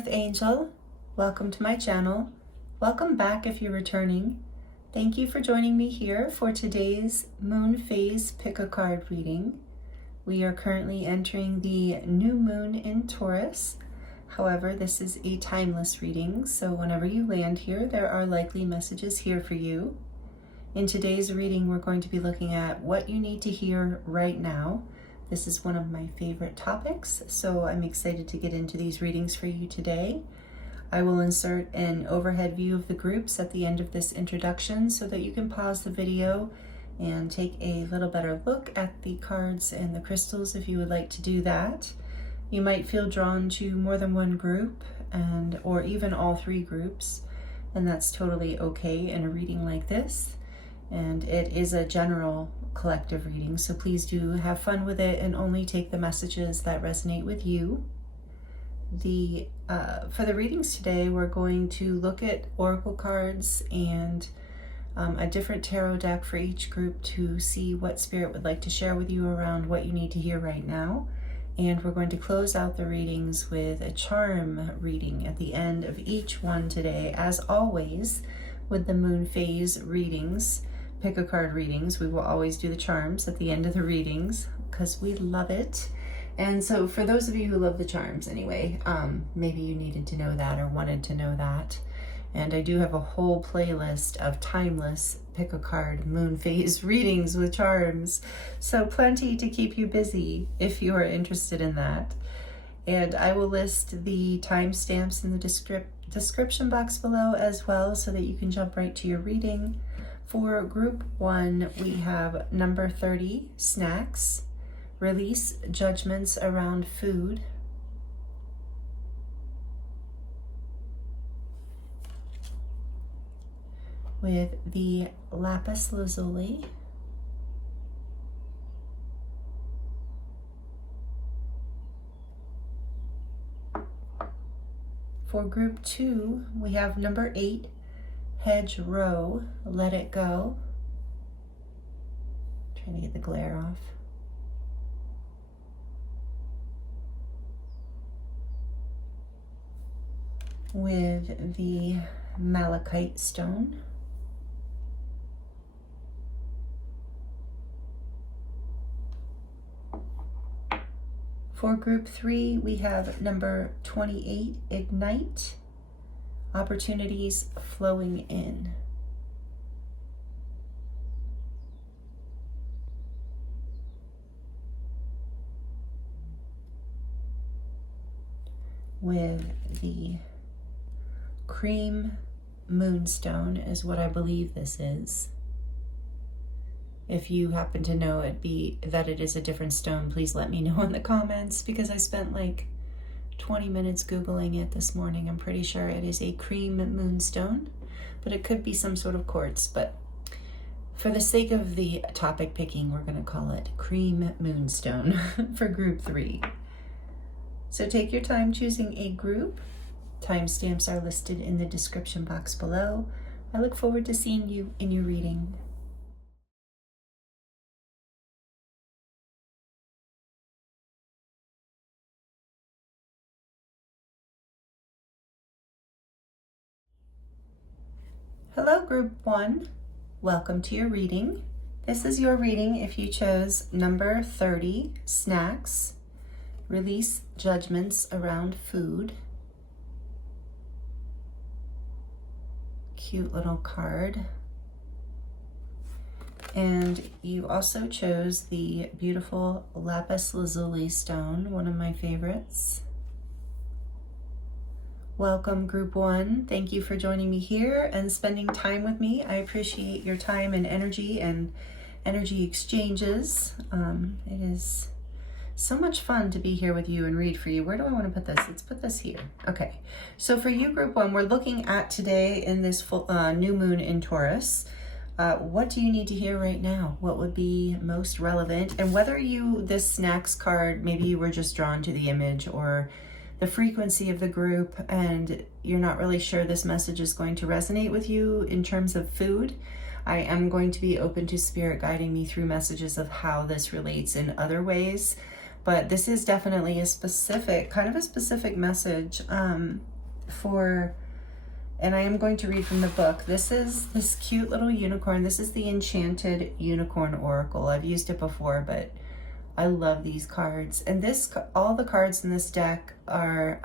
Earth Angel. Welcome to my channel. Welcome back if you're returning. Thank you for joining me here for today's moon phase pick a card reading. We are currently entering the new moon in Taurus. However, this is a timeless reading, so whenever you land here, there are likely messages here for you. In today's reading, we're going to be looking at what you need to hear right now. This is one of my favorite topics, so I'm excited to get into these readings for you today. I will insert an overhead view of the groups at the end of this introduction so that you can pause the video and take a little better look at the cards and the crystals if you would like to do that. You might feel drawn to more than one group or even all three groups, and that's totally okay in a reading like this. And it is a general collective reading, so please do have fun with it and only take the messages that resonate with you. For the readings today, we're going to look at oracle cards and a different tarot deck for each group to see what Spirit would like to share with you around what you need to hear right now. And we're going to close out the readings with a charm reading at the end of each one today. As always, with the moon phase readings, pick a card readings, we will always do the charms at the end of the readings because we love it. And so for those of you who love the charms anyway, maybe you needed to know that or wanted to know that. And I do have a whole playlist of timeless pick a card moon phase readings with charms. So plenty to keep you busy if you are interested in that. And I will list the timestamps in the description box below as well so that you can jump right to your reading. For group 1, we have number 30, snacks, release judgments around food. With the Lapis Lazuli. For group 2, we have number 8, hedgerow, let it go. Trying to get the glare off. With the Malachite stone. For group 3, we have number 28, ignite, opportunities flowing in. With the cream moonstone is what I believe this is. If you happen to know that it is a different stone, please let me know in the comments because I spent like 20 minutes Googling it this morning. I'm pretty sure it is a cream moonstone, but it could be some sort of quartz. But for the sake of the topic picking, we're going to call it cream moonstone for group 3. So take your time choosing a group. Timestamps are listed in the description box below. I look forward to seeing you in your reading. Hello, group 1. Welcome to your reading. This is your reading if you chose number 30, snacks, release judgments around food. Cute little card. And you also chose the beautiful Lapis Lazuli stone, one of my favorites. Welcome, group 1. Thank you for joining me here and spending time with me. I appreciate your time and energy exchanges. It is so much fun to be here with you and read for you. Where do I want to put this? Let's put this here. Okay, so for you, group 1, we're looking at today in this full, new moon in Taurus. What do you need to hear right now? What would be most relevant? And whether this snacks card, maybe you were just drawn to the image or the frequency of the group and you're not really sure this message is going to resonate with you in terms of food, I am going to be open to Spirit guiding me through messages of how this relates in other ways. but this is definitely a specific, kind of a specific message for, and I am going to read from the book. This is this cute little unicorn. This is the Enchanted Unicorn Oracle. I've used it before, but I love these cards. And this, all the cards in this deck are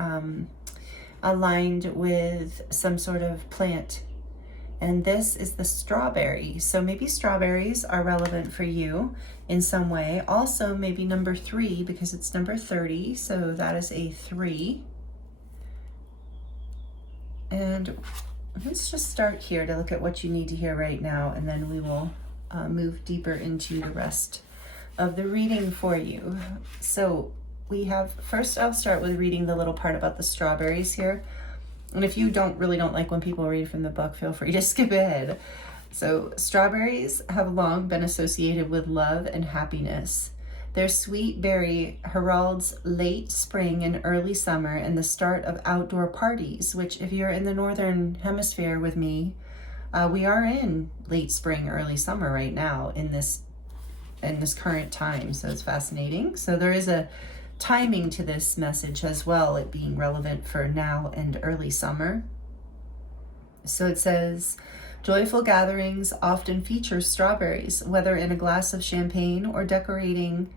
aligned with some sort of plant. And this is the strawberry. So maybe strawberries are relevant for you in some way. Also, maybe number 3, because it's number 30. So that is a 3. And let's just start here to look at what you need to hear right now. And then we will move deeper into the rest of the reading for you. So we have, first I'll start with reading the little part about the strawberries here. And if you really don't like when people read from the book, feel free to skip ahead. So strawberries have long been associated with love and happiness. Their sweet berry heralds late spring and early summer and the start of outdoor parties, which if you're in the northern hemisphere with me, we are in late spring, early summer right now in this current time. So it's fascinating. So there is a timing to this message as well, it being relevant for now and early summer. So it says, joyful gatherings often feature strawberries, whether in a glass of champagne or decorating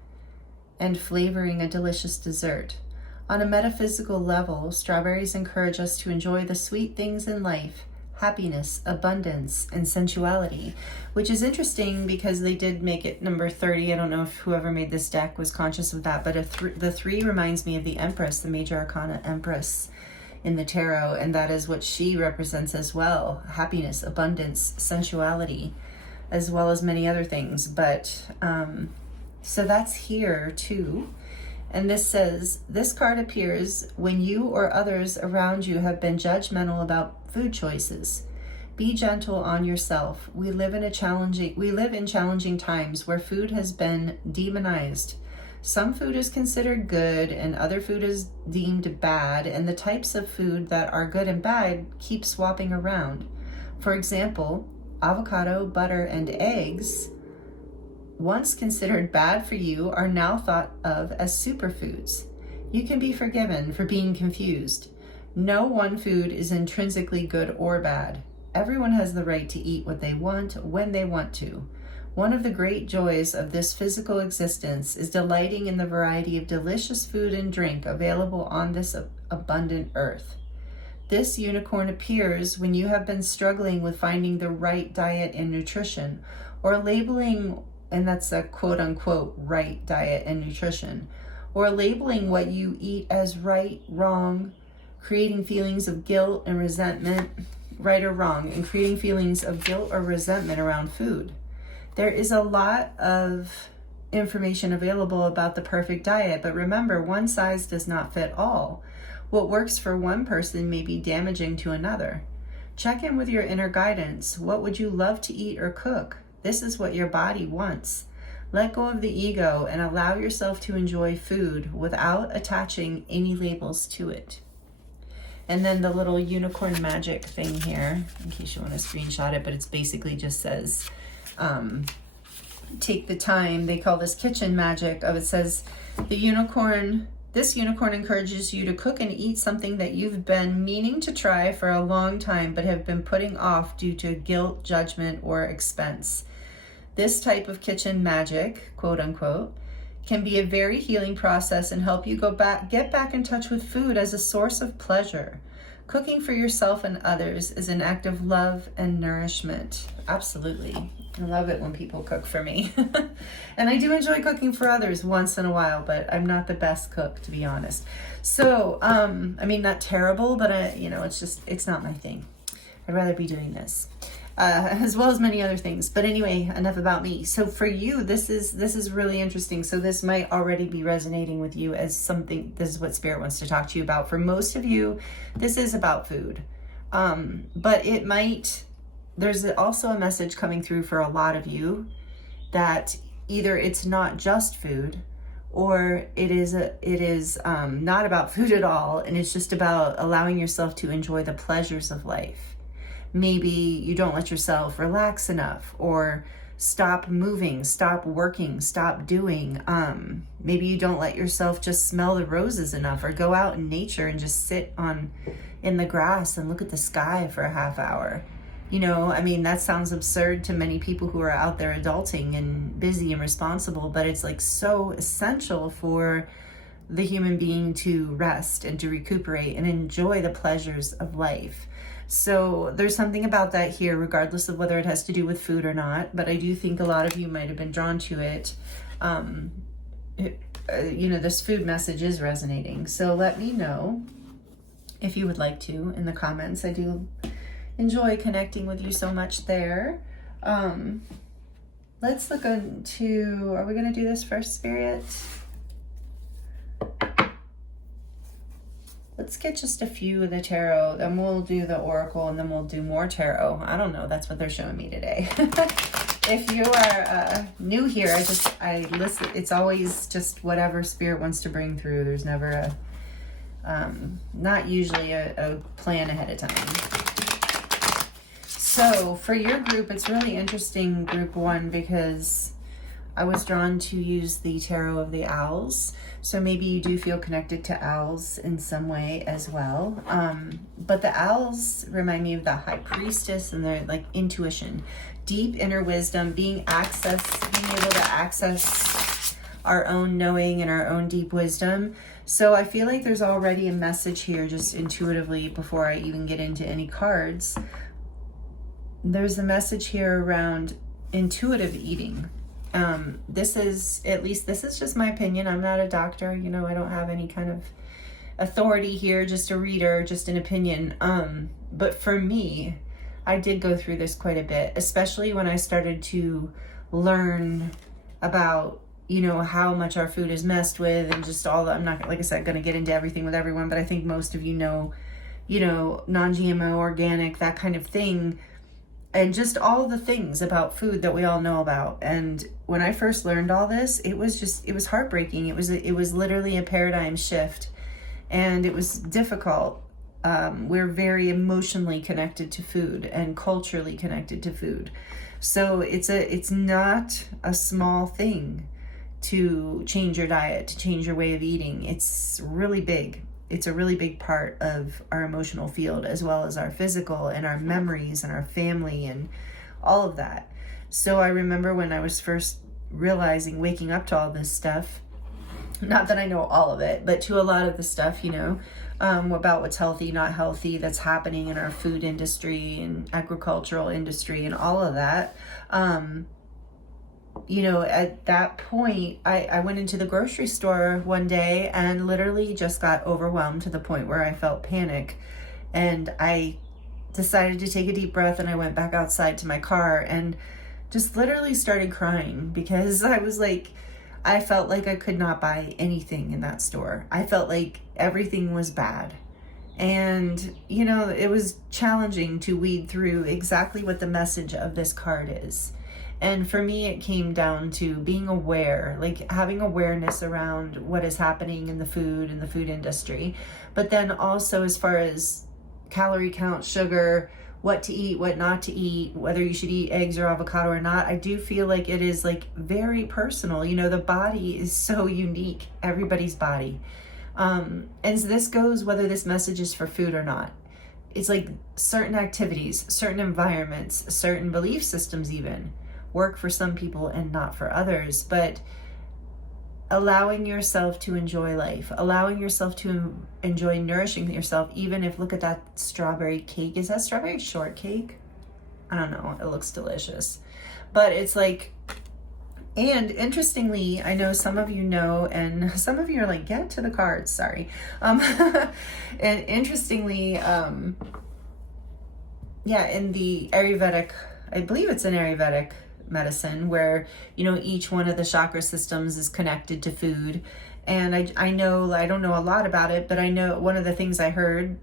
and flavoring a delicious dessert. On a metaphysical level, strawberries encourage us to enjoy the sweet things in life, happiness, abundance, and sensuality, which is interesting because they did make it number 30. I don't know if whoever made this deck was conscious of that, but the 3 reminds me of the Empress, the major arcana Empress in the tarot, and that is what she represents as well: happiness, abundance, sensuality, as well as many other things. But so that's here too. And this says, this card appears when you or others around you have been judgmental about food choices. Be gentle on yourself. We live in challenging times where food has been demonized. Some food is considered good and other food is deemed bad, and the types of food that are good and bad keep swapping around. For example, avocado, butter, and eggs, once considered bad for you, are now thought of as superfoods. You can be forgiven for being confused. No one food is intrinsically good or bad. Everyone has the right to eat what they want when they want to. One of the great joys of this physical existence is delighting in the variety of delicious food and drink available on this abundant earth. This unicorn appears when you have been struggling with finding the right diet and nutrition, or labeling, and that's a quote unquote right diet and nutrition, or labeling what you eat as right, wrong, creating feelings of guilt and resentment, right or wrong, and creating feelings of guilt or resentment around food. There is a lot of information available about the perfect diet, but remember, one size does not fit all. What works for one person may be damaging to another. Check in with your inner guidance. What would you love to eat or cook? This is what your body wants. Let go of the ego and allow yourself to enjoy food without attaching any labels to it. And then the little unicorn magic thing here, in case you want to screenshot it, but it's basically just says, take the time. They call this kitchen magic. It says, this unicorn encourages you to cook and eat something that you've been meaning to try for a long time, but have been putting off due to guilt, judgment, or expense. This type of kitchen magic, quote unquote, can be a very healing process and help you get back in touch with food as a source of pleasure. Cooking for yourself and others is an act of love and nourishment. Absolutely. I love it when people cook for me. And I do enjoy cooking for others once in a while, but I'm not the best cook, to be honest. So, I mean, not terrible, but it's not my thing. I'd rather be doing this. As well as many other things. But anyway, enough about me. So for you, this is really interesting. So this might already be resonating with you as something, this is what Spirit wants to talk to you about. For most of you, this is about food. But there's also a message coming through for a lot of you that either it's not just food, or it is not about food at all, and it's just about allowing yourself to enjoy the pleasures of life. Maybe you don't let yourself relax enough, or stop moving, stop working, stop doing. Maybe you don't let yourself just smell the roses enough, or go out in nature and just sit in the grass and look at the sky for a half hour. You know, I mean, that sounds absurd to many people who are out there adulting and busy and responsible, but it's like so essential for the human being to rest and to recuperate and enjoy the pleasures of life. So there's something about that here, regardless of whether it has to do with food or not. But I do think a lot of you might have been drawn to it. You know, this food message is resonating. So let me know if you would like to in the comments. I do enjoy connecting with you so much there. Let's look into, are we going to do this first, Spirit? Let's get just a few of the tarot, then we'll do the oracle, and then we'll do more tarot. I don't know, that's what they're showing me today. If you are new here, I listen, it's always just whatever Spirit wants to bring through. There's never not usually a plan ahead of time. So for your group, it's really interesting, group one, because I was drawn to use the Tarot of the Owls. So maybe you do feel connected to owls in some way as well. But the owls remind me of the High Priestess, and they're like intuition, deep inner wisdom, being able to access our own knowing and our own deep wisdom. So I feel like there's already a message here, just intuitively, before I even get into any cards. There's a message here around intuitive eating. This is just my opinion. I'm not a doctor, you know, I don't have any kind of authority here, just a reader, just an opinion. But for me, I did go through this quite a bit, especially when I started to learn about, you know, how much our food is messed with, and just all the, I'm not, like I said, going to get into everything with everyone, but I think most of you know, non-GMO, organic, that kind of thing. And just all the things about food that we all know about. And when I first learned all this, it was heartbreaking. It was literally a paradigm shift, and it was difficult. We're very emotionally connected to food and culturally connected to food. So it's not a small thing to change your diet, to change your way of eating. It's really big. It's a really big part of our emotional field, as well as our physical and our memories and our family and all of that. So I remember when I was first realizing, waking up to all this stuff, not that I know all of it, but to a lot of the stuff, you know, about what's healthy, not healthy, that's happening in our food industry and agricultural industry and all of that. You know, at that point, I went into the grocery store one day and literally just got overwhelmed to the point where I felt panic. And I decided to take a deep breath, and I went back outside to my car and just literally started crying, because I was like, I felt like I could not buy anything in that store. I felt like everything was bad. And, you know, it was challenging to weed through exactly what the message of this card is. And for me, it came down to being aware, like having awareness around what is happening in the food and the food industry. But then also, as far as calorie count, sugar, what to eat, what not to eat, whether you should eat eggs or avocado or not, I do feel like it is like very personal. You know, the body is so unique, everybody's body. And so this goes whether this message is for food or not. It's like certain activities, certain environments, certain belief systems even work for some people and not for others. But allowing yourself to enjoy life, allowing yourself to enjoy nourishing yourself, even if, look at that strawberry cake. Is that strawberry shortcake? I don't know. It looks delicious. But it's like, and interestingly, I know some of you know, and some of you are like, get to the cards, sorry. And interestingly, yeah, in the Ayurvedic, I believe it's an Ayurvedic medicine, where, you know, each one of the chakra systems is connected to food. And I know, I don't know a lot about it, but I know one of the things I heard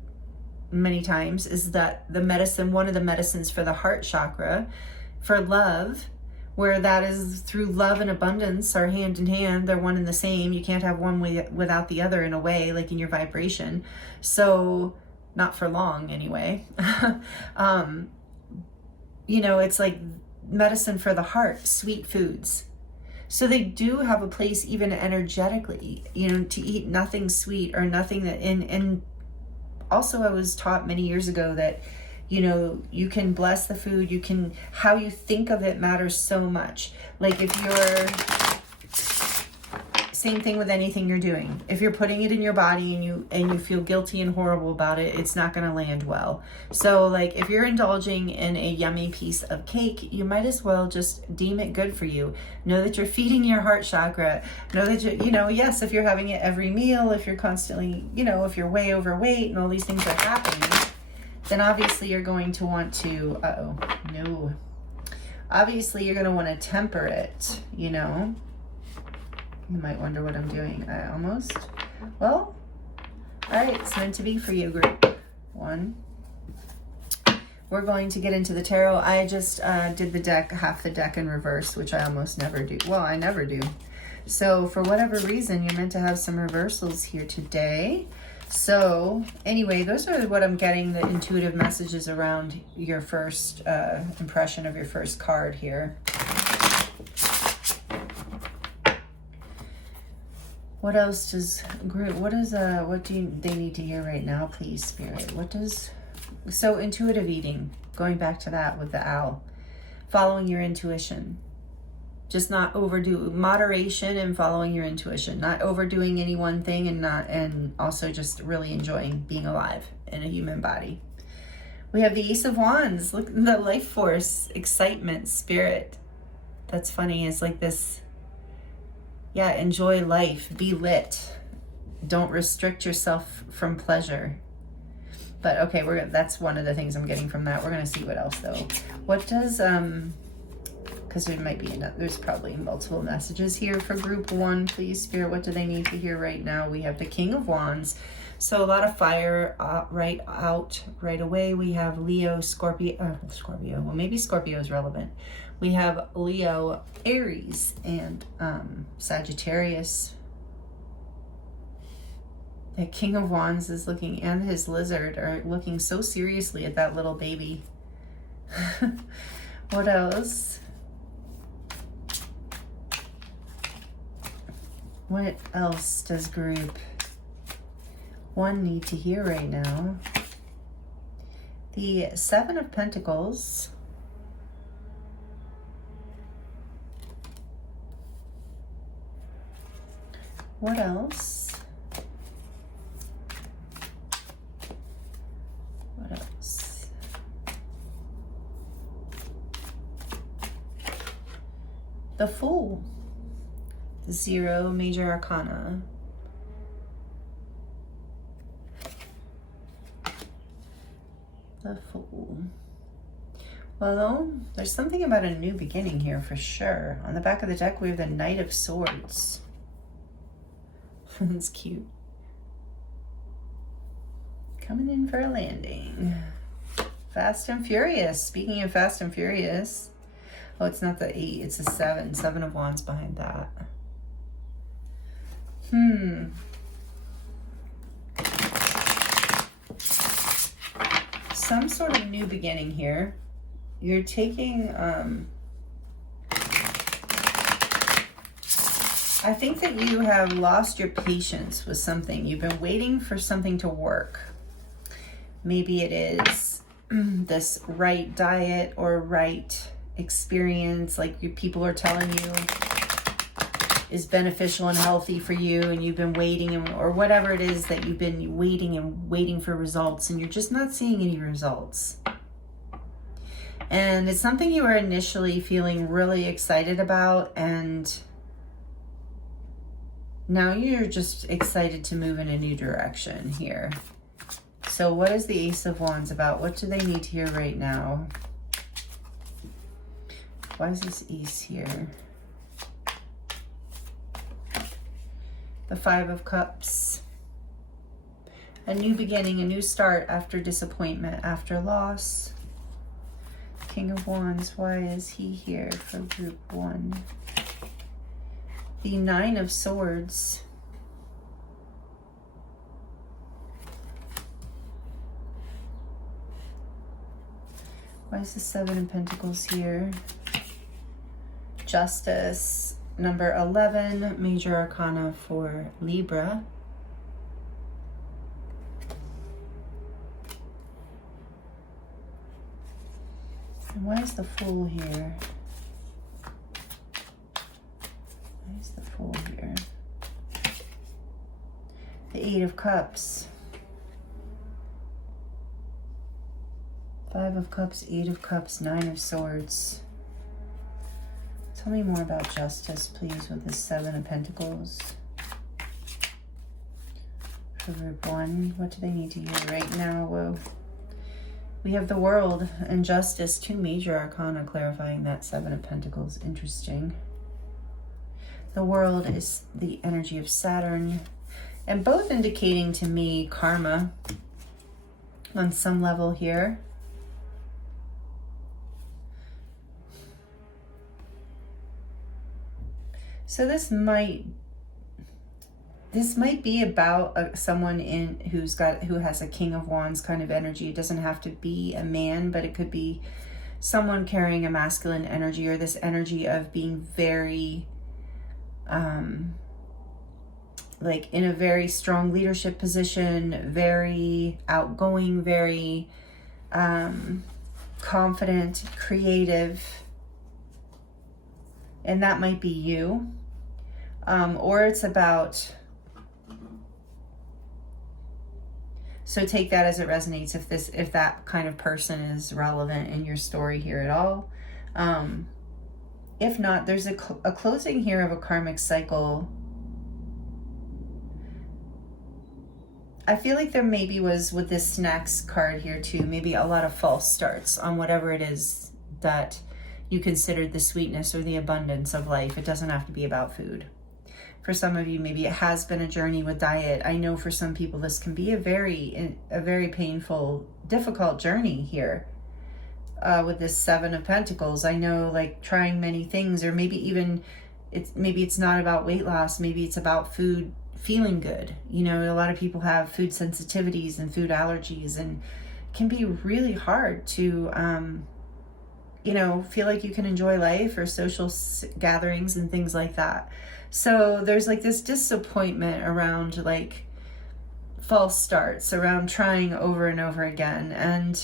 many times is that the medicine, one of the medicines for the heart chakra, for love, where that is through love and abundance are hand in hand. They're one and the same. You can't have one without the other, in a way, like in your vibration. So not for long anyway. You know, it's like medicine for the heart, sweet foods. So they do have a place even energetically, you know, to eat nothing sweet or nothing that, and also I was taught many years ago that, you know, you can bless the food, you can, how you think of it matters so much. Like if you're, same thing with anything you're doing. If you're putting it in your body and you feel guilty and horrible about it, it's not going to land well. So like if you're indulging in a yummy piece of cake, you might as well just deem it good for you. Know that you're feeding your heart chakra. Know that you know, yes, if you're having it every meal, if you're constantly, you know, if you're way overweight and all these things are happening, then obviously you're going to want to, obviously you're going to want to temper it, you know. You might wonder what I'm doing. Well, all right, it's meant to be for you, group one. We're going to get into the tarot. I just did the deck, half the deck in reverse, which I almost never do. Well, I never do. So for whatever reason, you're meant to have some reversals here today. So anyway, those are what I'm getting, the intuitive messages around your first impression of your first card here. What else does group, what do they need to hear right now, please, Spirit? So intuitive eating, going back to that with the owl, following your intuition, just not overdo, moderation and following your intuition, not overdoing any one thing and also just really enjoying being alive in a human body. We have the Ace of Wands, look, the life force, excitement, spirit. That's funny, it's like this. Yeah, enjoy life, be lit. Don't restrict yourself from pleasure. But okay, that's one of the things I'm getting from that. We're gonna see what else though. What does, because there might be there's probably multiple messages here for group one, please, Spirit. What do they need to hear right now? We have the King of Wands. So a lot of fire right away. We have Leo, Scorpio. Well, maybe Scorpio is relevant. We have Leo, Aries, and Sagittarius. The King of Wands is looking, and his lizard are looking so seriously at that little baby. What else? What else does group one need to hear right now? The Seven of Pentacles. What else? What else? The Fool. 0 major arcana. The Fool. Well, there's something about a new beginning here for sure. On the back of the deck, we have the Knight of Swords. That's cute. Coming in for a landing. Fast and Furious. Speaking of Fast and Furious. Oh, it's not the 8, it's a 7. 7 of Wands behind that. Some sort of new beginning here. You're taking, I think that you have lost your patience with something. You've been waiting for something to work. Maybe it is this right diet or right experience, like people are telling you is beneficial and healthy for you, and you've been waiting, or whatever it is that you've been waiting for results, and you're just not seeing any results. And it's something you were initially feeling really excited about, and now you're just excited to move in a new direction here. So what is the Ace of Wands about? What do they need to hear right now? Why is this Ace here? The 5 of Cups. A new beginning, a new start after disappointment, after loss. King of Wands, why is he here for group 1? The 9 of Swords. Why is the 7 of Pentacles here? Justice, number 11, major arcana for Libra. And why is the Fool here? Why is the Fool here? The Eight of Cups. Five of Cups, Eight of Cups, Nine of Swords. Tell me more about Justice, please, with this Seven of Pentacles. For group 1, what do they need to hear right now? Whoa. We have the World and Justice, 2 major arcana clarifying that Seven of Pentacles. Interesting. The World is the energy of Saturn, and both indicating to me karma on some level here. So this might be about someone who has a King of Wands kind of energy. It doesn't have to be a man, but it could be someone carrying a masculine energy, or this energy of being very like in a very strong leadership position, very outgoing, very confident, creative. And that might be you. Or it's about, so take that as it resonates if that kind of person is relevant in your story here at all. If not, there's a closing here of a karmic cycle. I feel like there maybe was, with this snacks card here too, maybe a lot of false starts on whatever it is that you considered the sweetness or the abundance of life. It doesn't have to be about food. For some of you, maybe it has been a journey with diet. I know for some people this can be a very painful, difficult journey here with this Seven of Pentacles. I know, like, trying many things, or maybe even maybe it's not about weight loss. Maybe it's about food feeling good. You know, a lot of people have food sensitivities and food allergies, and it can be really hard to you know, feel like you can enjoy life or social gatherings and things like that. So there's like this disappointment around like false starts, around trying over and over again, and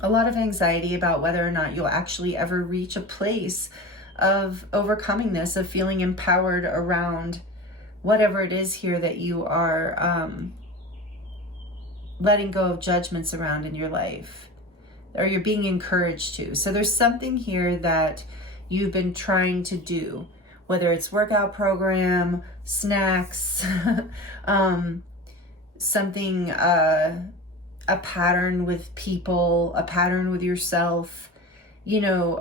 a lot of anxiety about whether or not you'll actually ever reach a place of overcoming this, of feeling empowered around whatever it is here that you are letting go of judgments around in your life, or you're being encouraged to. So there's something here that you've been trying to do, whether it's workout program, snacks, something, a pattern with people, a pattern with yourself, you know,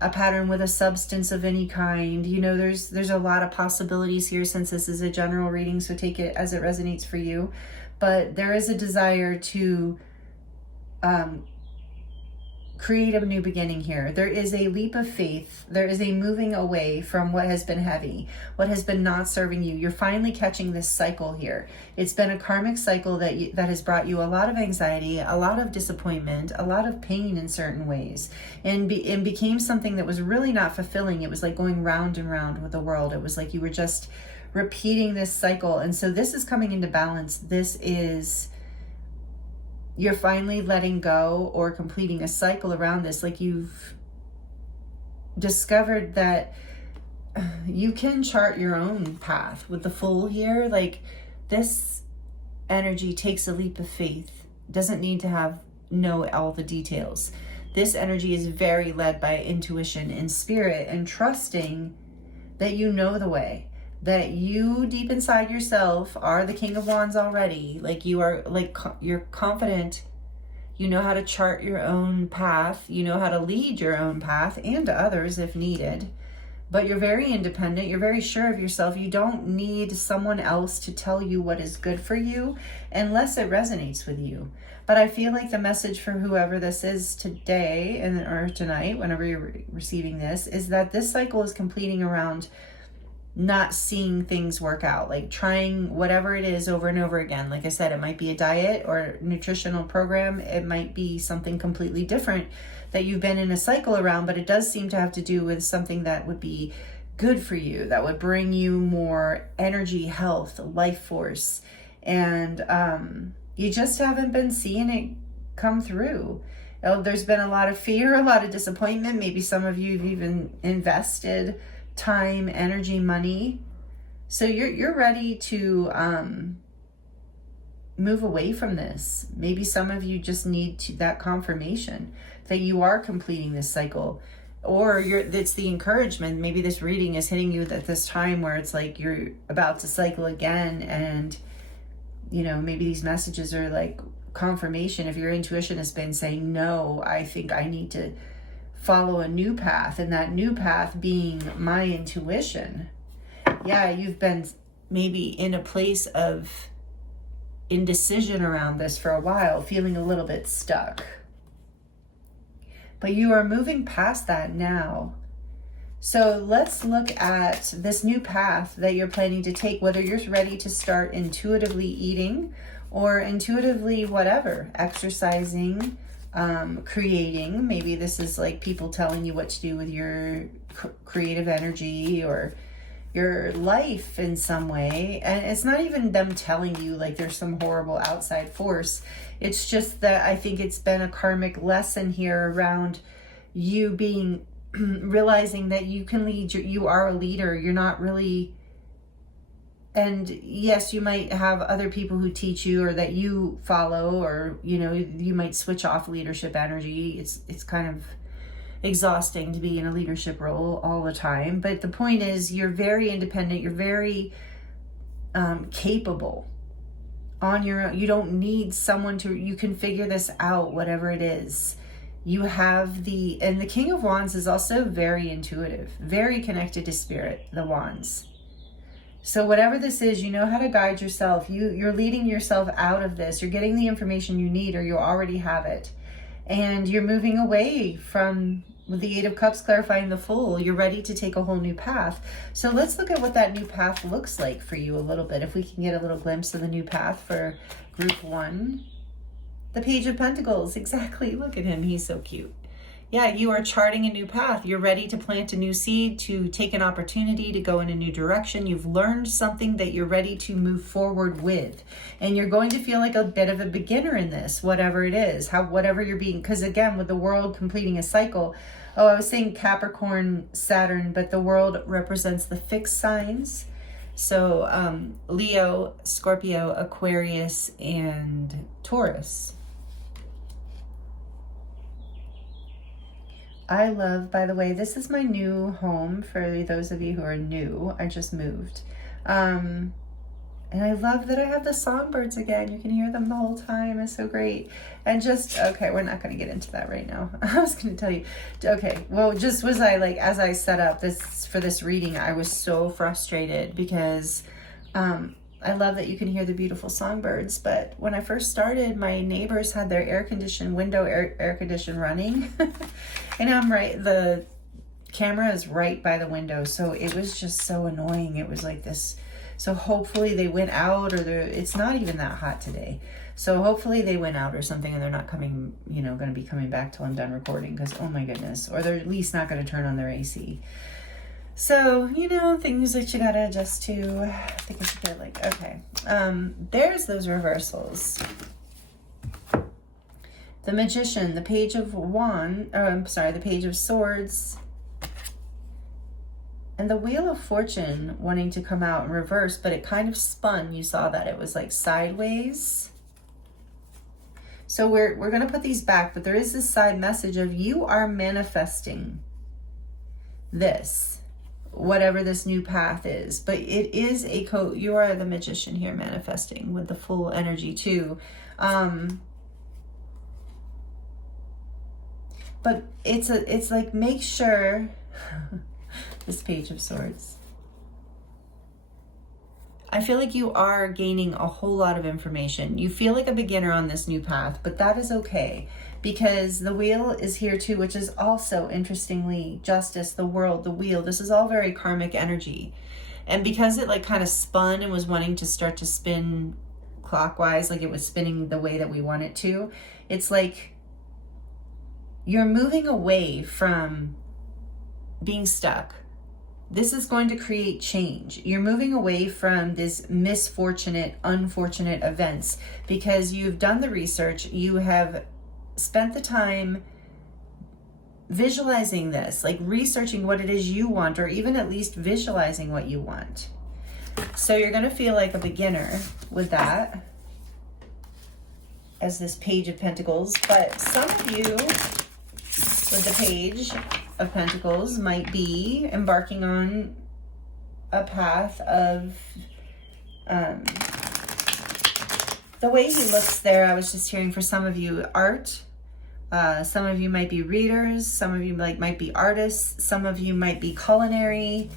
a pattern with a substance of any kind. You know, there's a lot of possibilities here, since this is a general reading, so take it as it resonates for you. But there is a desire to create a new beginning here. There is a leap of faith. There is a moving away from what has been heavy, what has been not serving you. You're finally catching this cycle here. It's been a karmic cycle that has brought you a lot of anxiety, a lot of disappointment, a lot of pain in certain ways, and became something that was really not fulfilling. It was like going round and round with the world. It was like you were just repeating this cycle. And so this is coming into balance. This is, you're finally letting go or completing a cycle around this. Like, you've discovered that you can chart your own path with the Fool here. Like, this energy takes a leap of faith, doesn't need to know all the details. This energy is very led by intuition and spirit, and trusting that you know the way, that you deep inside yourself are the King of Wands already. Like, you are, like, you're confident. You know how to chart your own path. You know how to lead your own path, and to others if needed. But you're very independent. You're very sure of yourself. You don't need someone else to tell you what is good for you unless it resonates with you. But I feel like the message for whoever this is today or tonight, whenever you're receiving this, is that this cycle is completing around not seeing things work out, like trying whatever it is over and over again. Like I said, it might be a diet or nutritional program. It might be something completely different that you've been in a cycle around, but it does seem to have to do with something that would be good for you, that would bring you more energy, health, life force. And you just haven't been seeing it come through. There's been a lot of fear, a lot of disappointment. Maybe some of you have even invested time, energy, money. So you're ready to move away from this. Maybe some of you just need that confirmation that you are completing this cycle, or it's the encouragement. Maybe this reading is hitting you at this time where it's like you're about to cycle again, and maybe these messages are like confirmation. If your intuition has been saying, no, I think I need to follow a new path, and that new path being my intuition. Yeah, you've been maybe in a place of indecision around this for a while, feeling a little bit stuck. But you are moving past that now. So let's look at this new path that you're planning to take, whether you're ready to start intuitively eating or intuitively whatever, exercising, creating. Maybe this is like people telling you what to do with your creative energy or your life in some way. And it's not even them telling you like there's some horrible outside force. It's just that I think it's been a karmic lesson here around you being realizing that you can lead, you are a leader. You're not really, and yes, you might have other people who teach you or that you follow, or you might switch off leadership energy. It's kind of exhausting to be in a leadership role all the time. But the point is, you're very independent. You're very capable on your own. You don't need someone you can figure this out, whatever it is. You have and the King of Wands is also very intuitive, very connected to spirit, the Wands. So whatever this is, you know how to guide yourself. You're leading yourself out of this. You're getting the information you need, or you already have it. And you're moving away from, with the Eight of Cups clarifying the Fool, you're ready to take a whole new path. So let's look at what that new path looks like for you a little bit. If we can get a little glimpse of the new path for group 1. The Page of Pentacles, exactly. Look at him, he's so cute. Yeah, you are charting a new path. You're ready to plant a new seed, to take an opportunity to go in a new direction. You've learned something that you're ready to move forward with. And you're going to feel like a bit of a beginner in this, whatever it is, whatever you're being. Because again, with the world completing a cycle, I was saying Capricorn, Saturn, but the world represents the fixed signs. So Leo, Scorpio, Aquarius, and Taurus. I love, by the way, this is my new home for those of you who are new. I just moved. And I love that I have the songbirds again. You can hear them the whole time. It's so great. And okay, we're not going to get into that right now. I was going to tell you. Okay, well, as I set up this reading, I was so frustrated because I love that you can hear the beautiful songbirds, but when I first started, my neighbors had their air condition running, and the camera is right by the window, so it was just so annoying. It was like this. So hopefully they went out, or it's not even that hot today. So hopefully they went out or something, and they're not coming, going to be coming back till I'm done recording, because oh my goodness, or they're at least not going to turn on their AC. So, things that you gotta adjust to. I think it's a bit okay. There's those reversals. The Magician, the Page of the Page of Swords, and the Wheel of Fortune wanting to come out in reverse, but it kind of spun. You saw that it was like sideways. So we're gonna put these back, but there is this side message of you are manifesting this, whatever this new path is. But it is you are the Magician here, manifesting with the full energy too. But it's like, make sure this Page of Swords, I feel like you are gaining a whole lot of information. You feel like a beginner on this new path, but that is okay, because the Wheel is here too, which is also, interestingly, justice, the world, the wheel. This is all very karmic energy. And because it like kind of spun and was wanting to start to spin clockwise, like it was spinning the way that we want it to, it's like you're moving away from being stuck. This is going to create change. You're moving away from this misfortunate, unfortunate events because you've done the research, you have spent the time visualizing this, like researching what it is you want, or even at least visualizing what you want. So you're going to feel like a beginner with that as this Page of Pentacles, but some of you with the Page of Pentacles might be embarking on a path of the way he looks there. I was just hearing for some of you art. Some of you might be readers. Some of you might be artists. Some of you might be culinary,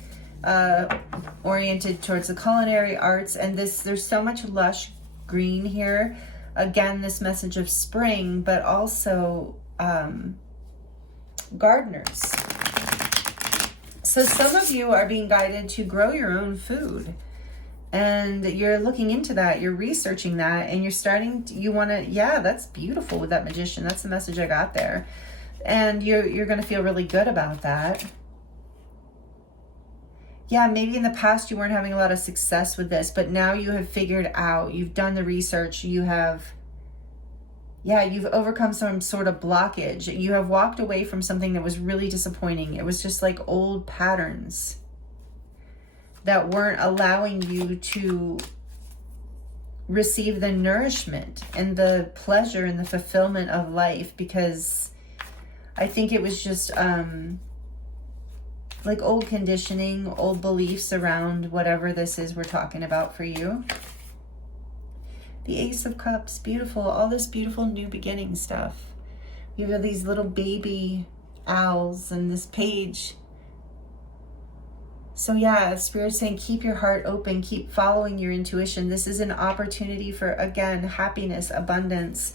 oriented towards the culinary arts. And there's so much lush green here. Again, this message of spring, but also gardeners. So some of you are being guided to grow your own food, and you're looking into that, you're researching that, and you're starting to, you want to, yeah, that's beautiful with that Magician. That's the message I got there. And you're going to feel really good about that. Yeah, maybe in the past you weren't having a lot of success with this, but now you have figured out, you've done the research, you have, yeah, you've overcome some sort of blockage. You have walked away from something that was really disappointing. It was just like old patterns that weren't allowing you to receive the nourishment and the pleasure and the fulfillment of life, because I think it was just like old conditioning, old beliefs around whatever this is we're talking about for you. The Ace of Cups, beautiful. All this beautiful new beginning stuff. You have these little baby owls and this page. So yeah, Spirit's saying keep your heart open, keep following your intuition. This is an opportunity for, again, happiness, abundance.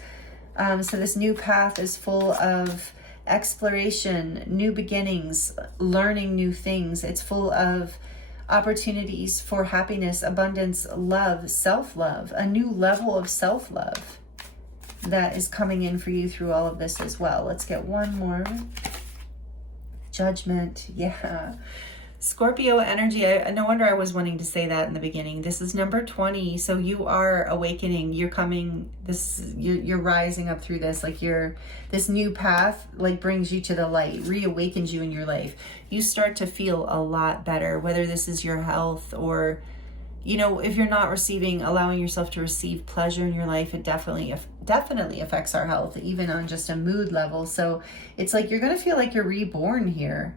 So this new path is full of exploration, new beginnings, learning new things. It's full of opportunities for happiness, abundance, love, self-love, a new level of self-love that is coming in for you through all of this as well. Let's get one more. Judgment, yeah. Scorpio energy, no wonder I was wanting to say that in the beginning. This is number 20, so you are awakening. You're coming, you're rising up through this, like this new path like brings you to the light, reawakens you in your life. You start to feel a lot better, whether this is your health or, you know, if you're not allowing yourself to receive pleasure in your life, it definitely affects our health, even on just a mood level. So it's like you're going to feel like you're reborn here.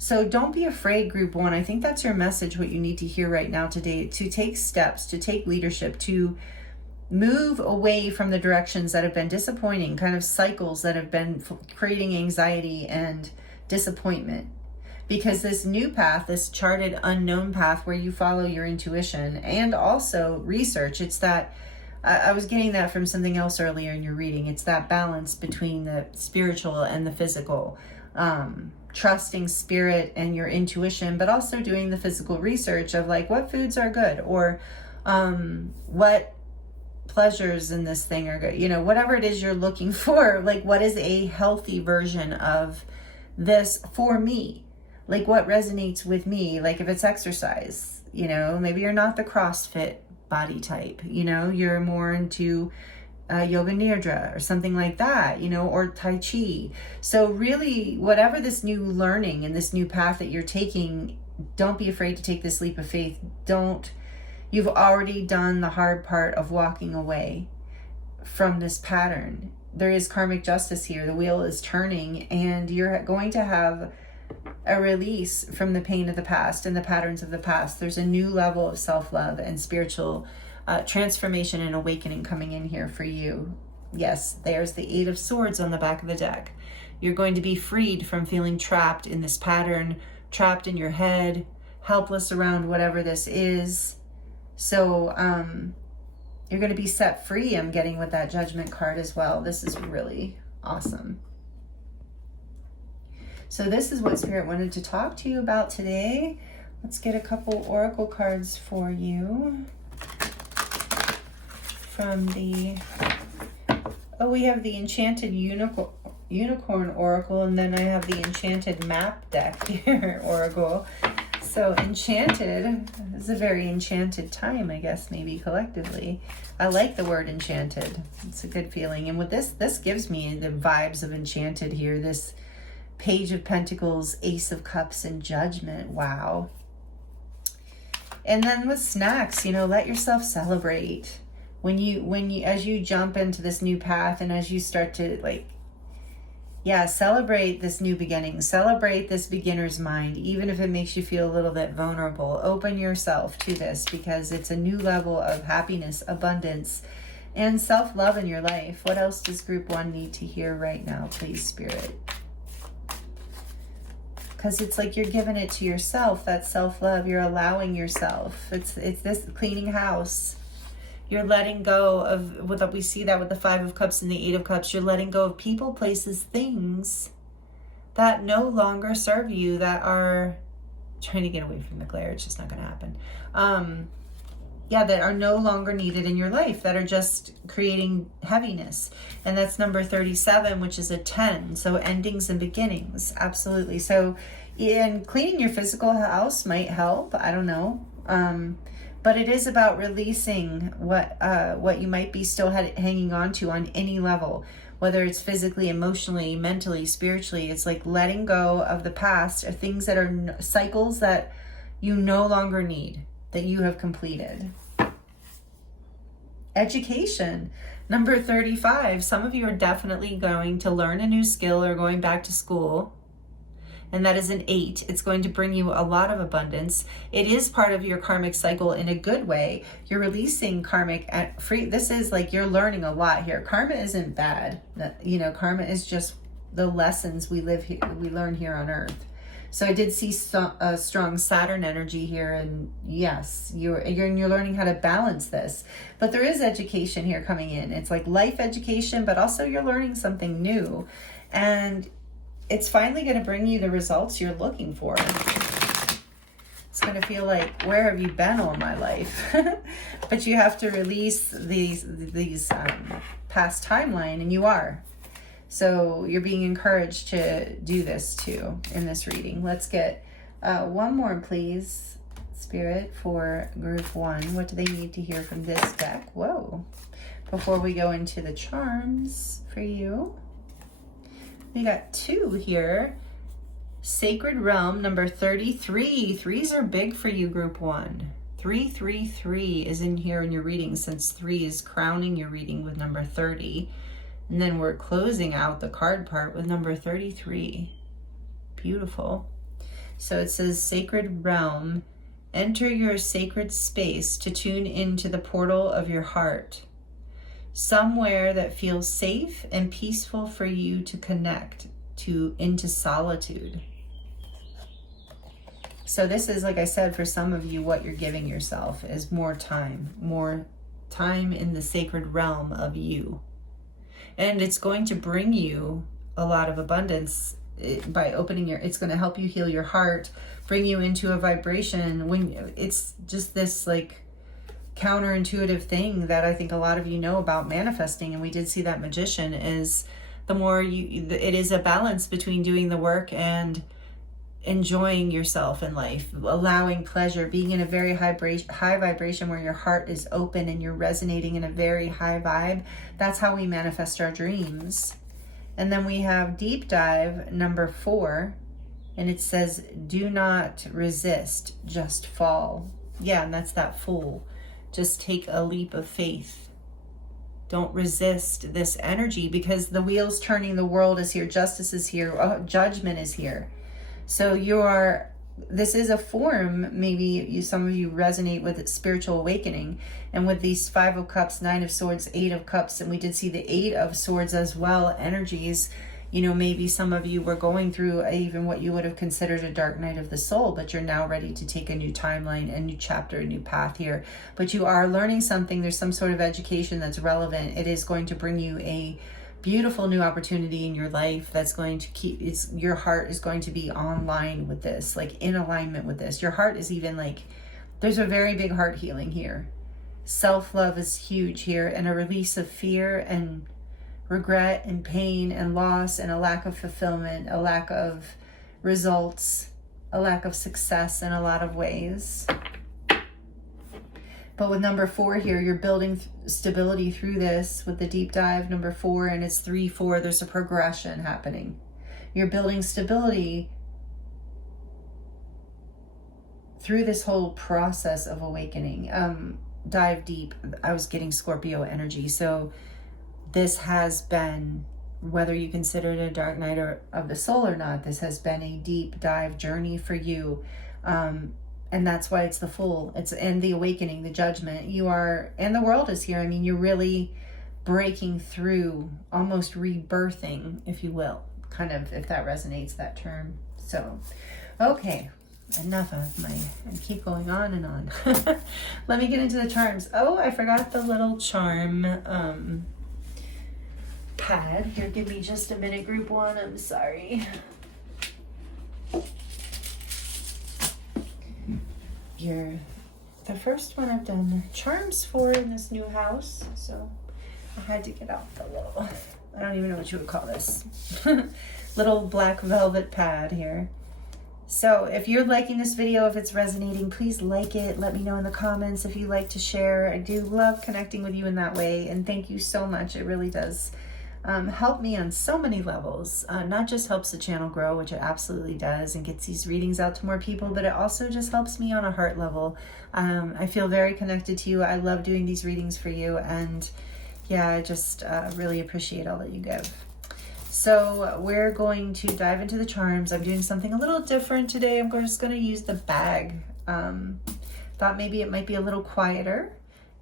So don't be afraid, group one. I think that's your message, what you need to hear right now today, to take steps, to take leadership, to move away from the directions that have been disappointing, kind of cycles that have been creating anxiety and disappointment. Because this new path, this charted unknown path where you follow your intuition and also research, it's that, I was getting that from something else earlier in your reading. It's that balance between the spiritual and the physical. Trusting spirit and your intuition, but also doing the physical research of like what foods are good, or what pleasures in this thing are good, you know, whatever it is you're looking for, like what is a healthy version of this for me, like what resonates with me. Like if it's exercise, you know, maybe you're not the CrossFit body type, you know, you're more into yoga nidra or something like that, you know, or Tai Chi. So really, whatever this new learning and this new path that you're taking, don't be afraid to take this leap of faith. You've already done the hard part of walking away from this pattern. There is karmic justice here. The wheel is turning and you're going to have a release from the pain of the past and the patterns of the past. There's a new level of self-love and spiritual transformation and awakening coming in here for you. Yes, there's the 8 of Swords on the back of the deck. You're going to be freed from feeling trapped in this pattern, trapped in your head, helpless around whatever this is. So you're going to be set free, I'm getting with that Judgment card as well. This is really awesome. So this is what Spirit wanted to talk to you about today. Let's get a couple oracle cards for you from the, oh, we have the Enchanted Unicorn Oracle, and then I have the Enchanted Map deck here, Oracle. So Enchanted is a very enchanted time, I guess, maybe collectively. I like the word enchanted. It's a good feeling. And with this gives me the vibes of Enchanted here. This Page of Pentacles, Ace of Cups, and Judgment. Wow. And then with snacks, you know, let yourself celebrate. When you as you jump into this new path, and as you start to, like, yeah, celebrate this new beginning. Celebrate this beginner's mind, even if it makes you feel a little bit vulnerable. Open yourself to this, because it's a new level of happiness, abundance, and self-love in your life. What else does Group 1 need to hear right now, please, Spirit? Because it's like you're giving it to yourself, that self-love. You're allowing yourself. It's this cleaning house. You're letting go of, we see that with the 5 of Cups and the 8 of Cups. You're letting go of people, places, things that no longer serve you, that are trying to get away from the glare. It's just not going to happen. Yeah, that are no longer needed in your life, that are just creating heaviness. And that's number 37, which is a 10. So endings and beginnings. Absolutely. So in cleaning your physical house might help. I don't know. But it is about releasing what you might be still hanging on to on any level, whether it's physically, emotionally, mentally, spiritually. It's like letting go of the past, or things that are cycles that you no longer need, that you have completed. Education, number 35. Some of you are definitely going to learn a new skill or going back to school. And that is an 8. It's going to bring you a lot of abundance. It is part of your karmic cycle in a good way. You're releasing karmic free. This is like you're learning a lot here. Karma isn't bad. You know, karma is just the lessons we learn here on Earth. So I did see a strong Saturn energy here, and yes, you're learning how to balance this. But there is education here coming in. It's like life education, but also you're learning something new, and it's finally going to bring you the results you're looking for. It's going to feel like, where have you been all my life? But you have to release these past timeline, and you are. So you're being encouraged to do this too in this reading. Let's get one more, please, Spirit, for Group 1. What do they need to hear from this deck? Whoa. Before we go into the charms for you. We got 2 here. Sacred Realm, number 33. 3s are big for you, Group 1. 333 is in here in your reading, since 3 is crowning your reading with number 30. And then we're closing out the card part with number 33. Beautiful. So it says, Sacred Realm, enter your sacred space to tune into the portal of your heart. Somewhere that feels safe and peaceful for you to connect into solitude. So this is, like I said, for some of you, what you're giving yourself is more time in the sacred realm of you. And it's going to bring you a lot of abundance by opening it's going to help you heal your heart, bring you into a vibration when it's just this like counterintuitive thing that I think a lot of you know about manifesting. And we did see that Magician is the more it is a balance between doing the work and enjoying yourself in life, allowing pleasure, being in a very high vibration where your heart is open and you're resonating in a very high vibe. That's how we manifest our dreams. And then we have Deep Dive, number 4, and it says, do not resist, just fall. Yeah, and that's that Fool. Just take a leap of faith. Don't resist this energy, because the wheel's turning, the world is here, justice is here, judgment is here. So this is a form, maybe some of you resonate with spiritual awakening. And with these 5 of Cups, 9 of Swords, 8 of Cups, and we did see the 8 of Swords as well, energies, you know, maybe some of you were going through even what you would have considered a dark night of the soul, but you're now ready to take a new timeline, a new chapter, a new path here. But you are learning something. There's some sort of education that's relevant. It is going to bring you a beautiful new opportunity in your life that's going to keep, your heart is going to be online with this, like in alignment with this. Your heart is even like, there's a very big heart healing here. Self-love is huge here, and a release of fear and regret and pain and loss and a lack of fulfillment, a lack of results, a lack of success in a lot of ways. But with number 4 here, you're building stability through this with the deep dive, number 4, and it's 3-4. There's a progression happening. You're building stability through this whole process of awakening. Dive deep. I was getting Scorpio energy. So this has been, whether you consider it a dark night of the soul or not, this has been a deep dive journey for you. And that's why it's the Fool. And the awakening, the judgment. You are, and the world is here. I mean, you're really breaking through, almost rebirthing, if you will, kind of, if that resonates, that term. So, okay. Enough of I keep going on and on. Let me get into the charms. Oh, I forgot the little charm pad. Here, give me just a minute, group 1. I'm sorry. You're the first one I've done charms for in this new house, so I had to get out the little, I don't even know what you would call this, little black velvet pad here. So if you're liking this video, if it's resonating, please like it. Let me know in the comments if you like to share. I do love connecting with you in that way. And thank you so much. It really does help me on so many levels. Not just helps the channel grow, which it absolutely does, and gets these readings out to more people, but it also just helps me on a heart level. I feel very connected to you. I love doing these readings for you. And yeah, I just really appreciate all that you give. So we're going to dive into the charms. I'm doing something a little different today. I'm just going to use the bag. Thought maybe it might be a little quieter.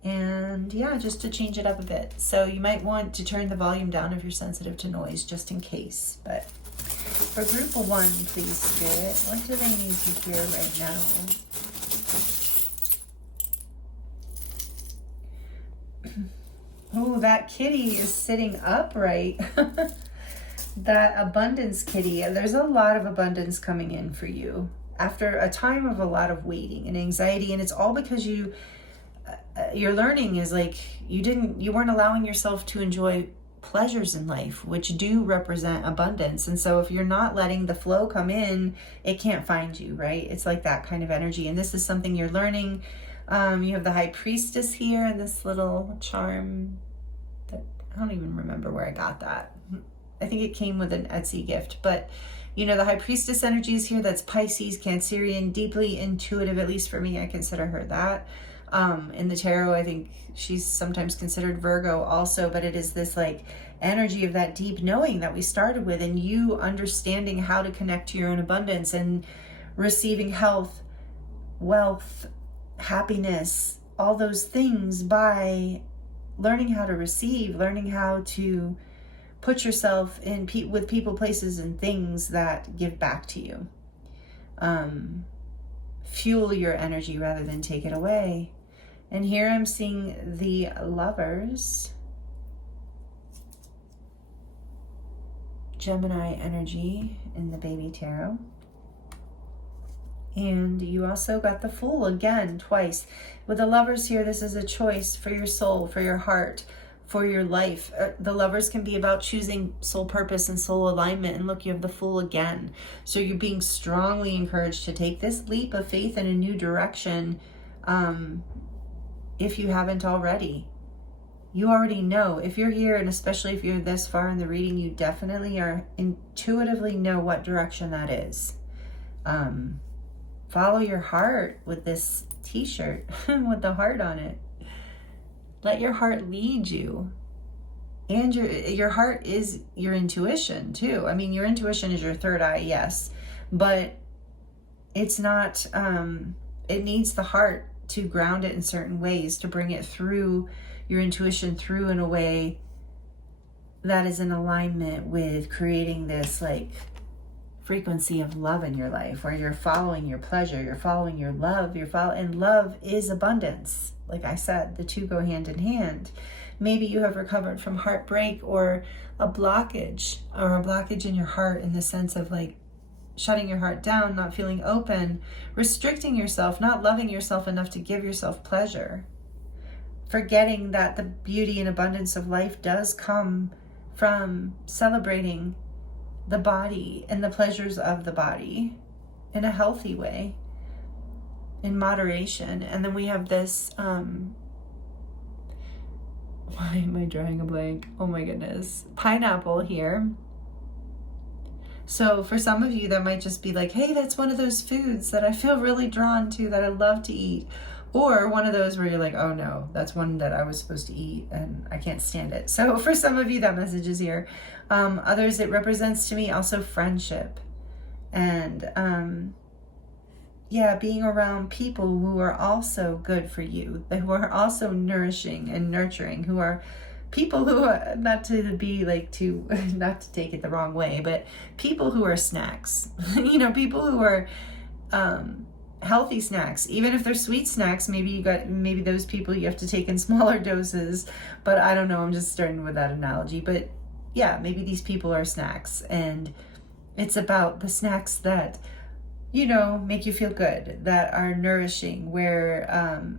And yeah, just to change it up a bit. So you might want to turn the volume down if you're sensitive to noise, just in case. But for group 1, please, Spirit, what do they need to hear right now? Oh, that kitty is sitting upright. That abundance kitty, there's a lot of abundance coming in for you after a time of a lot of waiting and anxiety, and it's all because your learning is like you weren't allowing yourself to enjoy pleasures in life, which do represent abundance. And so if you're not letting the flow come in, it can't find you, right? It's like that kind of energy, and this is something you're learning. You have the High Priestess here and this little charm that I don't even remember where I got that. I think it came with an Etsy gift, but you know, the High Priestess energy is here. That's Pisces, Cancerian, deeply intuitive, at least for me. I consider her that. In the tarot, I think she's sometimes considered Virgo also, but it is this like energy of that deep knowing that we started with, and you understanding how to connect to your own abundance and receiving health, wealth, happiness, all those things by learning how to receive, learning how to put yourself in with people, places, and things that give back to you. Fuel your energy rather than take it away. And here I'm seeing the Lovers. Gemini energy in the baby tarot. And you also got the Fool again, twice. With the Lovers here, this is a choice for your soul, for your heart, for your life. The Lovers can be about choosing soul purpose and soul alignment. And look, you have the Fool again. So you're being strongly encouraged to take this leap of faith in a new direction. If you haven't already, you already know. If you're here, and especially if you're this far in the reading, you definitely are intuitively know what direction that is. Follow your heart with this t-shirt with the heart on it. Let your heart lead you. And your heart is your intuition too. I mean, your intuition is your third eye, yes. But it's not, it needs the heart to ground it in certain ways, to bring it through your intuition through in a way that is in alignment with creating this like frequency of love in your life, where you're following your pleasure, you're following your love, and love is abundance. Like I said, the two go hand in hand. Maybe you have recovered from heartbreak or a blockage in your heart, in the sense of like shutting your heart down, not feeling open, restricting yourself, not loving yourself enough to give yourself pleasure. Forgetting that the beauty and abundance of life does come from celebrating the body and the pleasures of the body in a healthy way, in moderation. And then we have this, why am I drawing a blank? Oh my goodness. Pineapple here. So for some of you, that might just be like, hey, that's one of those foods that I feel really drawn to, that I love to eat. Or one of those where you're like, oh no, that's one that I was supposed to eat and I can't stand it. So for some of you, that message is here. Others, it represents to me also friendship. And yeah, being around people who are also good for you, who are also nourishing and nurturing, who are people who are, not to be like too, not to take it the wrong way, but people who are snacks, you know, people who are healthy snacks. Even if they're sweet snacks, maybe those people you have to take in smaller doses, but I don't know, I'm just starting with that analogy. But yeah, maybe these people are snacks, and it's about the snacks that, you know, make you feel good, that are nourishing, where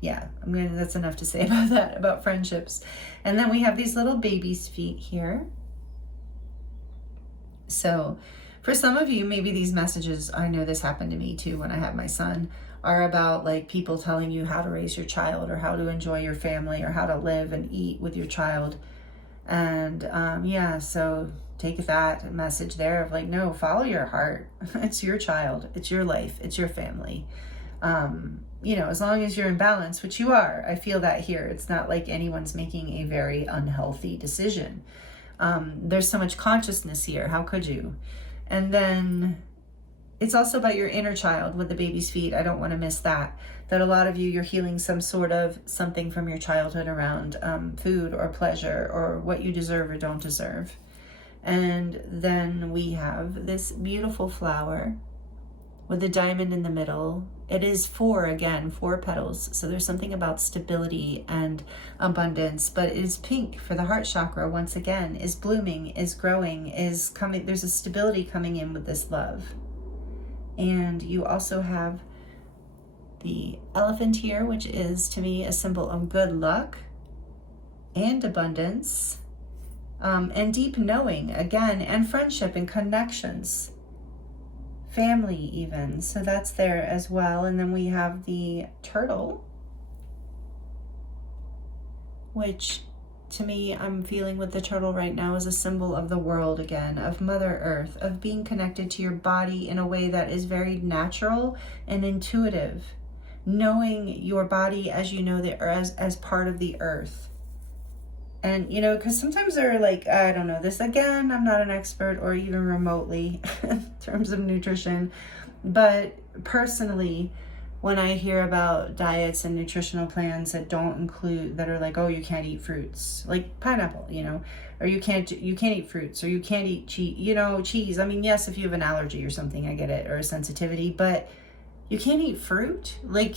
yeah, that's enough to say about that, about friendships. And then we have these little baby's feet here. So for some of you, maybe these messages, I know this happened to me too when I had my son, are about like people telling you how to raise your child, or how to enjoy your family, or how to live and eat with your child. And yeah, so take that message there of like, no, follow your heart. It's your child, it's your life, it's your family. You know, as long as you're in balance, which you are, I feel that here. It's not like anyone's making a very unhealthy decision. There's so much consciousness here. How could you? And then it's also about your inner child with the baby's feet. I don't want to miss that. That a lot of you, you're healing some sort of something from your childhood around food or pleasure, or what you deserve or don't deserve. And then we have this beautiful flower with a diamond in the middle. It is four petals. So there's something about stability and abundance, but it is pink for the heart chakra. Once again, is blooming, is growing, is coming. There's a stability coming in with this love. And you also have the elephant here, which is to me a symbol of good luck and abundance, and deep knowing again, and friendship and connections. Family even, so that's there as well. And then we have the turtle, which to me, I'm feeling with the turtle right now is a symbol of the world again, of Mother Earth, of being connected to your body in a way that is very natural and intuitive, knowing your body as you know that, or as part of the earth. And, you know, because sometimes they're like, I don't know, this again, I'm not an expert or even remotely in terms of nutrition. But personally, when I hear about diets and nutritional plans that don't include, that are like, oh, you can't eat fruits, like pineapple, you know, or you can't eat fruits, or you can't eat cheese. I mean, yes, if you have an allergy or something, I get it, or a sensitivity, but you can't eat fruit. Like,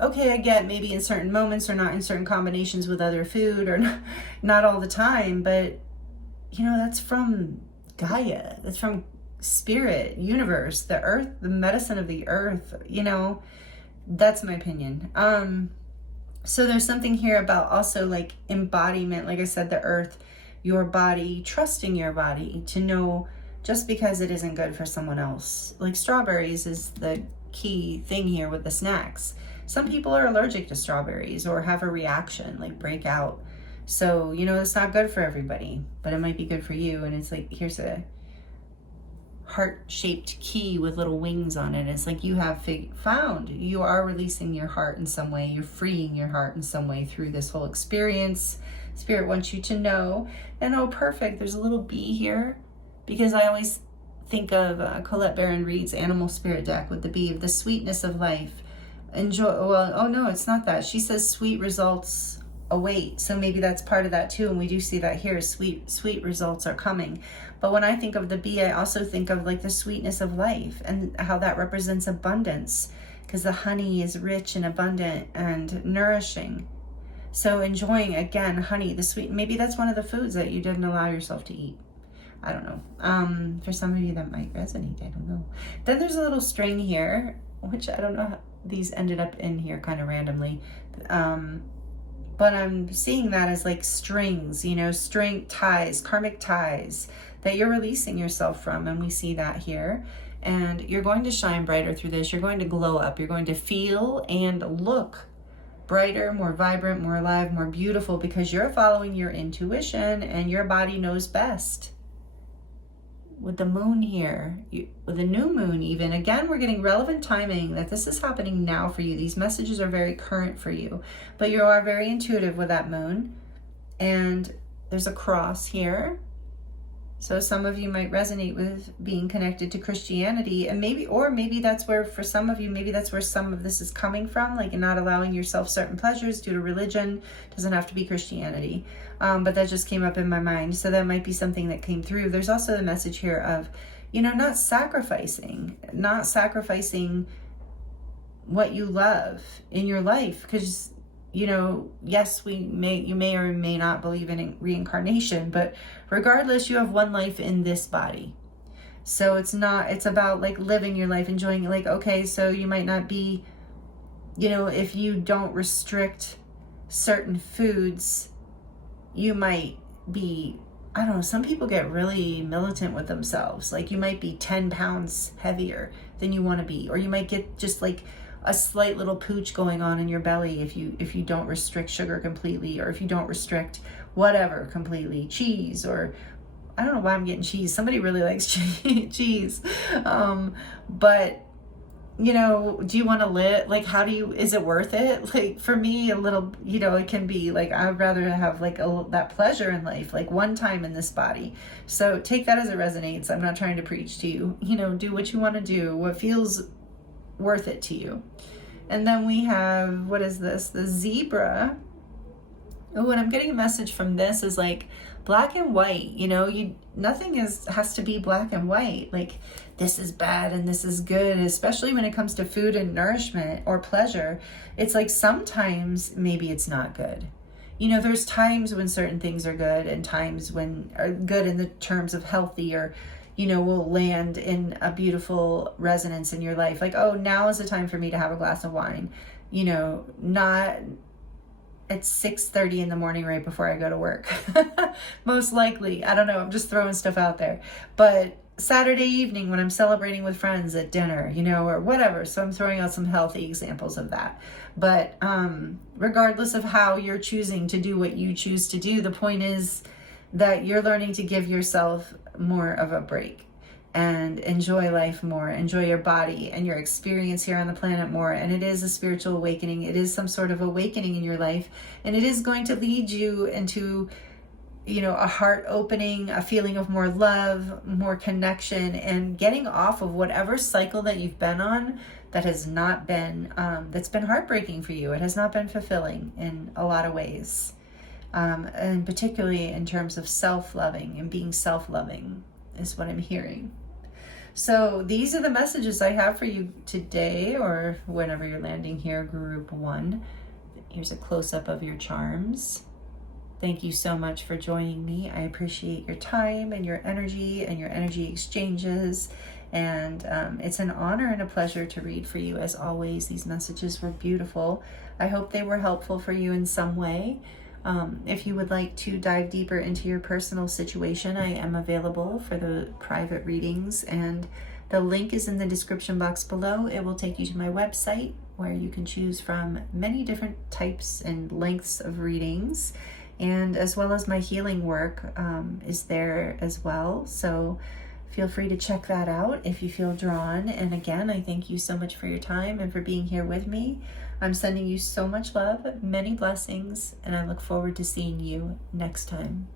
okay, I get maybe in certain moments, or not in certain combinations with other food, or not all the time, but you know, that's from Gaia, that's from spirit, universe, the earth, the medicine of the earth, you know, that's my opinion. So there's something here about also like embodiment, like I said, the earth, your body, trusting your body to know just because it isn't good for someone else. Like strawberries is the key thing here with the snacks. Some people are allergic to strawberries or have a reaction, like break out. So, you know, it's not good for everybody, but it might be good for you. And it's like, here's a heart-shaped key with little wings on it. It's like you have found, you are releasing your heart in some way. You're freeing your heart in some way through this whole experience. Spirit wants you to know. And oh, perfect. There's a little bee here, because I always think of Colette Baron Reid's Animal Spirit deck with the bee, of the sweetness of life. Enjoy, well, oh no, it's not that. She says sweet results await. So maybe that's part of that too. And we do see that here, sweet results are coming. But when I think of the bee, I also think of like the sweetness of life and how that represents abundance, because the honey is rich and abundant and nourishing. So enjoying, again, honey, the sweet, maybe that's one of the foods that you didn't allow yourself to eat. I don't know. For some of you that might resonate, I don't know. Then there's a little string here, which I don't know how these ended up in here kind of randomly. But I'm seeing that as like strings, you know, string ties, karmic ties that you're releasing yourself from. And we see that here. And you're going to shine brighter through this. You're going to glow up. You're going to feel and look brighter, more vibrant, more alive, more beautiful, because you're following your intuition and your body knows best. With the moon here, with the new moon even, again, we're getting relevant timing that this is happening now for you. These messages are very current for you, but you are very intuitive with that moon. And there's a cross here. So some of you might resonate with being connected to Christianity, and maybe that's where, for some of you, maybe that's where some of this is coming from, like you're not allowing yourself certain pleasures due to religion. It doesn't have to be Christianity, but that just came up in my mind. So that might be something that came through. There's also the message here of, you know, not sacrificing what you love in your life, because, you know, yes, you may or may not believe in reincarnation, but regardless, you have one life in this body. So it's about like living your life, enjoying it. Like, okay, so you might not be, you know, if you don't restrict certain foods, you might be, I don't know, some people get really militant with themselves. Like you might be 10 pounds heavier than you want to be, or you might get just like a slight little pooch going on in your belly if you don't restrict sugar completely, or if you don't restrict whatever completely, cheese, or I don't know why I'm getting cheese. Somebody really likes cheese. But you know, do you want to live? Like, is it worth it? Like for me, a little, you know, it can be like, I would rather have like that pleasure in life, like one time in this body. So take that as it resonates. I'm not trying to preach to you, you know, do what you want to do, what feels worth it to you. And then we have, what is this? The zebra. Oh, and I'm getting a message from this is like black and white, you know, nothing has to be black and white. Like this is bad and this is good, especially when it comes to food and nourishment or pleasure. It's like sometimes maybe it's not good. You know, there's times when certain things are good and times when are good in the terms of healthy, or you know, will land in a beautiful resonance in your life. Like, oh, now is the time for me to have a glass of wine. You know, not at 6:30 in the morning right before I go to work. Most likely. I don't know. I'm just throwing stuff out there. But Saturday evening when I'm celebrating with friends at dinner, you know, or whatever. So I'm throwing out some healthy examples of that. But regardless of how you're choosing to do what you choose to do, the point is that you're learning to give yourself more of a break and enjoy life more, enjoy your body and your experience here on the planet more. And it is a spiritual awakening. It is some sort of awakening in your life, and it is going to lead you into, you know, a heart opening, a feeling of more love, more connection, and getting off of whatever cycle that you've been on that has not been, that's been heartbreaking for you. It has not been fulfilling in a lot of ways. And particularly in terms of self-loving and being self-loving is what I'm hearing. So these are the messages I have for you today, or whenever you're landing here, group 1. Here's a close-up of your charms. Thank you so much for joining me. I appreciate your time and your energy exchanges. And it's an honor and a pleasure to read for you. As always, these messages were beautiful. I hope they were helpful for you in some way. If you would like to dive deeper into your personal situation, I am available for the private readings, and the link is in the description box below. It will take you to my website where you can choose from many different types and lengths of readings, and as well as my healing work is there as well. So feel free to check that out if you feel drawn. And again, I thank you so much for your time and for being here with me. I'm sending you so much love, many blessings, and I look forward to seeing you next time.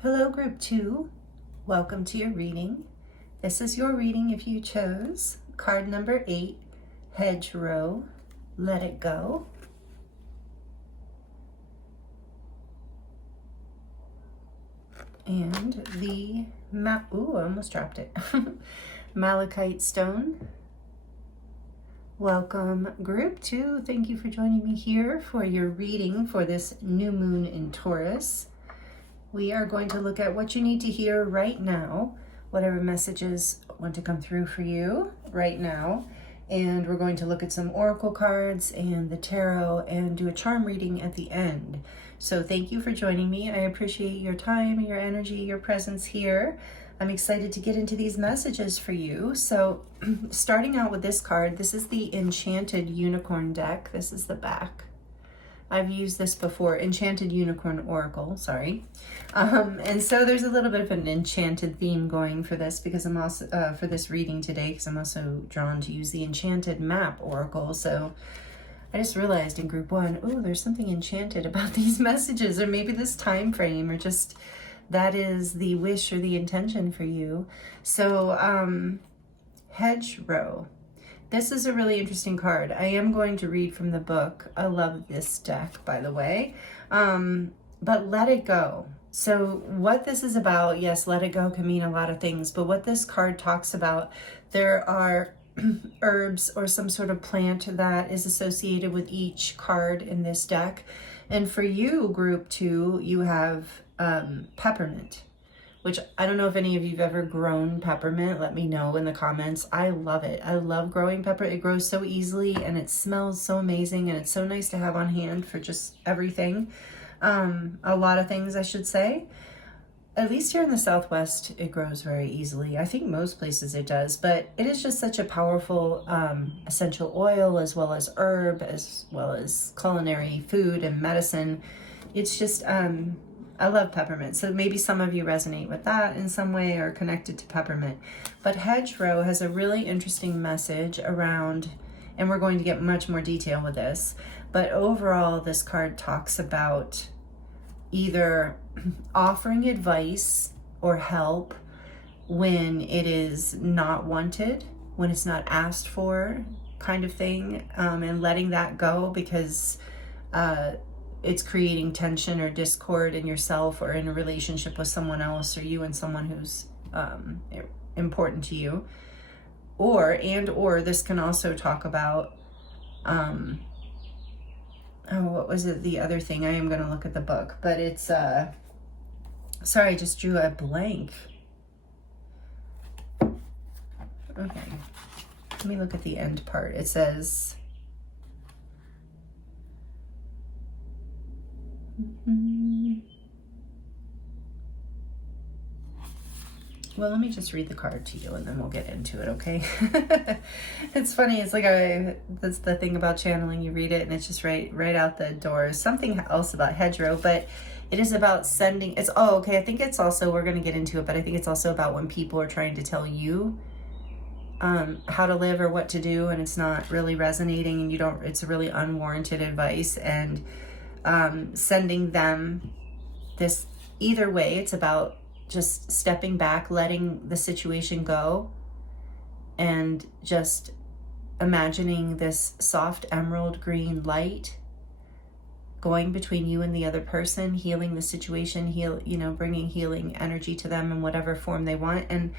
Hello, group 2. Welcome to your reading. This is your reading if you chose. Card number 8, Hedgerow, Let It Go. And the I almost dropped it. Malachite stone. Welcome, group 2. Thank you for joining me here for your reading for this new moon in Taurus. We are going to look at what you need to hear right now, whatever messages want to come through for you right now. And we're going to look at some oracle cards and the tarot and do a charm reading at the end. So thank you for joining me. I appreciate your time, your energy, your presence here. I'm excited to get into these messages for you. So starting out with this card, this is the Enchanted Unicorn deck. This is the back. I've used this before, Enchanted Unicorn Oracle, sorry. And so there's a little bit of an enchanted theme going for this because I'm also, for this reading today, because I'm also drawn to use the Enchanted Map Oracle. So I just realized in group 1, oh, there's something enchanted about these messages, or maybe this time frame, or just that is the wish or the intention for you. So hedgerow. This is a really interesting card. I am going to read from the book. I love this deck, by the way. But let it go. So what this is about, yes, let it go can mean a lot of things, but what this card talks about, there are herbs or some sort of plant that is associated with each card in this deck. And for you, group 2, you have peppermint, which I don't know if any of you've ever grown peppermint. Let me know in the comments. I love it. I love growing pepper. It grows so easily and it smells so amazing, and it's so nice to have on hand for just everything. A lot of things, I should say. At least here in the Southwest, it grows very easily. I think most places it does, but it is just such a powerful essential oil, as well as herb, as well as culinary food and medicine. It's just, I love peppermint. So maybe some of you resonate with that in some way or connected to peppermint. But hedgerow has a really interesting message around, and we're going to get much more detail with this, but overall this card talks about either offering advice or help when it is not wanted, when it's not asked for, kind of thing, and letting that go because it's creating tension or discord in yourself or in a relationship with someone else, or you and someone who's important to you. Or this can also talk about what was it, the other thing? I am going to look at the book, but it's sorry, I just drew a blank. Okay, let me look at the end part. It says well, let me just read the card to you and then we'll get into it, okay? It's funny, it's like that's the thing about channeling, you read it and it's just right out the door. Something else about hedgerow, but it is about sending, I think it's also, we're gonna get into it, but I think it's also about when people are trying to tell you how to live or what to do, and it's not really resonating, and it's really unwarranted advice, and sending them this. Either way, it's about just stepping back, letting the situation go, and just imagining this soft emerald green light going between you and the other person, healing the situation, bringing healing energy to them in whatever form they want. And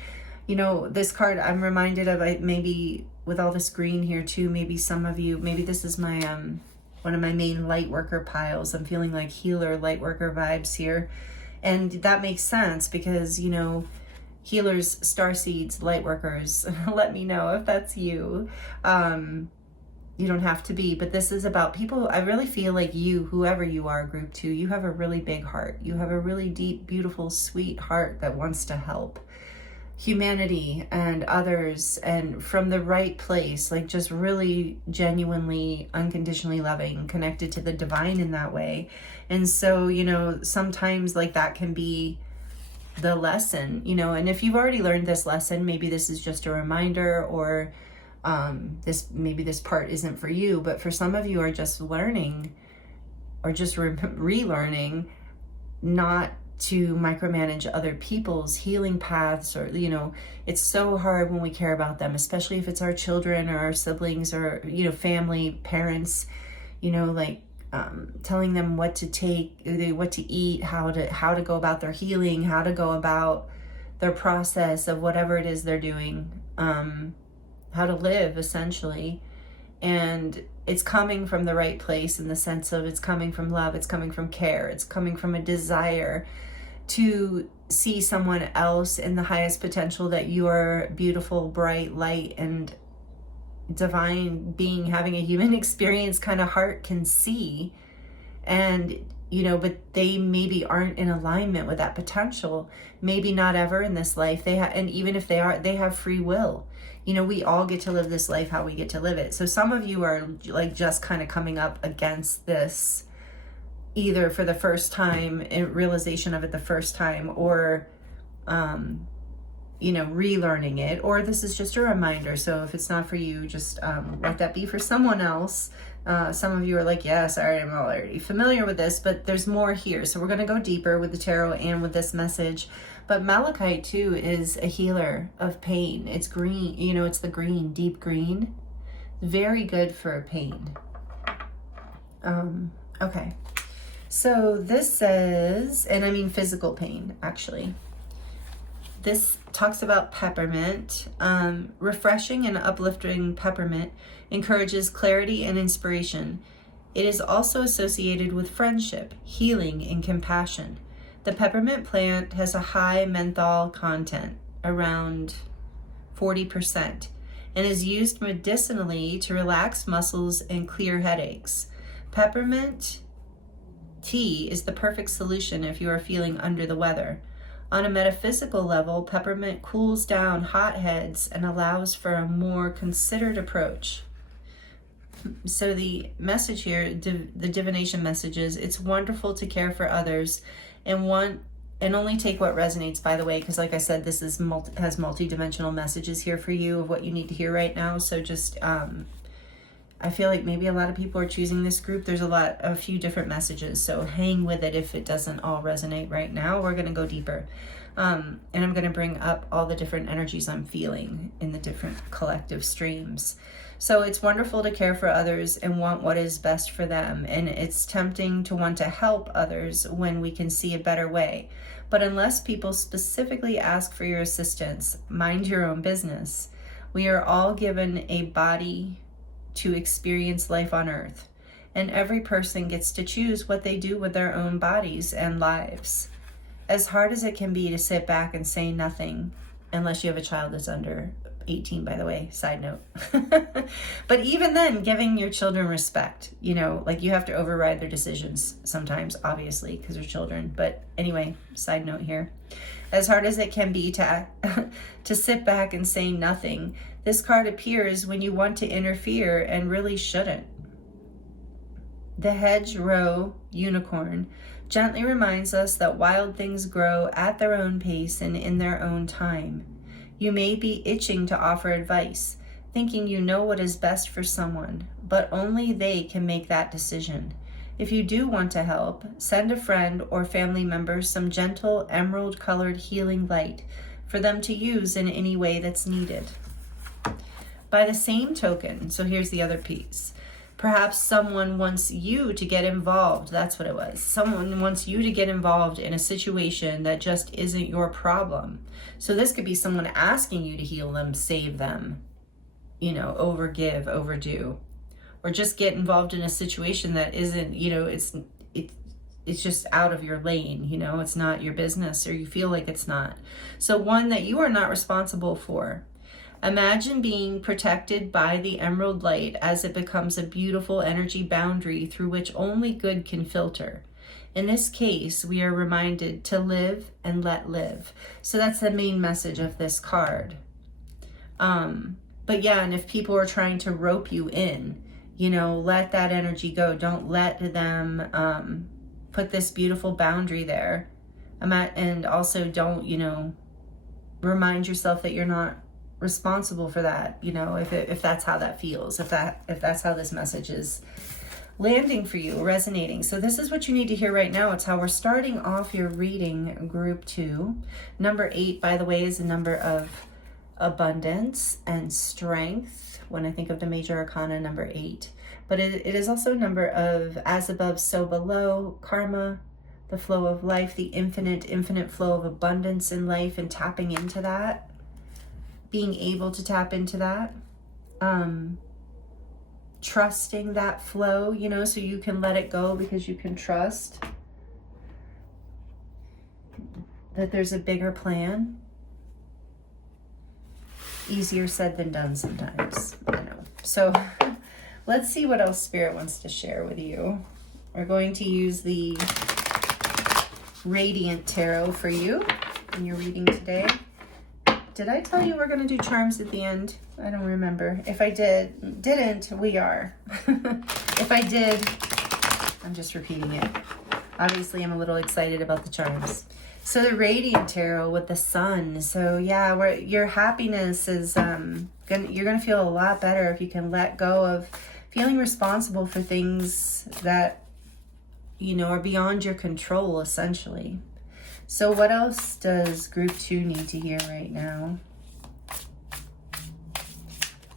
this card, I'm reminded of, maybe with all this green here too, maybe some of you, maybe this is my one of my main light worker piles. I'm feeling like healer, light worker vibes here. And that makes sense because, healers, starseeds, light workers, let me know if that's you. You don't have to be, but this is about people. I really feel like you, whoever you are, group 2, you have a really big heart. You have a really deep, beautiful, sweet heart that wants to help humanity and others, and from the right place, like just really genuinely, unconditionally loving, connected to the divine in that way. And so, sometimes like that can be the lesson, and if you've already learned this lesson, maybe this is just a reminder, or maybe this part isn't for you, but for some of you are just learning or just relearning not to micromanage other people's healing paths, or it's so hard when we care about them, especially if it's our children or our siblings or family, parents, telling them what to take, what to eat, how to go about their healing, how to go about their process of whatever it is they're doing, how to live essentially. and it's coming from the right place, in the sense of it's coming from love, it's coming from care, it's coming from a desire to see someone else in the highest potential that your beautiful, bright light and divine being, having a human experience kind of heart can see. And but they maybe aren't in alignment with that potential, maybe not ever in this life. And even if they are, they have free will. We all get to live this life how we get to live it. So some of you are like just kind of coming up against this, either for the first time, in realization of it the first time, or relearning it, or this is just a reminder. So if it's not for you, just let that be for someone else. Some of you are like, yes, I'm already familiar with this, but there's more here. So we're going to go deeper with the tarot and with this message. But Malachite too is a healer of pain. It's green, it's the green, deep green. Very good for pain. Okay. So this says, and I mean physical pain, actually. This talks about peppermint. Refreshing and uplifting peppermint encourages clarity and inspiration. It is also associated with friendship, healing, and compassion. The peppermint plant has a high menthol content, around 40%, and is used medicinally to relax muscles and clear headaches. Peppermint tea is the perfect solution if you are feeling under the weather. On a metaphysical level, peppermint cools down hot heads and allows for a more considered approach. So the message here, the divination message is, it's wonderful to care for others and only take what resonates, by the way, because like I said, this is has multi-dimensional messages here for you of what you need to hear right now. So just, I feel like maybe a lot of people are choosing this group. There's a few different messages, so hang with it if it doesn't all resonate right now. We're going to go deeper. And I'm going to bring up all the different energies I'm feeling in the different collective streams. So it's wonderful to care for others and want what is best for them. And it's tempting to want to help others when we can see a better way. But unless people specifically ask for your assistance, mind your own business. We are all given a body to experience life on earth, and every person gets to choose what they do with their own bodies and lives. As hard as it can be to sit back and say nothing, unless you have a child that's under 18, by the way, side note. But even then, giving your children respect, like you have to override their decisions sometimes, obviously, because they're children. But anyway, side note here. As hard as it can be to sit back and say nothing, this card appears when you want to interfere and really shouldn't. The hedgerow unicorn gently reminds us that wild things grow at their own pace and in their own time. You may be itching to offer advice, thinking you know what is best for someone, but only they can make that decision. If you do want to help, send a friend or family member some gentle emerald-colored healing light for them to use in any way that's needed. By the same token, so here's the other piece. Perhaps someone wants you to get involved. That's what it was. Someone wants you to get involved in a situation that just isn't your problem. So this could be someone asking you to heal them, save them, overgive, overdo, or just get involved in a situation that isn't, it's just out of your lane, it's not your business, or you feel like it's not. So one that you are not responsible for. Imagine being protected by the emerald light as it becomes a beautiful energy boundary through which only good can filter. In this case, we are reminded to live and let live. So that's the main message of this card. But yeah, and if people are trying to rope you in, let that energy go. Don't let them put this beautiful boundary there. And also don't, remind yourself that you're not responsible for that, if that's how that feels, if that's how this message is landing for you, resonating. So this is what you need to hear right now. It's how we're starting off your reading, group 2. Number 8, by the way, is a number of abundance and strength. When I think of the major arcana, number 8, but it is also a number of as above, so below, karma, the flow of life, the infinite flow of abundance in life, and tapping into that. Being able to tap into that. trusting that flow, you know, so you can let it go because you can trust that there's a bigger plan. Easier said than done sometimes, I know. So let's see what else Spirit wants to share with you. We're going to use the Radiant Tarot for you in your reading today. Did I tell you we're going to do charms at the end? I don't remember. If I didn't, we are. If I did, I'm just repeating it. Obviously, I'm a little excited about the charms. So the Radiant Tarot with the Sun. So yeah, your happiness is, you're going to feel a lot better if you can let go of feeling responsible for things that, you know, are beyond your control, essentially. So what else does group 2 need to hear right now?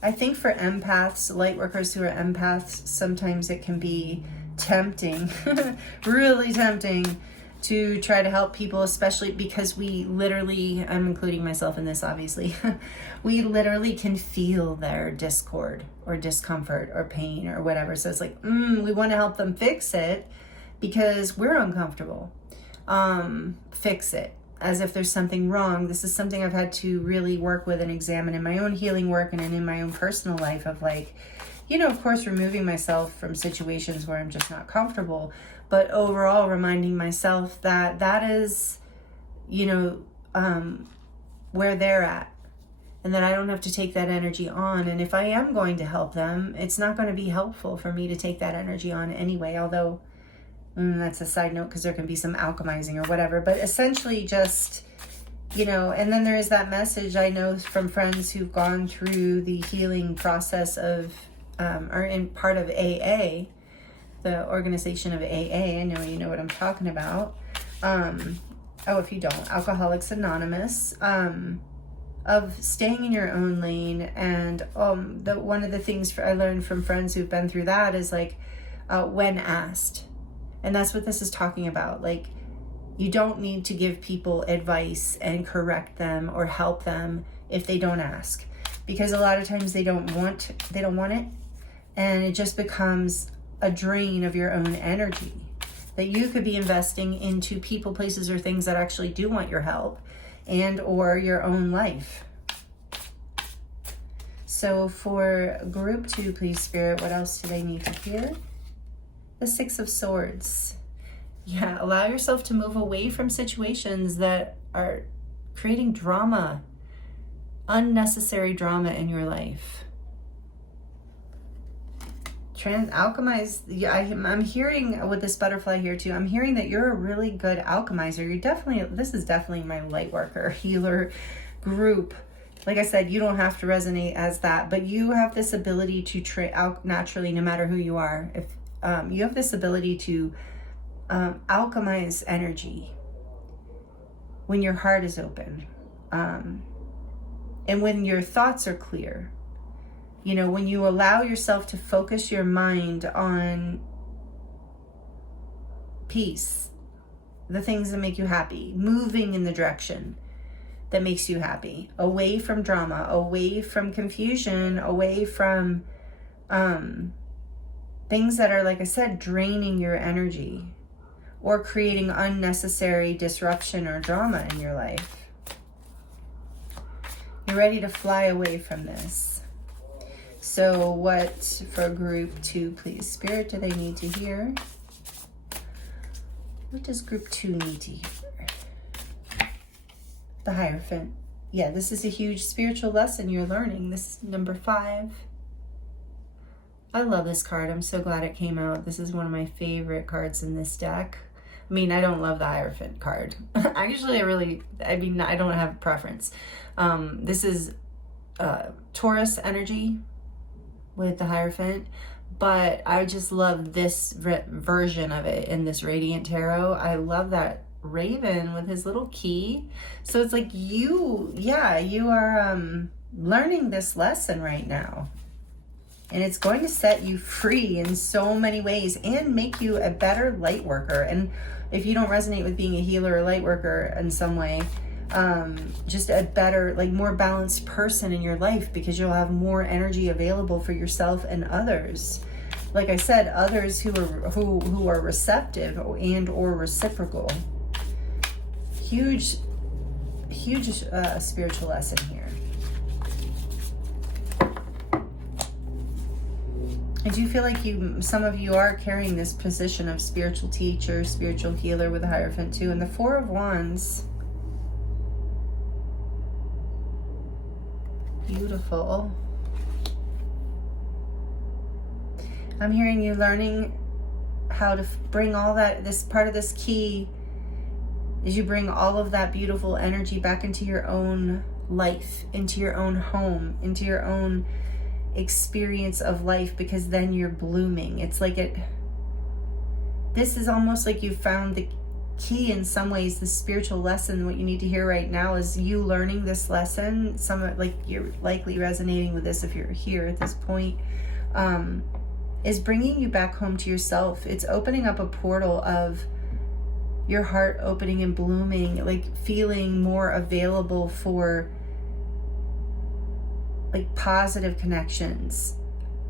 I think for empaths, light workers who are empaths, sometimes it can be tempting, really tempting to try to help people, especially because we literally, I'm including myself in this obviously, we literally can feel their discord or discomfort or pain or whatever. So it's like, we want to help them fix it because we're uncomfortable. Fix it as if there's something wrong. This is something I've had to really work with and examine in my own healing work and in my own personal life of like, you know, of course, removing myself from situations where I'm just not comfortable, but overall reminding myself that that is, you know, where they're at, and that I don't have to take that energy on. And if I am going to help them, it's not going to be helpful for me to take that energy on anyway, although that's a side note because there can be some alchemizing or whatever, but essentially just, you know, and then there is that message I know from friends who've gone through the healing process of, or in part of AA, the organization of AA. I know you know what I'm talking about. If you don't, Alcoholics Anonymous, of staying in your own lane. And one of the things I learned from friends who've been through that is like, when asked. And that's what this is talking about. Like, you don't need to give people advice and correct them or help them if they don't ask, because a lot of times they don't want it, and it just becomes a drain of your own energy that you could be investing into people, places, or things that actually do want your help and or your own life. So for group 2, please, Spirit, what else do they need to hear? The 6 of Swords. Yeah, allow yourself to move away from situations that are creating drama, unnecessary drama in your life. Alchemize. Yeah, I'm hearing with this butterfly here too, I'm hearing that you're a really good alchemizer. This is definitely my light worker, healer group. Like I said, you don't have to resonate as that, but you have this ability to naturally, no matter who you are. If you have this ability to alchemize energy when your heart is open, and when your thoughts are clear. You know, when you allow yourself to focus your mind on peace, the things that make you happy, moving in the direction that makes you happy, away from drama, away from confusion, away from things that are, like I said, draining your energy or creating unnecessary disruption or drama in your life. You're ready to fly away from this. So what, for group 2, please, Spirit, do they need to hear? What does group 2 need to hear? The Hierophant. Yeah, this is a huge spiritual lesson you're learning. This is number 5. I love this card. I'm so glad it came out. This is one of my favorite cards in this deck. I mean, I don't love the Hierophant card. Actually, I don't have a preference. This is Taurus energy with the Hierophant, but I just love this version of it in this Radiant Tarot. I love that raven with his little key. So it's like you are learning this lesson right now, and it's going to set you free in so many ways and make you a better light worker. And if you don't resonate with being a healer or light worker in some way, just a better, like more balanced person in your life, because you'll have more energy available for yourself and others. Like I said, others who are receptive and or reciprocal. Huge spiritual lesson here. I do feel like some of you are carrying this position of spiritual teacher, spiritual healer with a Hierophant too. And the Four of Wands. Beautiful. I'm hearing you learning how to bring all that, this part of this key is you bring all of that beautiful energy back into your own life, into your own home, into your own experience of life, because then you're blooming. It's like this is almost like you found the key in some ways. The spiritual lesson, what you need to hear right now is you learning this lesson. Like you're likely resonating with this if you're here at this point, is bringing you back home to yourself. It's opening up a portal of your heart opening and blooming, like feeling more available for like positive connections,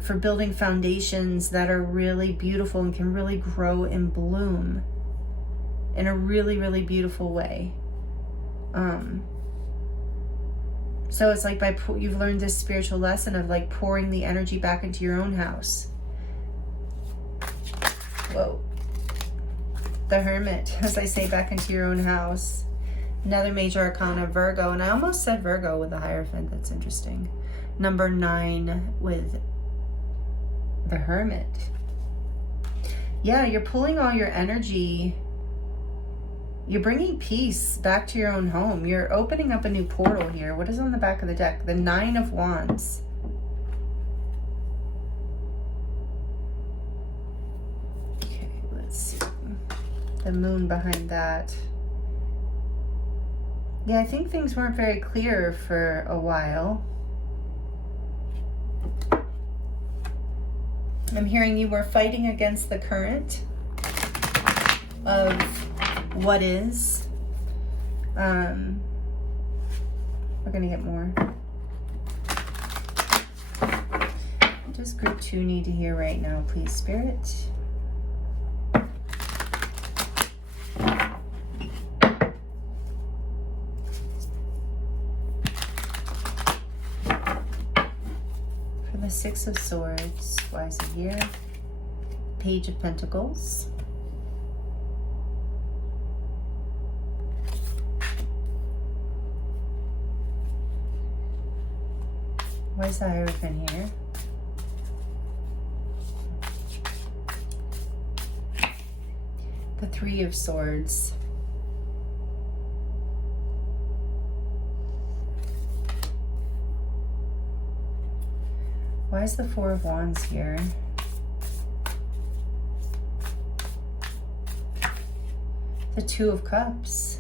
for building foundations that are really beautiful and can really grow and bloom in a really, really beautiful way. So it's like you've learned this spiritual lesson of like pouring the energy back into your own house. Whoa. The Hermit, as I say, back into your own house. Another major arcana, Virgo. And I almost said Virgo with the Hierophant. That's interesting. Number 9 with the Hermit. Yeah, you're pulling all your energy. You're bringing peace back to your own home. You're opening up a new portal here. What is on the back of the deck? The 9 of Wands. Okay, let's see. The Moon behind that. Yeah, I think things weren't very clear for a while. I'm hearing you were fighting against the current of what is. We're gonna get more. What does group 2 need to hear right now, please, Spirit? Six of Swords, why is it here? Page of Pentacles. Why is the Hierophant here? The Three of Swords. Why is the Four of Wands here? The Two of Cups.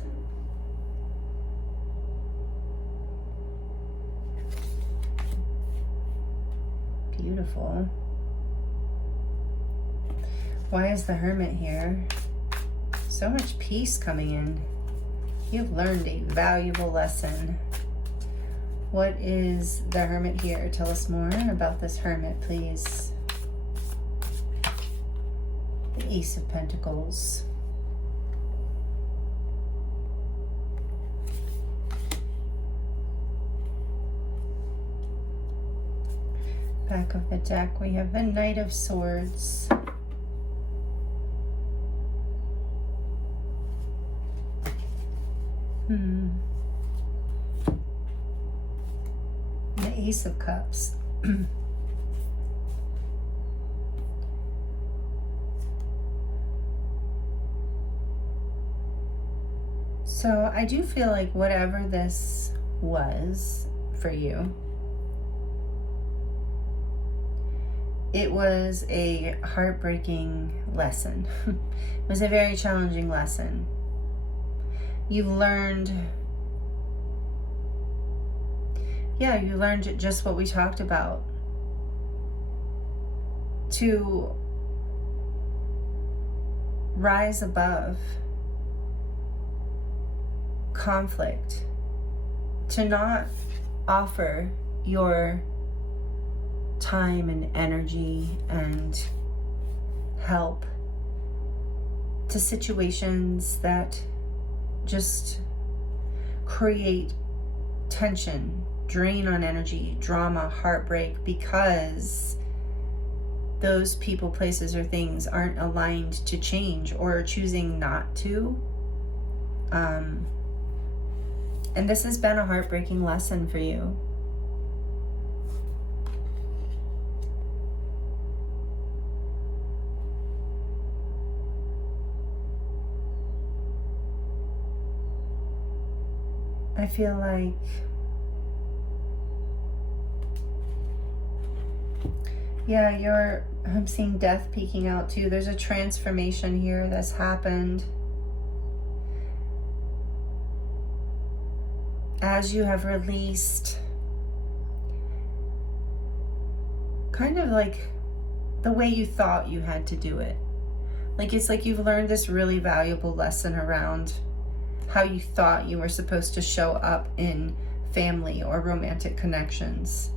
Beautiful. Why is the Hermit here? So much peace coming in. You've learned a valuable lesson. What is the Hermit here? Tell us more about this Hermit, please. The Ace of Pentacles. Back of the deck, we have the Knight of Swords. The Ace of Cups. So I do feel like whatever this was for you, it was a heartbreaking lesson. It was a very challenging lesson. You've learned, you learned just what we talked about. To rise above conflict to not offer your time and energy and help to situations that just create tension, drain on energy, drama, heartbreak, because those people, places, or things aren't aligned to change or are choosing not to. And this has been a heartbreaking lesson for you. I feel like I'm seeing death peeking out too. There's a transformation here that's happened as you have released kind of like the way you thought you had to do it. Like it's like you've learned this really valuable lesson around how you thought you were supposed to show up in family or romantic connections.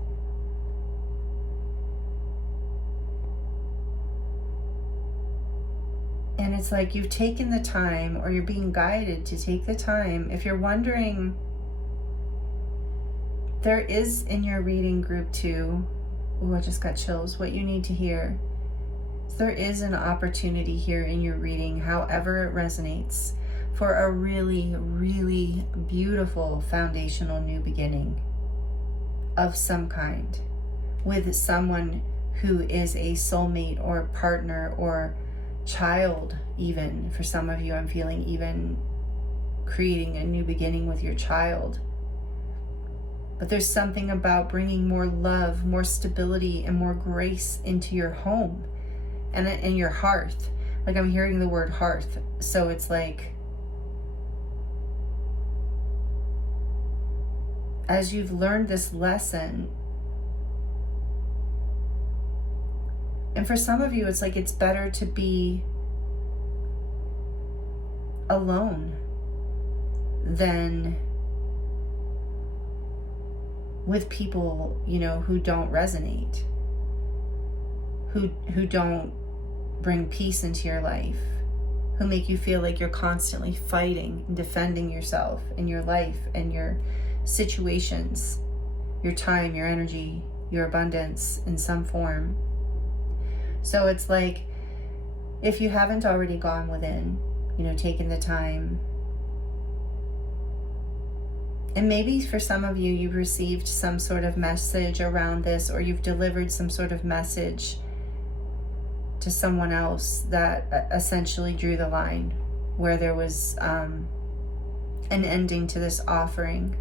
And it's like you've taken the time, or you're being guided to take the time. If you're wondering, there is in your reading group too, I just got chills, what you need to hear. There is an opportunity here in your reading, however it resonates, for a really, really beautiful foundational new beginning of some kind with someone who is a soulmate or partner or child. Even for some of you, I'm feeling even creating a new beginning with your child. But there's something about bringing more love, more stability, and more grace into your home and your hearth. Like I'm hearing the word hearth. So it's like, as you've learned this lesson, and for some of you, it's like it's better to be alone than with people, you know, who don't resonate, who don't bring peace into your life, who make you feel like you're constantly fighting and defending yourself and your life and your situations, your time, your energy, your abundance in some form. So it's like, if you haven't already gone within, you know, taken the time, and maybe for some of you, you've received some sort of message around this, or you've delivered some sort of message to someone else that essentially drew the line, where there was an ending to this offering.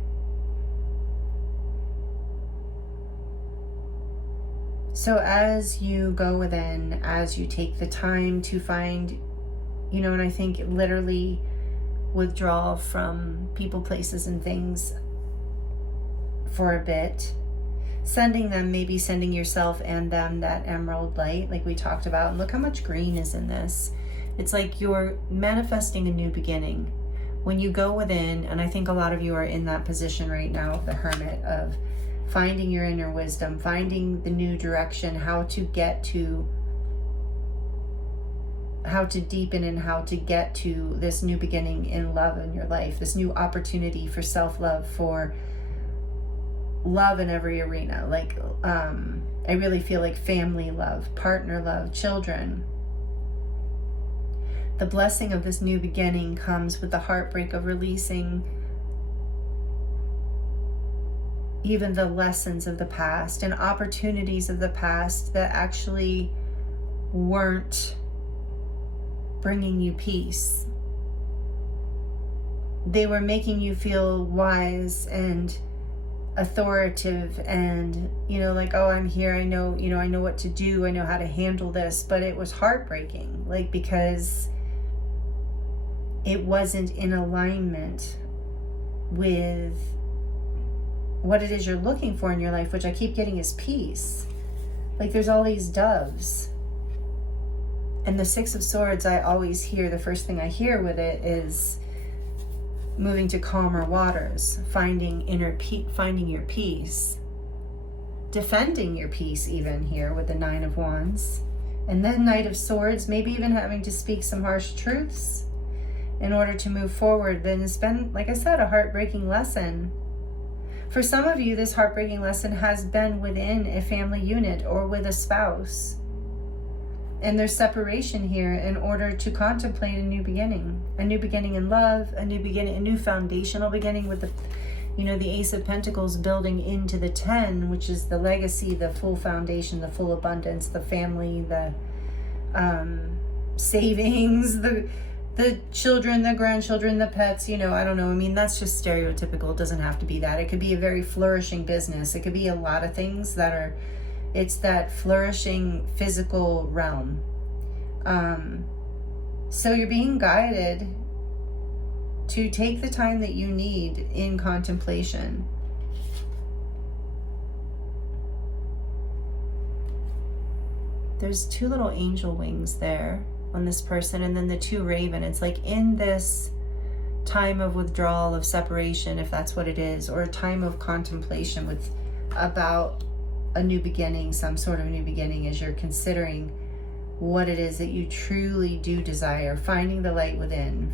So as you go within, as you take the time to find, you know, and I think literally withdraw from people, places, and things for a bit, maybe sending yourself and them that emerald light like we talked about. And look how much green is in this. It's like you're manifesting a new beginning. When you go within, and I think a lot of you are in that position right now of the hermit, of finding your inner wisdom, finding the new direction, how to deepen and how to get to this new beginning in love in your life, this new opportunity for self-love, for love in every arena. Like, I really feel like family love, partner love, children. The blessing of this new beginning comes with the heartbreak of releasing even the lessons of the past and opportunities of the past that actually weren't bringing you peace. They were making you feel wise and authoritative and, you know, like, oh, I'm here, I know, you know, I know what to do, I know how to handle this. But it was heartbreaking, like, because it wasn't in alignment with what it is you're looking for in your life, which I keep getting is peace. Like, there's all these doves. And the Six of Swords, I always hear, the first thing I hear with it is moving to calmer waters, finding finding your peace, defending your peace even here with the Nine of Wands. And then Knight of Swords, maybe even having to speak some harsh truths in order to move forward. Then it's been, like I said, a heartbreaking lesson. For some of you, this heartbreaking lesson has been within a family unit or with a spouse. And there's separation here in order to contemplate a new beginning in love, a new foundational beginning with the, the Ace of Pentacles building into the 10, which is the legacy, the full foundation, the full abundance, the family, the savings, the children, the grandchildren, the pets, I don't know. I mean, that's just stereotypical. It doesn't have to be that. It could be a very flourishing business. It could be a lot of things it's that flourishing physical realm. So you're being guided to take the time that you need in contemplation. There's 2 little angel wings there on this person, and then the 2 raven. It's like in this time of withdrawal, of separation, if that's what it is, or a time of contemplation about a new beginning, some sort of new beginning, as you're considering what it is that you truly do desire, finding the light within,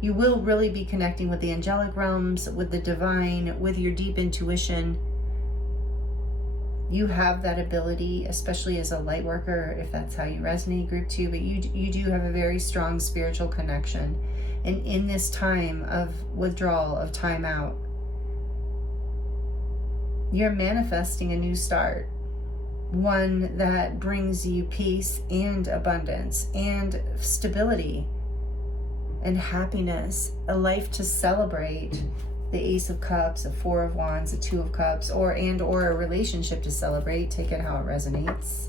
you will really be connecting with the angelic realms, with the divine, with your deep intuition. You have that ability, especially as a light worker, if that's how you resonate, group 2, but you do have a very strong spiritual connection. And in this time of withdrawal, of time out, you're manifesting a new start, one that brings you peace and abundance and stability and happiness, a life to celebrate. The Ace of Cups, the 4 of Wands, the 2 of Cups, or a relationship to celebrate. Take it how it resonates.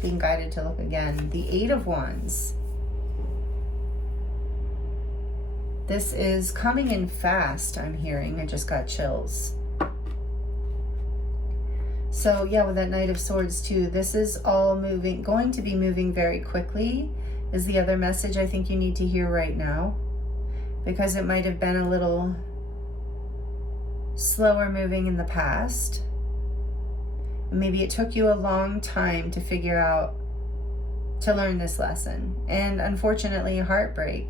Being guided to look again. The 8 of Wands. This is coming in fast, I'm hearing. I just got chills. So yeah, with that Knight of Swords too, this is all going to be moving very quickly, is the other message I think you need to hear right now. Because it might have been a little slower moving in the past. Maybe it took you a long time to figure out, to learn this lesson. And unfortunately, heartbreak,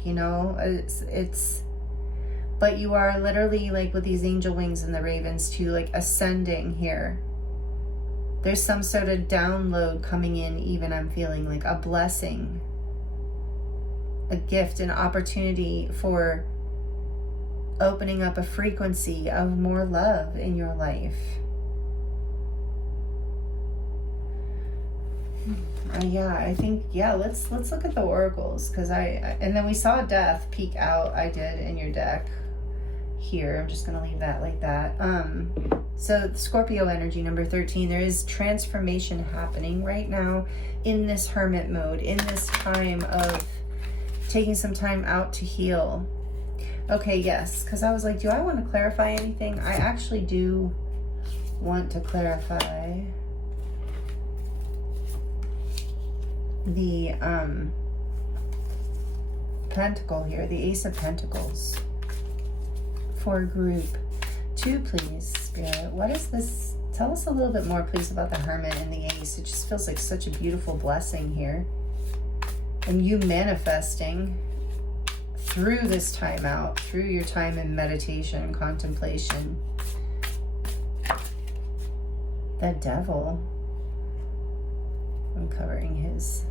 but you are literally, like with these angel wings and the ravens too, like ascending here. There's some sort of download coming in, even I'm feeling like a blessing, a gift, an opportunity for opening up a frequency of more love in your life. I think, let's look at the oracles, because and then we saw death peek out, I did, in your deck here. I'm just going to leave that like that. So Scorpio energy, number 13, there is transformation happening right now in this hermit mode, in this time of taking some time out to heal. Okay, yes, because I was like, do I want to clarify anything? I actually do want to clarify the pentacle here, the Ace of Pentacles for group 2, please, Spirit. What is this? Tell us a little bit more, please, about the Hermit and the Ace. It just feels like such a beautiful blessing here. And you manifesting through this time out, through your time in meditation and contemplation. The Devil. I'm covering his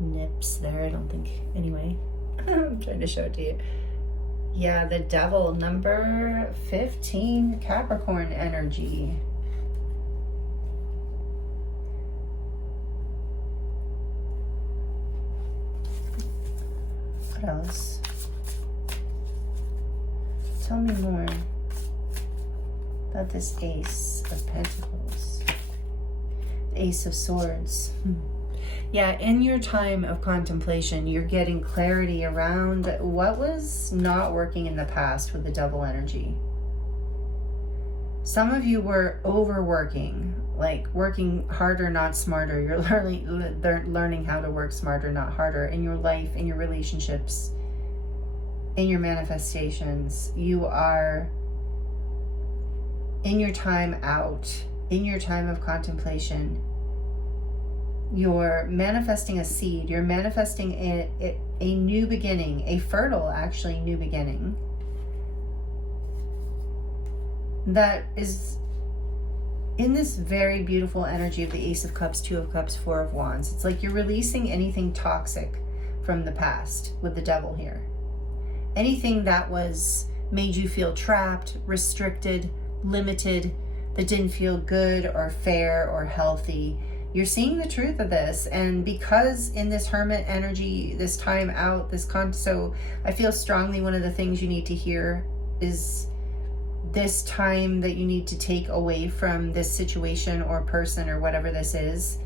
nips there. I don't think, anyway. I'm trying to show it to you. Yeah, the Devil, number 15, Capricorn energy. What else? Tell me more about this Ace of Pentacles. The Ace of Swords. Yeah, in your time of contemplation, you're getting clarity around what was not working in the past with the Devil energy. Some of you were overworking, like working harder, not smarter. You're learning how to work smarter, not harder in your life, in your relationships, in your manifestations. You are in your time out, in your time of contemplation. You're manifesting a seed. You're manifesting a new beginning, a fertile, actually, new beginning that is in this very beautiful energy of the Ace of Cups, Two of Cups, Four of Wands. It's like you're releasing anything toxic from the past with the Devil here. Anything that made you feel trapped, restricted, limited, that didn't feel good or fair or healthy. You're seeing the truth of this, and because in this Hermit energy, this time out, so I feel strongly one of the things you need to hear is this time that you need to take away from this situation or person or whatever this is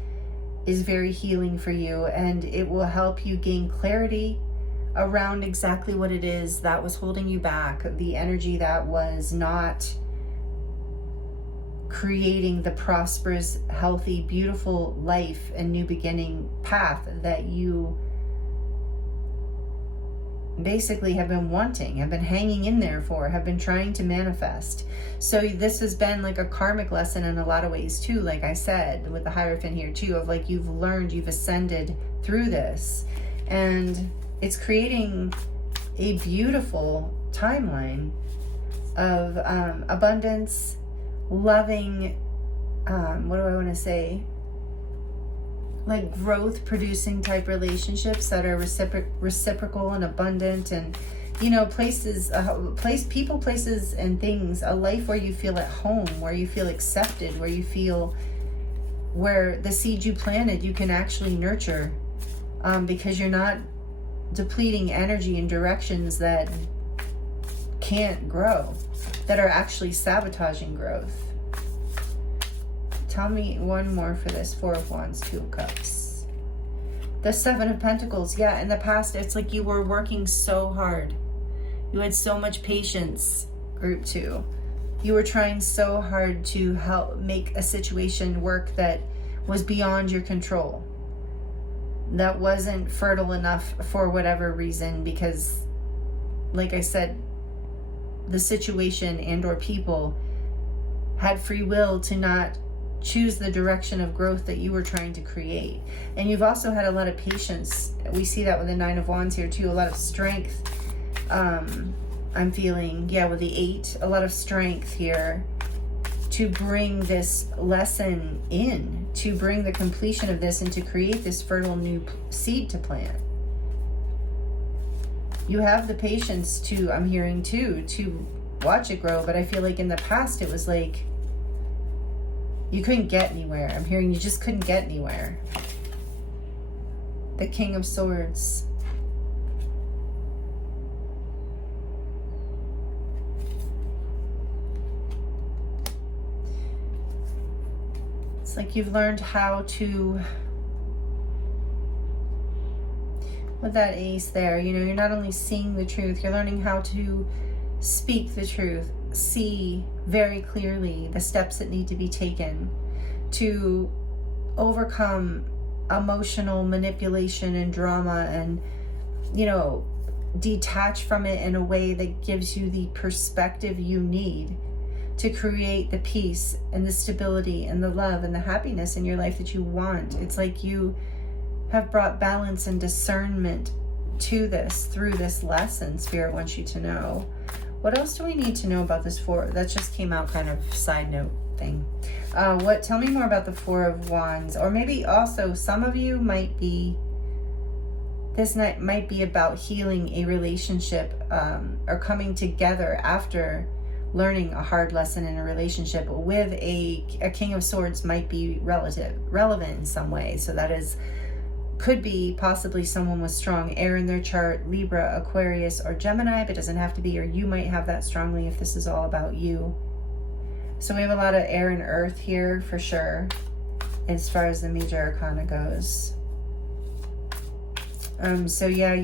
very healing for you, and it will help you gain clarity around exactly what it is that was holding you back, the energy that was not creating the prosperous, healthy, beautiful life and new beginning path that you basically have been wanting, have been hanging in there for, have been trying to manifest. So this has been like a karmic lesson in a lot of ways too, like I said, with the Hierophant here too, of like you've learned, you've ascended through this, and it's creating a beautiful timeline of abundance, loving, what do I want to say, like growth producing type relationships that are reciprocal and abundant, and places, people, places and things, a life where you feel at home, where you feel accepted, where the seed you planted you can actually nurture, because you're not depleting energy in directions that can't grow, that are actually sabotaging growth. Tell me one more for this. Four of Wands, Two of Cups. The Seven of Pentacles. Yeah, in the past, it's like you were working so hard. You had so much patience, Group 2. You were trying so hard to help make a situation work that was beyond your control. That wasn't fertile enough for whatever reason, because, like I said, the situation and or people had free will to not choose the direction of growth that you were trying to create. And you've also had a lot of patience. We see that with the Nine of Wands here too, a lot of strength. I'm feeling, yeah, with the 8, a lot of strength here to bring this lesson in, to bring the completion of this and to create this fertile new seed to plant. You have the patience to, I'm hearing too, to watch it grow, but I feel like in the past it was like you couldn't get anywhere. I'm hearing you just couldn't get anywhere. The King of Swords. It's like you've learned how to, with that Ace there, you're not only seeing the truth, you're learning how to speak the truth, see very clearly the steps that need to be taken to overcome emotional manipulation and drama, and detach from it in a way that gives you the perspective you need to create the peace and the stability and the love and the happiness in your life that you want. It's like you have brought balance and discernment to this through this lesson Spirit wants you to know. What else do we need to know about this four? That just came out kind of side note thing. Tell me more about the Four of Wands, or maybe also some of you might be, this night might be about healing a relationship, or coming together after learning a hard lesson in a relationship with a King of Swords might be relevant in some way. So that could be possibly someone with strong air in their chart, Libra, Aquarius, or Gemini, but doesn't have to be, or you might have that strongly if this is all about you. So we have a lot of air and earth here for sure, as far as the major arcana goes. So yeah,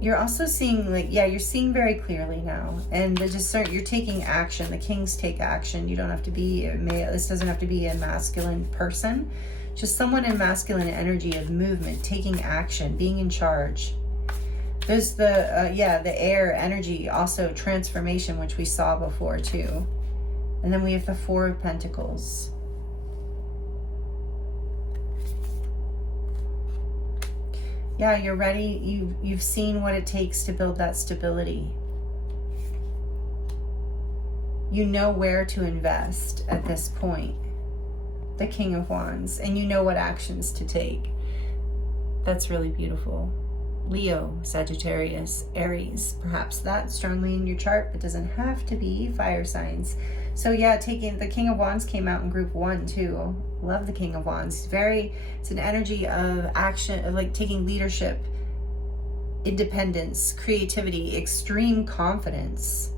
you're also seeing, like, yeah, you're seeing very clearly now, and you're taking action. The kings take action. You don't have to be this doesn't have to be a masculine person Just someone in masculine energy of movement, taking action, being in charge. There's the air energy, also transformation, which we saw before too. And then we have the Four of Pentacles. Yeah, you're ready. You've seen what it takes to build that stability. You know where to invest at this point. The King of Wands. And you know what actions to take. That's really beautiful. Leo, Sagittarius, Aries. Perhaps that's strongly in your chart, but doesn't have to be. Fire signs. So yeah, taking the King of Wands came out in group 1 too. Love the King of Wands. It's an energy of action, of like taking leadership, independence, creativity, extreme confidence.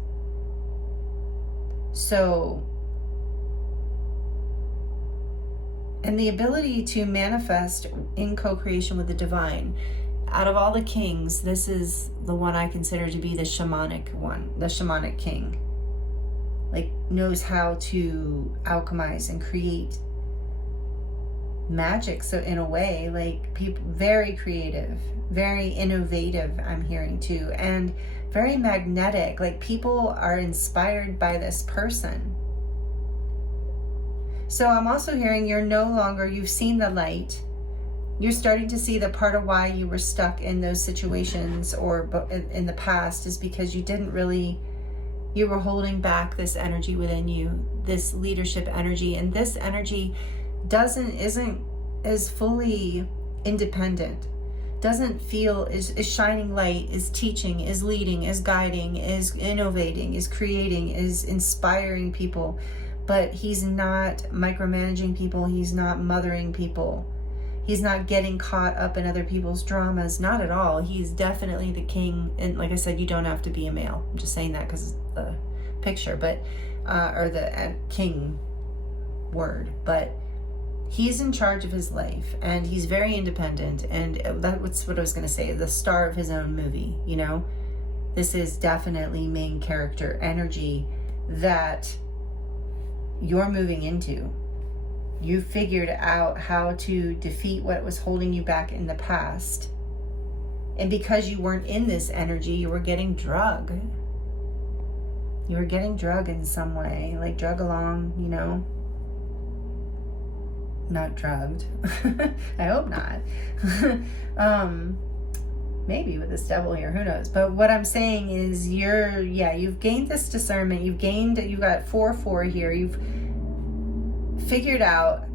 So, and the ability to manifest in co-creation with the divine. Out of all the kings, this is the one I consider to be the shamanic one, the shamanic king. Like, knows how to alchemize and create magic. So in a way, like, people, very creative, very innovative, I'm hearing too, and very magnetic. Like, people are inspired by this person. So I'm also hearing you've seen the light. You're starting to see the part of why you were stuck in those situations or in the past is because you were holding back this energy within you, this leadership energy. And this energy isn't as fully independent, doesn't feel, is shining light, is teaching, is leading, is guiding, is innovating, is creating, is inspiring people. But he's not micromanaging people. He's not mothering people. He's not getting caught up in other people's dramas. Not at all. He's definitely the king. And like I said, you don't have to be a male. I'm just saying that because of the picture, but or the king word. But he's in charge of his life, and he's very independent. And that's what I was going to say. The star of his own movie. You know, this is definitely main character energy that you're moving into. You figured out how to defeat what was holding you back in the past. And because you weren't in this energy, you were getting drug. You were getting drug in some way, like drug along, you know. Not drugged. I hope not. Maybe with this devil here, who knows? But what I'm saying is you've gained this discernment. You've got 4-4 here. You've figured out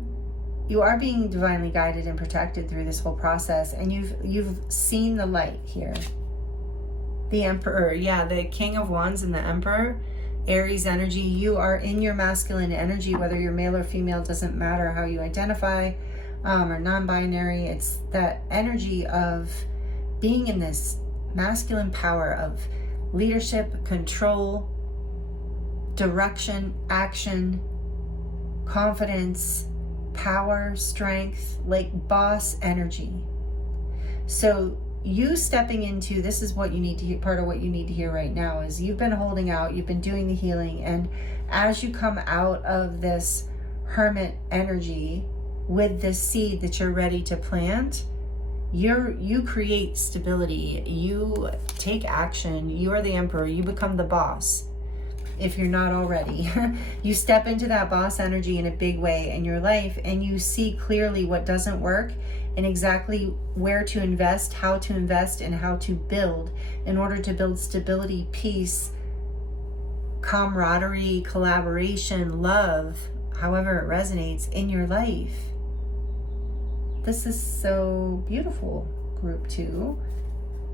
you are being divinely guided and protected through this whole process, and you've seen the light here. The Emperor, the King of Wands and the Emperor, Aries energy. You are in your masculine energy, whether you're male or female, doesn't matter how you identify, or non-binary. It's that energy of being in this masculine power of leadership, control, direction, action, confidence, power, strength, like boss energy. So you stepping into this is what you need to hear. Part of what you need to hear right now is you've been holding out, you've been doing the healing, and as you come out of this hermit energy with this seed that you're ready to plant, you create stability, you take action, you are the emperor, you become the boss. If you're not already, you step into that boss energy in a big way in your life, and you see clearly what doesn't work and exactly where to invest, how to invest, and how to build in order to build stability, peace, camaraderie, collaboration, love, however it resonates in your life. This is so beautiful, group 2.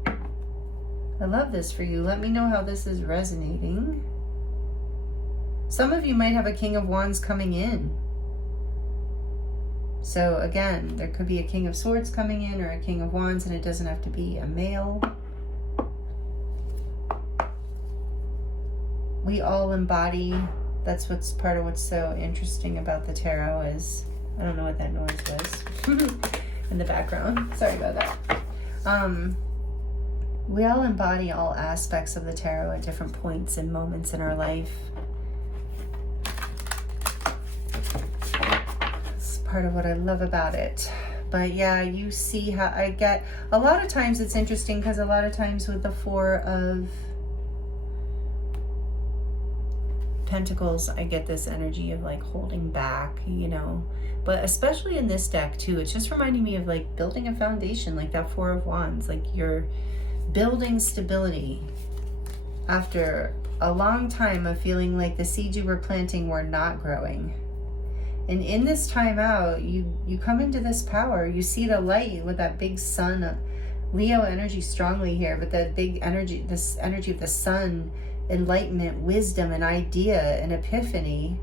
I love this for you. Let me know how this is resonating. Some of you might have a King of Wands coming in. So again, there could be a King of Swords coming in or a King of Wands, and it doesn't have to be a male. We all embody. That's what's part of what's so interesting about the tarot is, I don't know what that noise was in the background. Sorry about that. We all embody all aspects of the tarot at different points and moments in our life. part of what I love about it. But yeah, you see how I get, a lot of times it's interesting because a lot of times with the Four of Pentacles, I get this energy of like holding back, you know, but especially in this deck too, it's just reminding me of like building a foundation, like that Four of Wands, like you're building stability after a long time of feeling like the seeds you were planting were not growing. And in this time out, you come into this power. You see the light with that big sun, Leo energy strongly here, but that big energy, this energy of the sun, enlightenment, wisdom, an idea, an epiphany,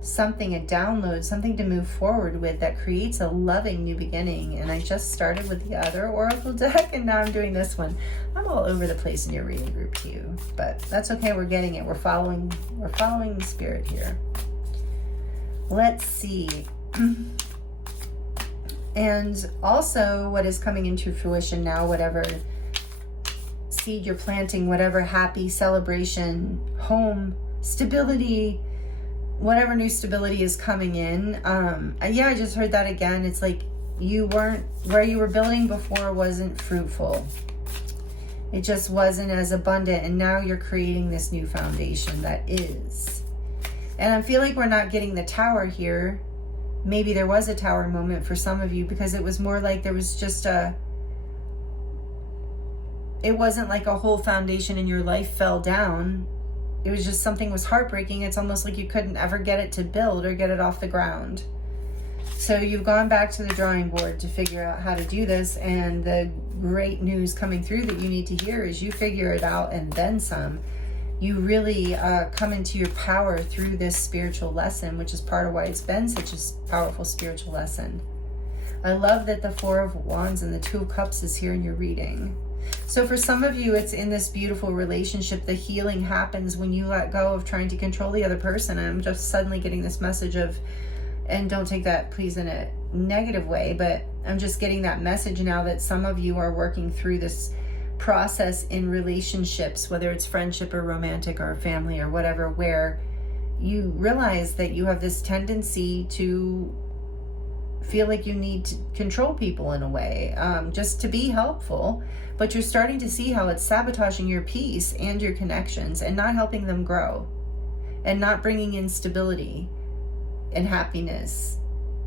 something, a download, something to move forward with that creates a loving new beginning. And I just started with the other oracle deck and now I'm doing this one. I'm all over the place in your reading group too, but that's okay. We're getting it. We're following spirit here. Let's see. And also what is coming into fruition now, whatever seed you're planting, whatever happy celebration, home, stability, whatever new stability is coming in. Yeah, I just heard that again. It's like you weren't, where you were building before wasn't fruitful. It just wasn't as abundant. And now you're creating this new foundation that is. And I feel like we're not getting the tower here. Maybe there was a tower moment for some of you because it was more like there was just it wasn't like a whole foundation in your life fell down. It was just something was heartbreaking. It's almost like you couldn't ever get it to build or get it off the ground. So you've gone back to the drawing board to figure out how to do this. And the great news coming through that you need to hear is you figure it out and then some. You really come into your power through this spiritual lesson, which is part of why it's been such a powerful spiritual lesson. I love that the Four of Wands and the Two of Cups is here in your reading. So for some of you, it's in this beautiful relationship. The healing happens when you let go of trying to control the other person. I'm just suddenly getting this message of, and don't take that please in a negative way, but I'm just getting that message now that some of you are working through this process in relationships, whether it's friendship or romantic or family or whatever, where you realize that you have this tendency to feel like you need to control people in a way, just to be helpful, but you're starting to see how it's sabotaging your peace and your connections and not helping them grow and not bringing in stability and happiness.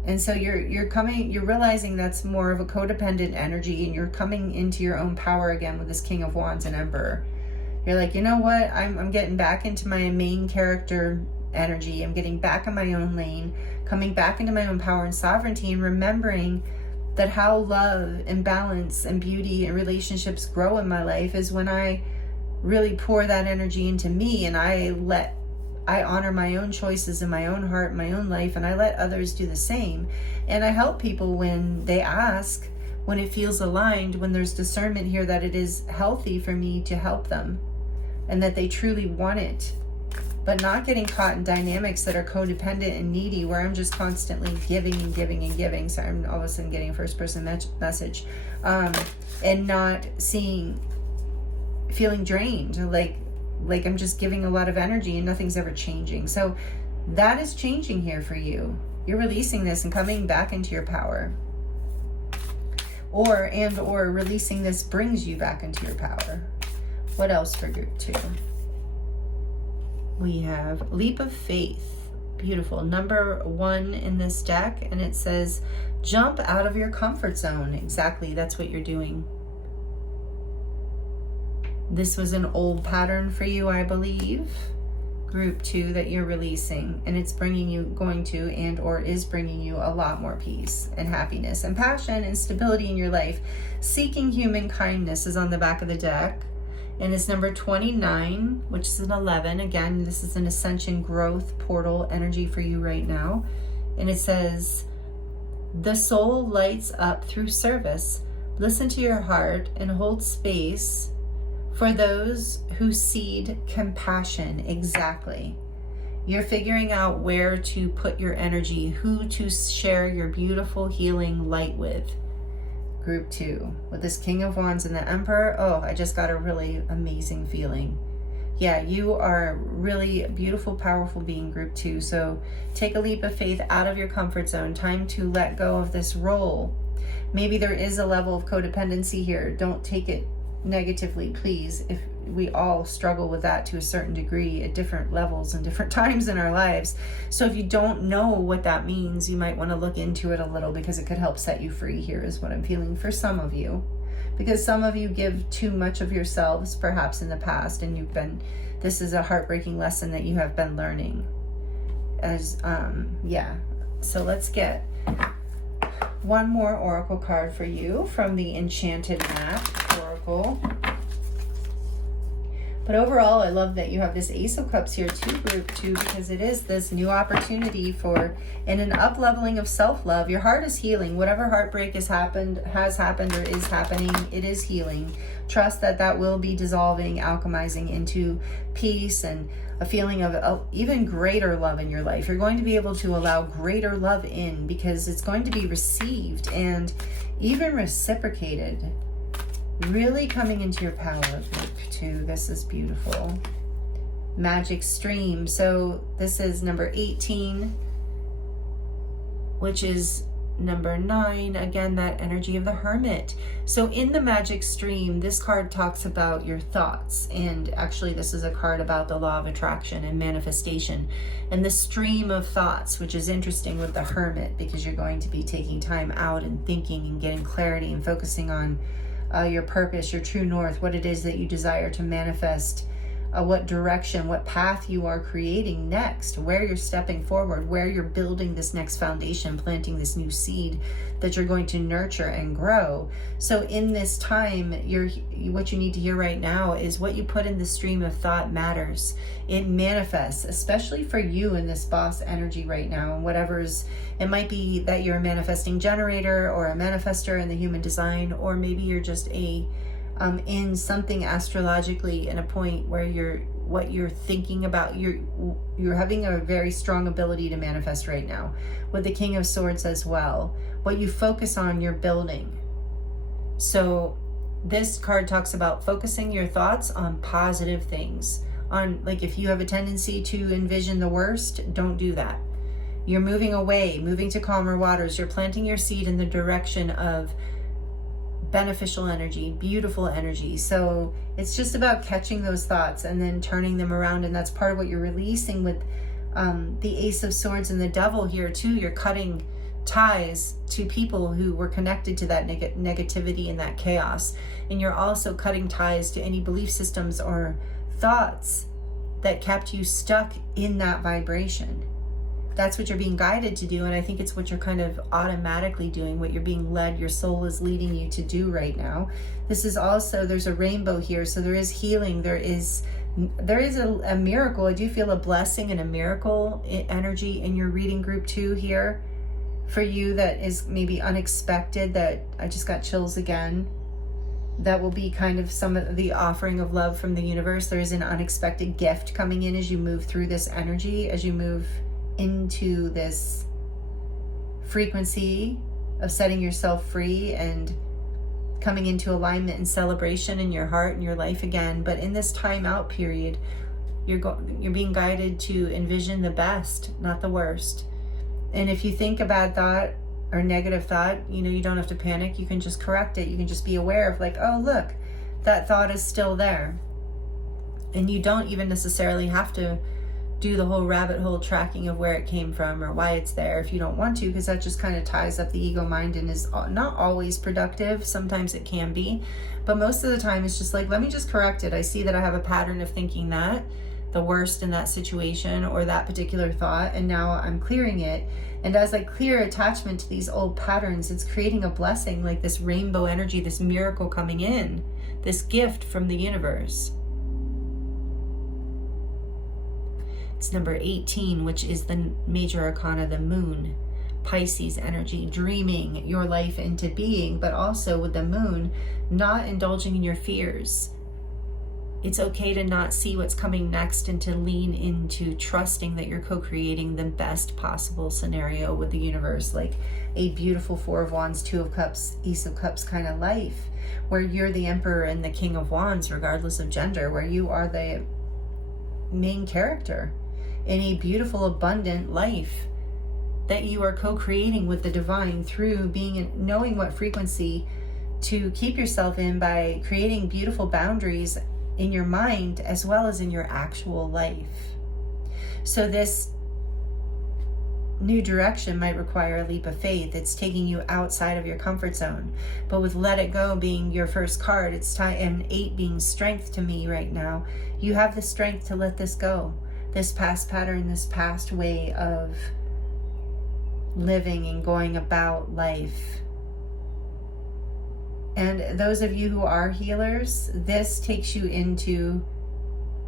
And so you're realizing that's more of a codependent energy, and you're coming into your own power again with this King of Wands and Emperor. You're like, you know what? I'm getting back into my main character energy. I'm getting back in my own lane, coming back into my own power and sovereignty, and remembering that how love and balance and beauty and relationships grow in my life is when I really pour that energy into me, and I honor my own choices in my own heart, my own life, and I let others do the same. And I help people when they ask, when it feels aligned, when there's discernment here that it is healthy for me to help them and that they truly want it, but not getting caught in dynamics that are codependent and needy, where I'm just constantly giving and giving and giving. So I'm all of a sudden getting a first person message, and not feeling drained, like I'm just giving a lot of energy and nothing's ever changing. So that is changing here for you. You're releasing this and coming back into your power. Or releasing this brings you back into your power. What else for group 2? We have Leap of Faith. Beautiful. Number 1 in this deck, and it says, jump out of your comfort zone. Exactly, that's what you're doing. This was an old pattern for you, I believe. Group 2 that you're releasing, and it's bringing you, is bringing you a lot more peace and happiness and passion and stability in your life. Seeking human kindness is on the back of the deck, and it's number 29, which is an 11. Again, this is an ascension growth portal energy for you right now. And it says, the soul lights up through service. Listen to your heart and hold space for those who seed compassion. Exactly. You're figuring out where to put your energy, who to share your beautiful healing light with. Group 2, with this King of Wands and the Emperor. Oh, I just got a really amazing feeling. Yeah, you are really a beautiful, powerful being, group 2. So take a leap of faith out of your comfort zone. Time to let go of this role. Maybe there is a level of codependency here. Don't take it negatively, please. If we all struggle with that to a certain degree at different levels and different times in our lives. So if you don't know what that means, you might want to look into it a little, because it could help set you free here, is what I'm feeling for some of you. Because some of you give too much of yourselves perhaps in the past, and this is a heartbreaking lesson that you have been learning. So let's get one more oracle card for you from the Enchanted map oracle. But overall, I love that you have this Ace of Cups here too, group 2, because it is this new opportunity for an up-leveling of self-love. Your heart is healing. Whatever heartbreak has happened, or is happening, it is healing. Trust that will be dissolving, alchemizing into peace and a feeling of even greater love in your life. You're going to be able to allow greater love in, because it's going to be received and even reciprocated. Really coming into your power, group 2. This is beautiful. Magic stream. So this is number 18, which is number 9. Again, that energy of the hermit. So in the magic stream, this card talks about your thoughts. And actually, this is a card about the law of attraction and manifestation and the stream of thoughts, which is interesting with the hermit, because you're going to be taking time out and thinking and getting clarity and focusing on your purpose, your true north, what it is that you desire to manifest, what direction, what path you are creating next, where you're stepping forward, where you're building this next foundation, planting this new seed that you're going to nurture and grow. So in this time, what you need to hear right now is what you put in the stream of thought matters. It manifests, especially for you in this boss energy right now, and it might be that you're a manifesting generator or a manifester in the human design, or maybe you're just in something astrologically in a point where what you're thinking about, you're having a very strong ability to manifest right now with the King of Swords as well. What you focus on, you're building. So this card talks about focusing your thoughts on positive things. Like if you have a tendency to envision the worst, don't do that. You're moving away, moving to calmer waters. You're planting your seed in the direction of beneficial energy, beautiful energy. So it's just about catching those thoughts and then turning them around. And that's part of what you're releasing with the Ace of Swords and the Devil here too. You're cutting ties to people who were connected to that negativity and that chaos. And you're also cutting ties to any belief systems or thoughts that kept you stuck in that vibration. That's what you're being guided to do, and I think it's what you're kind of automatically doing, what you're being led, your soul is leading you to do right now. This is also, there's a rainbow here, so there is healing, there is a miracle. I do feel a blessing and a miracle energy in your reading, group 2 here for you, that is maybe unexpected, that I just got chills again. That will be kind of some of the offering of love from the universe. There is an unexpected gift coming in as you move through this energy, as you move into this frequency of setting yourself free and coming into alignment and celebration in your heart and your life again. But in this time out period, you're being guided to envision the best, not the worst. And if you think a bad thought or negative thought, you don't have to panic. You can just correct it. You can just be aware of like, oh, look, that thought is still there. And you don't even necessarily have to do the whole rabbit hole tracking of where it came from or why it's there if you don't want to, because that just kind of ties up the ego mind and is not always productive. Sometimes it can be, but most of the time it's just like, let me just correct it. I see that I have a pattern of thinking that the worst in that situation or that particular thought, and now I'm clearing it. And as I clear attachment to these old patterns, it's creating a blessing, like this rainbow energy, this miracle coming in, this gift from the universe. It's number 18, which is the major arcana, the moon, Pisces energy, dreaming your life into being, but also with the moon, not indulging in your fears. It's okay to not see what's coming next and to lean into trusting that you're co-creating the best possible scenario with the universe, like a beautiful Four of Wands, Two of Cups, Ace of Cups kind of life, where you're the Emperor and the King of Wands, regardless of gender, where you are the main character in a beautiful, abundant life that you are co-creating with the divine through knowing what frequency to keep yourself in by creating beautiful boundaries in your mind as well as in your actual life. So this new direction might require a leap of faith. It's taking you outside of your comfort zone. But with Let It Go being your first card, it's time, and 8 being strength to me right now, you have the strength to let this go. This past pattern, this past way of living and going about life. And those of you who are healers, this takes you into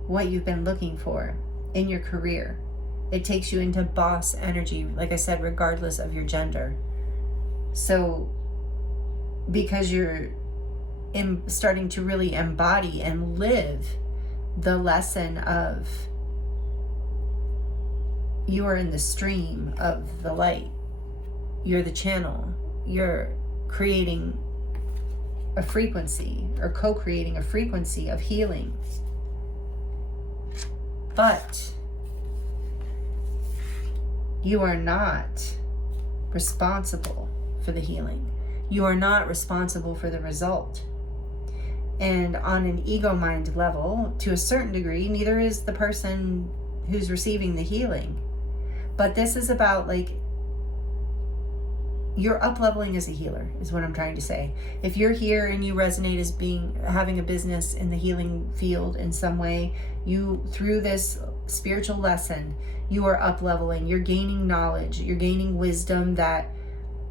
what you've been looking for in your career. It takes you into boss energy, like I said, regardless of your gender. So because you're starting to really embody and live the lesson of you are in the stream of the light. You're the channel. You're creating a frequency or co-creating a frequency of healing. But you are not responsible for the healing. You are not responsible for the result. And on an ego mind level, to a certain degree, neither is the person who's receiving the healing. But this is about, like, you're up-leveling as a healer, is what I'm trying to say. If you're here and you resonate as having a business in the healing field in some way, you, through this spiritual lesson, you are up-leveling. You're gaining knowledge. You're gaining wisdom that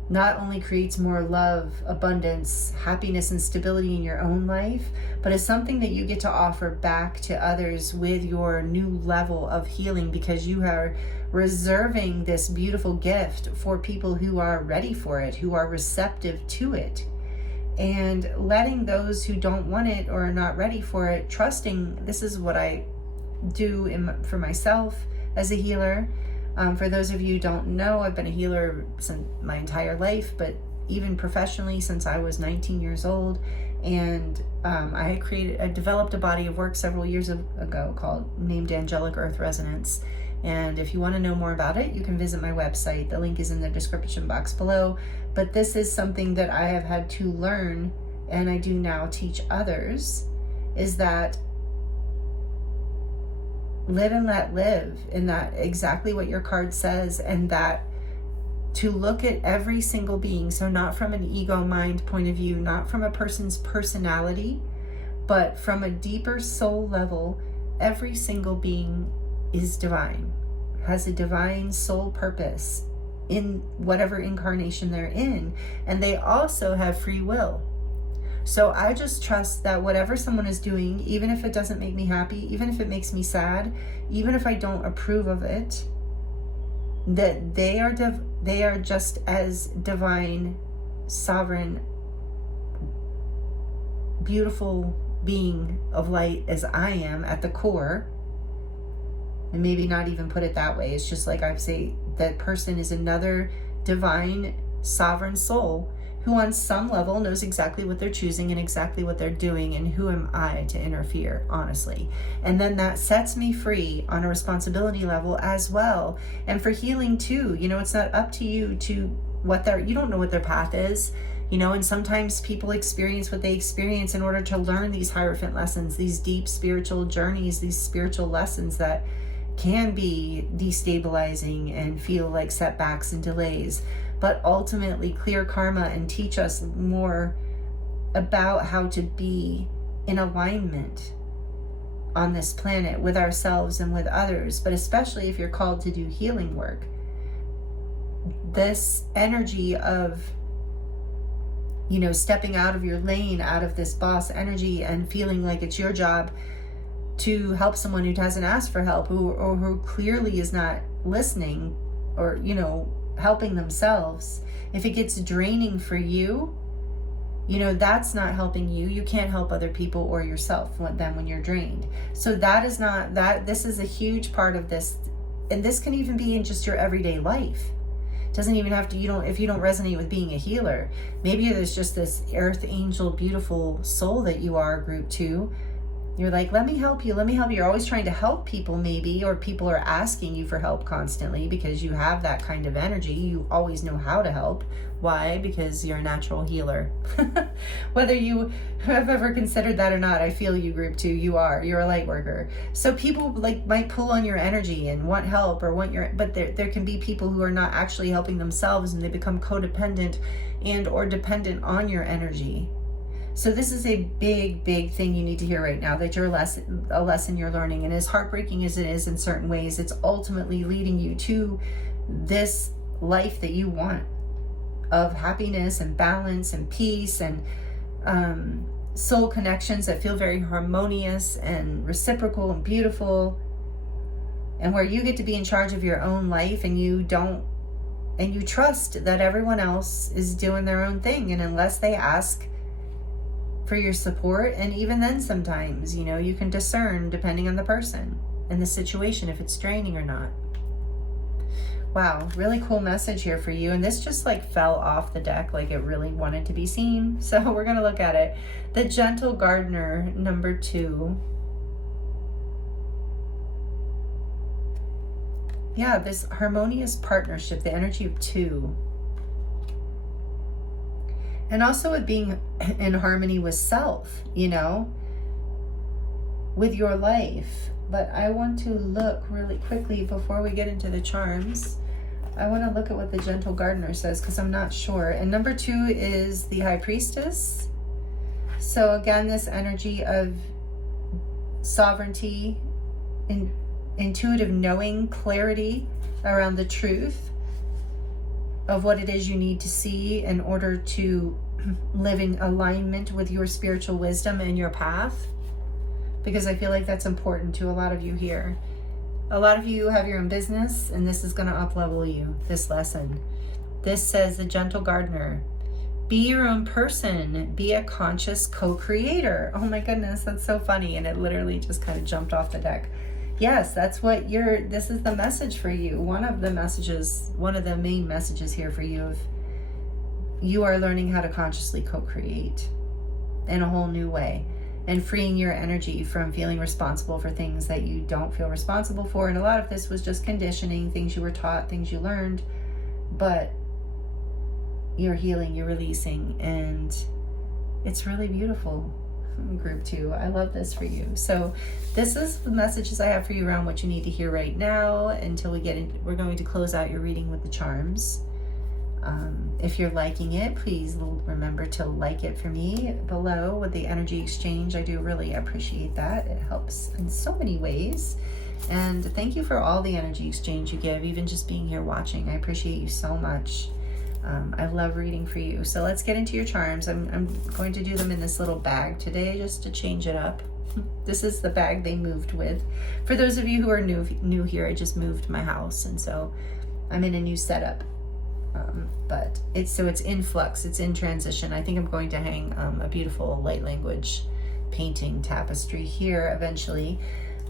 not only creates more love, abundance, happiness, and stability in your own life, but is something that you get to offer back to others with your new level of healing, because you are reserving this beautiful gift for people who are ready for it, who are receptive to it, and letting those who don't want it or are not ready for it, trusting. This is what I do for myself as a healer. For those of you who don't know, I've been a healer since my entire life, but even professionally since I was 19 years old. And I developed a body of work several years ago named Angelic Earth Resonance. And if you want to know more about it, you can visit my website. The link is in the description box below. But this is something that I have had to learn, and I do now teach others, is that live and let live, and that exactly what your card says, and that to look at every single being, so not from an ego mind point of view, not from a person's personality, but from a deeper soul level, every single being is divine, has a divine soul purpose in whatever incarnation they're in, and they also have free will. So I just trust that whatever someone is doing, even if it doesn't make me happy, even if it makes me sad, even if I don't approve of it, that they are just as divine, sovereign, beautiful being of light as I am at the core. And maybe not even put it that way. It's just like I say, that person is another divine, sovereign soul who on some level knows exactly what they're choosing and exactly what they're doing, and who am I to interfere, honestly. And then that sets me free on a responsibility level as well. And for healing too, it's not up to you to you don't know what their path is, and sometimes people experience what they experience in order to learn these Hierophant lessons, these deep spiritual journeys, these spiritual lessons that can be destabilizing and feel like setbacks and delays, but ultimately clear karma and teach us more about how to be in alignment on this planet with ourselves and with others. But especially if you're called to do healing work, this energy of stepping out of your lane, out of this boss energy, and feeling like it's your job to help someone who hasn't asked for help, or who clearly is not listening, or helping themselves. If it gets draining for you, that's not helping you. You can't help other people or yourself when you're drained. So that is not that. This is a huge part of this, and this can even be in just your everyday life. It doesn't even have to. If you don't resonate with being a healer, maybe there's just this earth angel, beautiful soul that you are, group 2. You're like, let me help you, let me help you. You're always trying to help people maybe, or people are asking you for help constantly because you have that kind of energy. You always know how to help. Why? Because you're a natural healer. Whether you have ever considered that or not, I feel you, group 2, you are. You're a light worker. So people like might pull on your energy and want help or want your, but there can be people who are not actually helping themselves, and they become codependent and or dependent on your energy. So this is a big, big thing you need to hear right now, that you're a lesson you're learning. And as heartbreaking as it is in certain ways, it's ultimately leading you to this life that you want, of happiness and balance and peace and soul connections that feel very harmonious and reciprocal and beautiful, and where you get to be in charge of your own life, and you trust that everyone else is doing their own thing. And unless they ask for your support, and even then sometimes, you can discern depending on the person and the situation if it's draining or not. Wow, really cool message here for you. And this just like fell off the deck like it really wanted to be seen. So we're going to look at it. The Gentle Gardener, number 2. Yeah, this harmonious partnership, the energy of 2. And also it being in harmony with self, with your life. But I want to look really quickly before we get into the charms. I want to look at what the Gentle Gardener says, because I'm not sure. And number 2 is the High Priestess. So again, this energy of sovereignty, intuitive knowing, clarity around the truth of what it is you need to see in order to live in alignment with your spiritual wisdom and your path. Because I feel like that's important to a lot of you here. A lot of you have your own business, and this is going to up-level you, this lesson. This says, the Gentle Gardener, be your own person, be a conscious co-creator. Oh my goodness, that's so funny. And it literally just kind of jumped off the deck. Yes, that's what this is the message for you. One of the main messages here for you, if you are learning how to consciously co-create in a whole new way, and freeing your energy from feeling responsible for things that you don't feel responsible for. And a lot of this was just conditioning, things you were taught, things you learned, but you're healing, you're releasing, and it's really beautiful. Group 2, I love this for you. So this is the messages I have for you around what you need to hear right now until we get in. We're going to close out your reading with the charms. If you're liking it, please remember to like it for me below with the energy exchange. I do really appreciate that. It helps in so many ways. And thank you for all the energy exchange you give, even just being here watching. I appreciate you so much. I love reading for you. So let's get into your charms. I'm going to do them in this little bag today just to change it up. This is the bag they moved with. For those of you who are new here, I just moved my house, and so I'm in a new setup. But it's in flux, it's in transition. I think I'm going to hang a beautiful light language painting tapestry here eventually.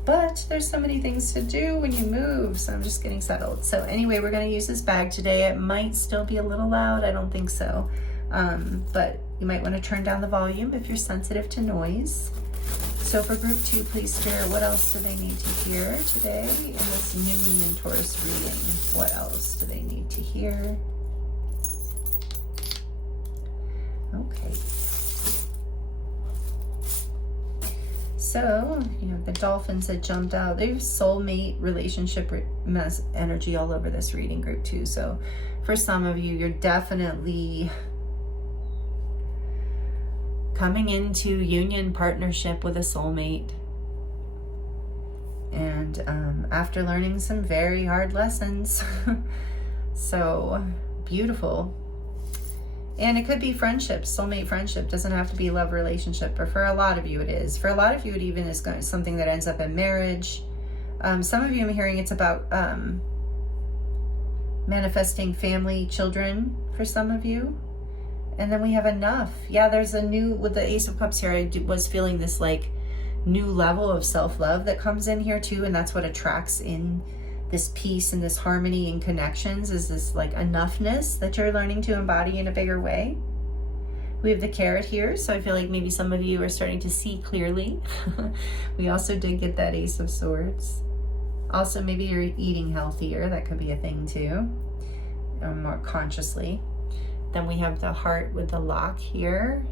But there's so many things to do when you move, so I'm just getting settled. So anyway, we're going to use this bag today. It might still be a little loud. I don't think so. But you might want to turn down the volume if you're sensitive to noise. So for group 2, please, Spirit, what else do they need to hear today in this new moon and Taurus reading? What else do they need to hear? Okay. So, the dolphins that jumped out, there's soulmate relationship energy all over this reading, group 2. So for some of you, you're definitely coming into union partnership with a soulmate. And after learning some very hard lessons. So beautiful. And it could be friendship, soulmate friendship. Doesn't have to be love relationship, but for a lot of you it is. For a lot of you it even is something that ends up in marriage. Some of you I'm hearing it's about manifesting family, children for some of you. And then we have enough. Yeah, there's with the Ace of Cups here, I was feeling this like new level of self-love that comes in here too. And that's what attracts in this peace and this harmony and connections, is this like enoughness that you're learning to embody in a bigger way. We have the carrot here, so I feel like maybe some of you are starting to see clearly. We also did get that Ace of Swords. Also, maybe you're eating healthier. That could be a thing too, or more consciously. Then we have the heart with the lock here.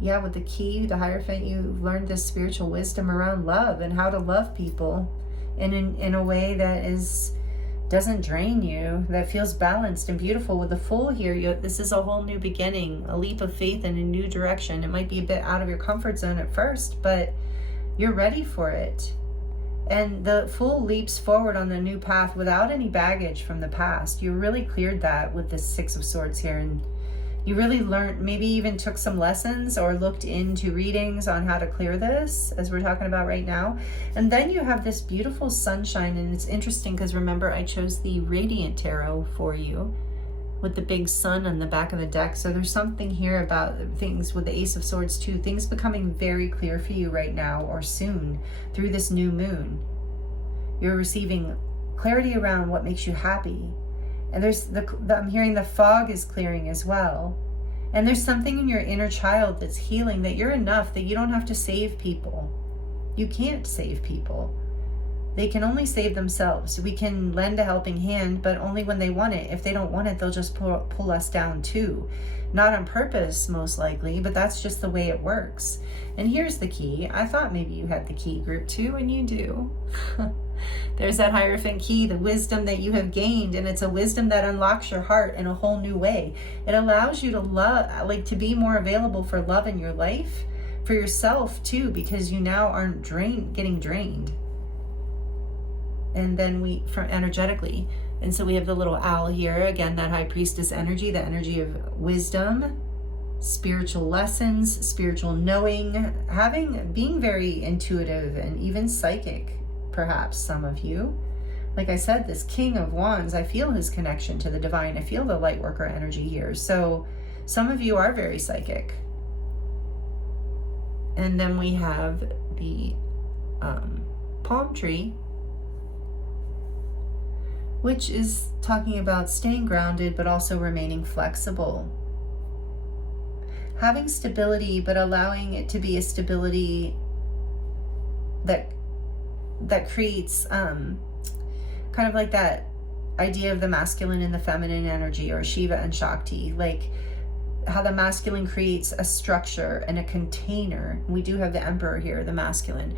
Yeah, with the key, the Hierophant, you've learned this spiritual wisdom around love and how to love people in a way that doesn't drain you, that feels balanced and beautiful. With the Fool here, this is a whole new beginning, a leap of faith in a new direction. It might be a bit out of your comfort zone at first, but you're ready for it. And the Fool leaps forward on the new path without any baggage from the past. You really cleared that with the Six of Swords here, and you really learned, maybe even took some lessons or looked into readings on how to clear this, as we're talking about right now. And then you have this beautiful sunshine, and it's interesting because remember, I chose the Radiant Tarot for you with the big sun on the back of the deck. So there's something here about things with the Ace of Swords too, things becoming very clear for you right now or soon through this new moon. You're receiving clarity around what makes you happy. And I'm hearing the fog is clearing as well. And there's something in your inner child that's healing, that you're enough, that you don't have to save people. You can't save people. They can only save themselves. We can lend a helping hand, but only when they want it. If they don't want it, they'll just pull us down too. Not on purpose, most likely, but that's just the way it works. And here's the key. I thought maybe you had the key group too, and you do. There's that Hierophant key, the wisdom that you have gained, and it's a wisdom that unlocks your heart in a whole new way. It allows you to love, like to be more available for love in your life, for yourself too, because you now aren't getting drained. And then energetically. And so we have the little owl here, again, that High Priestess energy, the energy of wisdom, spiritual lessons, spiritual knowing, being very intuitive and even psychic. Perhaps some of you. Like I said, this King of Wands, I feel his connection to the divine. I feel the light worker energy here. So some of you are very psychic. And then we have the palm tree, which is talking about staying grounded, but also remaining flexible. Having stability, but allowing it to be a stability that creates kind of like that idea of the masculine and the feminine energy, or Shiva and Shakti, like how the masculine creates a structure and a container. We do have the Emperor here, the masculine.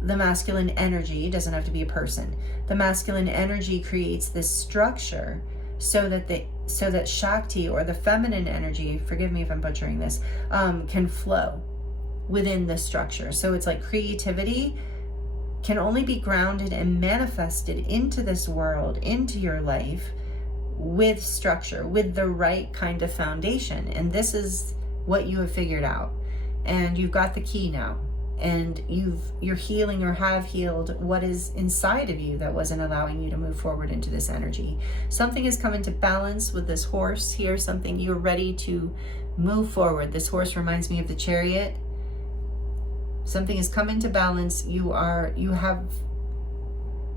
The masculine energy doesn't have to be a person. The masculine energy creates this structure so that Shakti, or the feminine energy, forgive me if I'm butchering this, can flow within the structure. So it's like creativity can only be grounded and manifested into this world, into your life, with structure, with the right kind of foundation. And this is what you have figured out. And you've got the key now. And you're healing, or have healed, what is inside of you that wasn't allowing you to move forward into this energy. Something has come into balance with this horse here, something you're ready to move forward. This horse reminds me of the Chariot. Something has come into balance. You have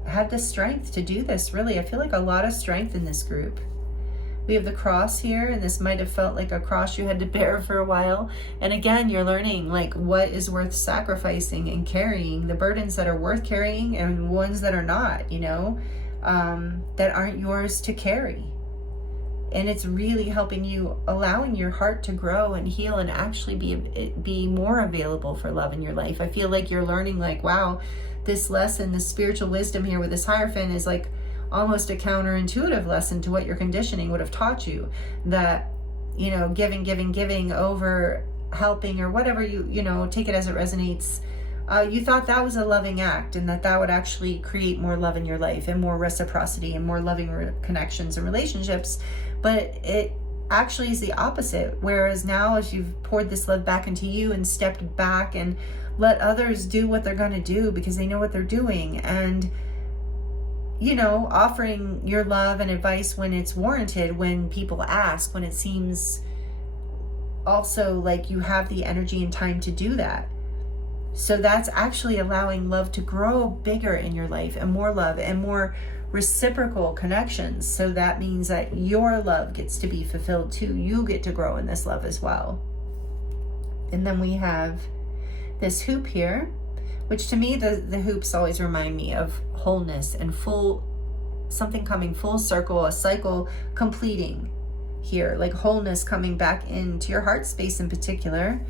had the strength to do this, really. I feel like a lot of strength in this group. We have the cross here, and this might have felt like a cross you had to bear for a while. And again, you're learning like what is worth sacrificing and carrying, the burdens that are worth carrying and ones that are not, that aren't yours to carry. And it's really helping you, allowing your heart to grow and heal and actually be more available for love in your life. I feel like you're learning like, wow, this lesson, this spiritual wisdom here with this Hierophant is like almost a counterintuitive lesson to what your conditioning would have taught you, that giving over helping, or whatever you take it as it resonates. You thought that was a loving act, and that would actually create more love in your life and more reciprocity and more loving connections and relationships, but it actually is the opposite. Whereas now, as you've poured this love back into you and stepped back and let others do what they're going to do because they know what they're doing, and offering your love and advice when it's warranted, when people ask, when it seems also like you have the energy and time to do that. So that's actually allowing love to grow bigger in your life, and more love and more reciprocal connections. So that means that your love gets to be fulfilled too. You get to grow in this love as well. And then we have this hoop here, which to me, the hoops always remind me of wholeness and something coming full circle, a cycle completing here, like wholeness coming back into your heart space in particular.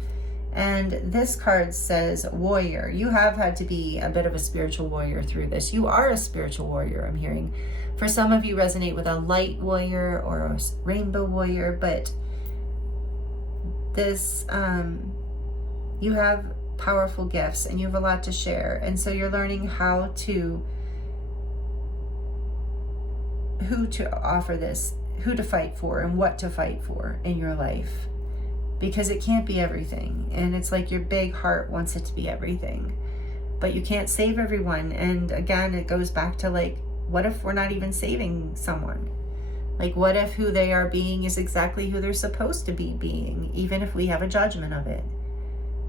And this card says warrior. You have had to be a bit of a spiritual warrior through this. You are a spiritual warrior, I'm hearing. For some of you, resonate with a light warrior or a rainbow warrior, but this, you have powerful gifts and you have a lot to share. And so you're learning who to offer this, who to fight for, and what to fight for in your life. Because it can't be everything. And it's like your big heart wants it to be everything. But you can't save everyone. And again, it goes back to like, what if we're not even saving someone? Like, what if who they are being is exactly who they're supposed to be being, even if we have a judgment of it?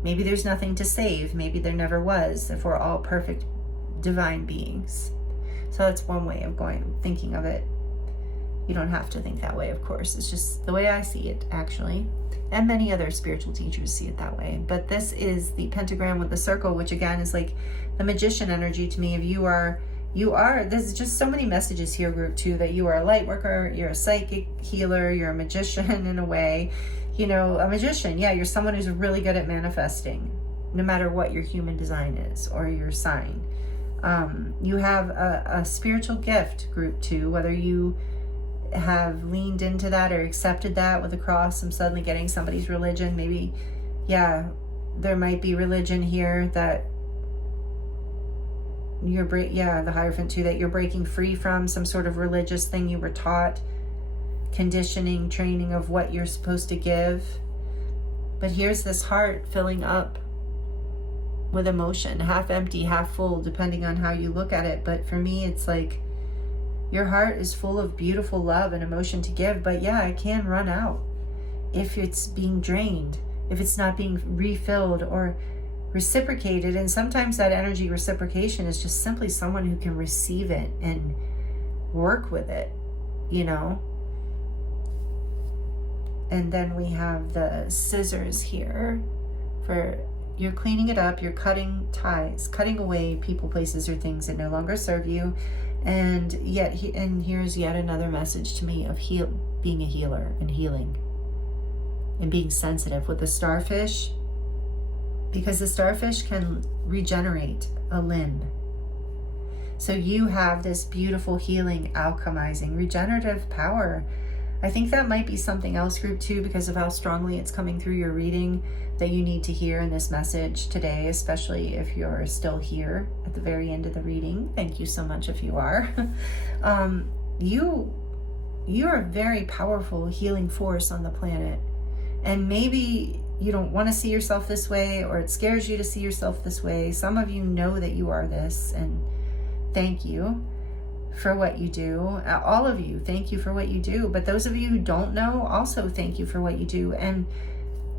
Maybe there's nothing to save. Maybe there never was, if we're all perfect divine beings. So that's one way of thinking of it. You don't have to think that way, of course. It's just the way I see it, actually. And many other spiritual teachers see it that way. But this is the pentagram with the circle, which again is like the magician energy to me of you are, there's just so many messages here, group 2, that you are a light worker, you're a psychic healer, you're a magician in a way. You know, a magician, yeah, you're someone who's really good at manifesting, no matter what your human design is or your sign. You have a spiritual gift, group 2, whether you have leaned into that or accepted that with the cross. I'm suddenly getting somebody's religion. Maybe, yeah, there might be religion here that you're the Hierophant too, that you're breaking free from, some sort of religious thing you were taught, conditioning, training of what you're supposed to give. But here's this heart filling up with emotion, half empty, half full, depending on how you look at it. But for me, it's like your heart is full of beautiful love and emotion to give, but yeah, it can run out if it's being drained, if it's not being refilled or reciprocated. And sometimes that energy reciprocation is just simply someone who can receive it and work with it, you know? And then we have the scissors here for you're cleaning it up, you're cutting ties, cutting away people, places, or things that no longer serve you. And here's yet another message to me of being a healer and healing and being sensitive with the starfish, because the starfish can regenerate a limb. So you have this beautiful healing, alchemizing, regenerative power. I think that might be something else, group 2, because of how strongly it's coming through your reading, that you need to hear in this message today, especially if you're still here at the very end of the reading. Thank you so much if you are. You're a very powerful healing force on the planet. And maybe you don't want to see yourself this way, or it scares you to see yourself this way. Some of you know that you are this, and thank you for what you do. All of you, thank you for what you do. But those of you who don't know, also thank you for what you do. And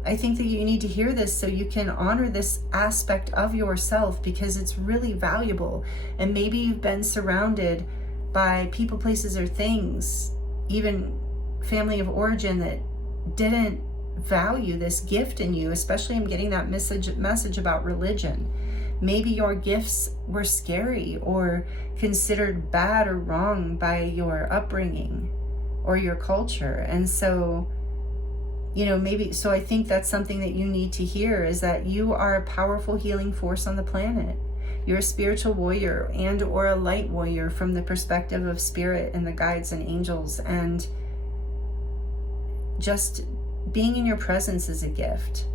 I think that you need to hear this so you can honor this aspect of yourself, because it's really valuable. And maybe you've been surrounded by people, places, or things, even family of origin, that didn't value this gift in you. Especially I'm getting that message about religion. Maybe your gifts were scary or considered bad or wrong by your upbringing or your culture. And so, you know, so I think that's something that you need to hear, is that you are a powerful healing force on the planet. You're a spiritual warrior and or a light warrior from the perspective of spirit and the guides and angels. And just being in your presence is a gift.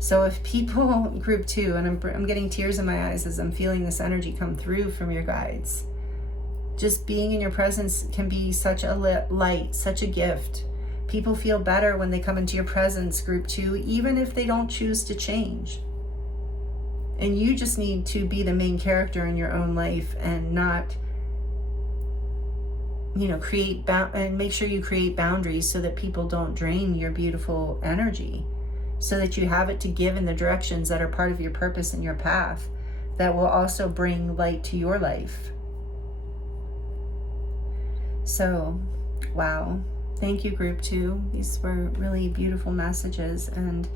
So if people, group 2, and I'm getting tears in my eyes as I'm feeling this energy come through from your guides, just being in your presence can be such a light, such a gift. People feel better when they come into your presence, group 2, even if they don't choose to change. And you just need to be the main character in your own life and not, you know, and make sure you create boundaries so that people don't drain your beautiful energy. so that you have it to give in the directions that are part of your purpose and your path, that will also bring light to your life. So, wow. Thank you, group 2. These were really beautiful messages, and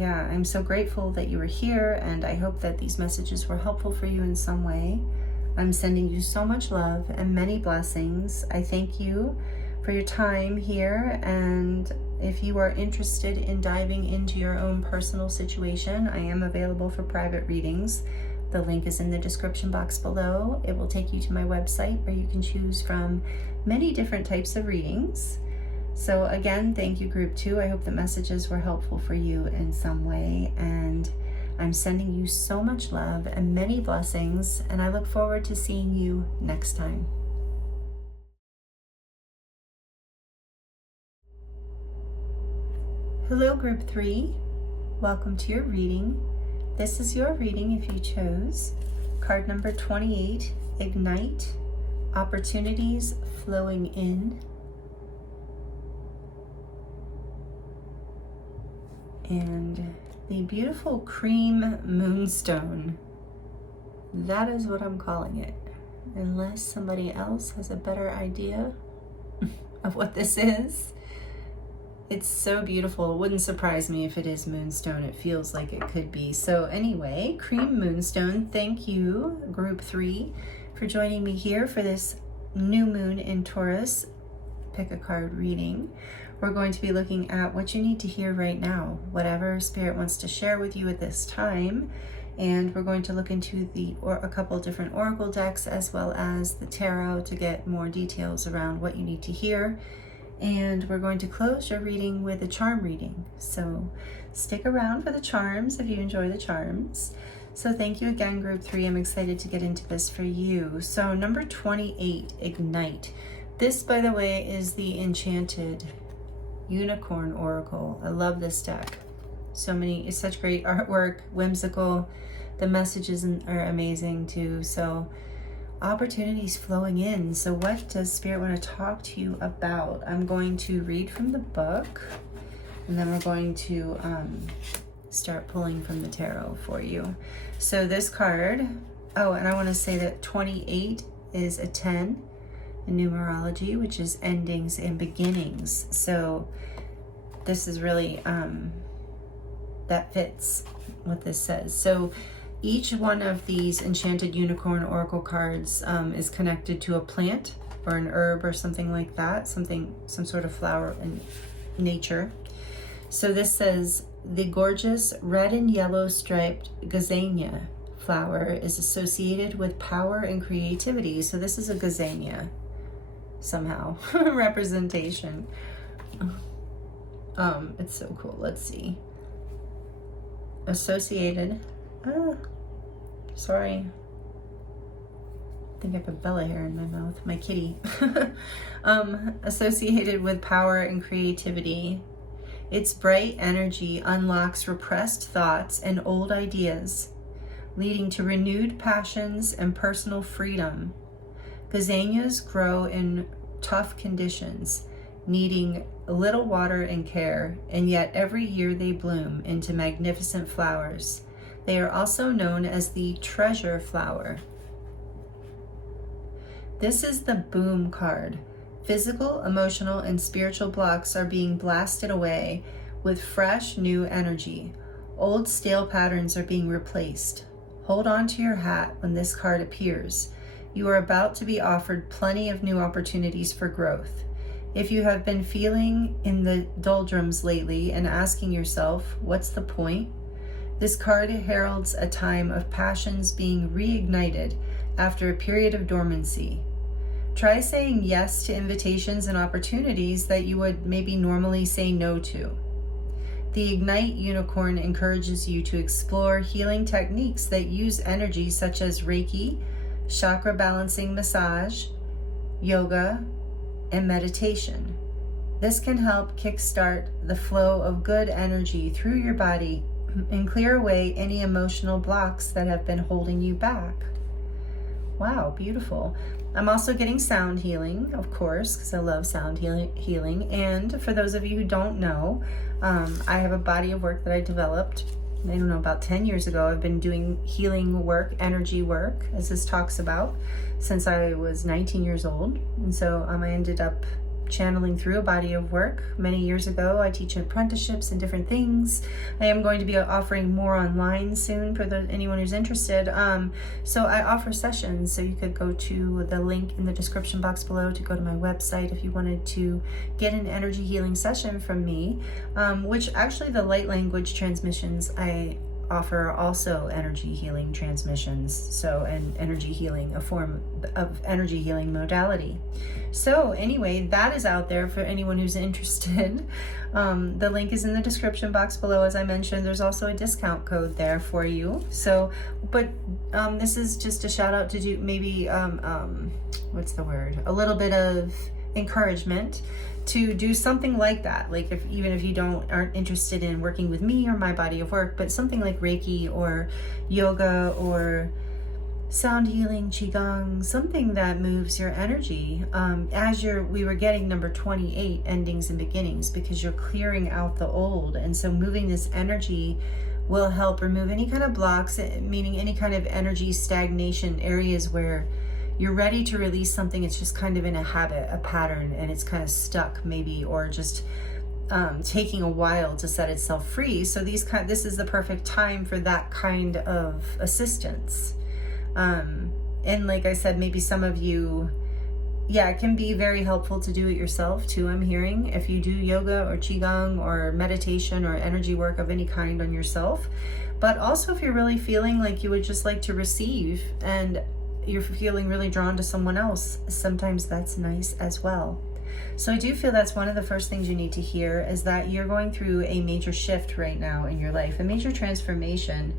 yeah, I'm so grateful that you were here, and I hope that these messages were helpful for you in some way. I'm sending you so much love and many blessings. I thank you for your time here, and if you are interested in diving into your own personal situation, I am available for private readings. The link is in the description box below. It will take you to my website where you can choose from many different types of readings. So again, thank you, group 2. I hope the messages were helpful for you in some way, and I'm sending you so much love and many blessings, and I look forward to seeing you next time. Hello, group 3. Welcome to your reading. This is your reading if you chose. Card number 28, Ignite, Opportunities Flowing In. And the beautiful cream moonstone. That is what I'm calling it. Unless somebody else has a better idea of what this is. It's so beautiful. It wouldn't surprise me if it is moonstone. It feels like it could be. So anyway, cream moonstone, thank you, group 3, for joining me here for this new moon in Taurus pick a card reading. We're going to be looking at what you need to hear right now, whatever Spirit wants to share with you at this time. And we're going to look into a couple different oracle decks as well as the tarot to get more details around what you need to hear. And we're going to close your reading with a charm reading. So stick around for the charms if you enjoy the charms. So thank you again, group 3. I'm excited to get into this for you. So number 28, Ignite. This, by the way, is the Enchanted Unicorn Oracle. I love this deck. It's such great artwork, whimsical. The messages are amazing too. So opportunities flowing in. So what does Spirit want to talk to you about? I'm going to read from the book, and then we're going to start pulling from the tarot for you. So this card, oh, and I want to say that 28 is a 10 in numerology, which is endings and beginnings. So this is really, that fits what this says. So each one of these Enchanted Unicorn Oracle cards is connected to a plant or an herb or something like that, some sort of flower in nature. So this says, the gorgeous red and yellow striped gazania flower is associated with power and creativity. So this is a gazania somehow, representation. It's so cool. Let's see. Associated, sorry, I think I have Bella hair in my mouth, my kitty. Associated with power and creativity. Its bright energy unlocks repressed thoughts and old ideas, leading to renewed passions and personal freedom. Gazanias grow in tough conditions, needing little water and care, and yet every year they bloom into magnificent flowers. They are also known as the treasure flower. This is the boom card. Physical, emotional, and spiritual blocks are being blasted away with fresh, new energy. Old, stale patterns are being replaced. Hold on to your hat when this card appears. You are about to be offered plenty of new opportunities for growth. If you have been feeling in the doldrums lately and asking yourself, what's the point? This card heralds a time of passions being reignited after a period of dormancy. Try saying yes to invitations and opportunities that you would maybe normally say no to. The Ignite Unicorn encourages you to explore healing techniques that use energy such as Reiki, chakra balancing massage, yoga, and meditation. This can help kickstart the flow of good energy through your body and clear away any emotional blocks that have been holding you back. Wow, beautiful. I'm also getting sound healing, of course, because I love sound healing. And for those of you who don't know, I have a body of work that I developed, I don't know, about 10 years ago. I've been doing healing work, energy work, as this talks about, since I was 19 years old. And so I ended up channeling through a body of work many years ago. I teach apprenticeships and different things. I am going to be offering more online soon for anyone who's interested. So I offer sessions, so you could go to the link in the description box below to go to my website if you wanted to get an energy healing session from me, which actually the light language transmissions I offer also energy healing transmissions, so and energy healing, a form of energy healing modality. So anyway, that is out there for anyone who's interested. The link is in the description box below. As I mentioned, there's also a discount code there for you. So, but this is just a shout out to do maybe what's the word, a little bit of encouragement to do something like that. Like even if you aren't interested in working with me or my body of work, but something like Reiki or yoga or sound healing, Qigong, something that moves your energy. We were getting number 28, endings and beginnings, because you're clearing out the old. And so moving this energy will help remove any kind of blocks, meaning any kind of energy stagnation, areas where you're ready to release something. It's just kind of in a habit, a pattern, and it's kind of stuck maybe, or just taking a while to set itself free. So this is the perfect time for that kind of assistance. And like I said, maybe some of you, it can be very helpful to do it yourself too, I'm hearing, if you do yoga or Qigong or meditation or energy work of any kind on yourself. But also if you're really feeling like you would just like to receive and you're feeling really drawn to someone else, sometimes that's nice as well. So I do feel that's one of the first things you need to hear, is that you're going through a major shift right now in your life, a major transformation.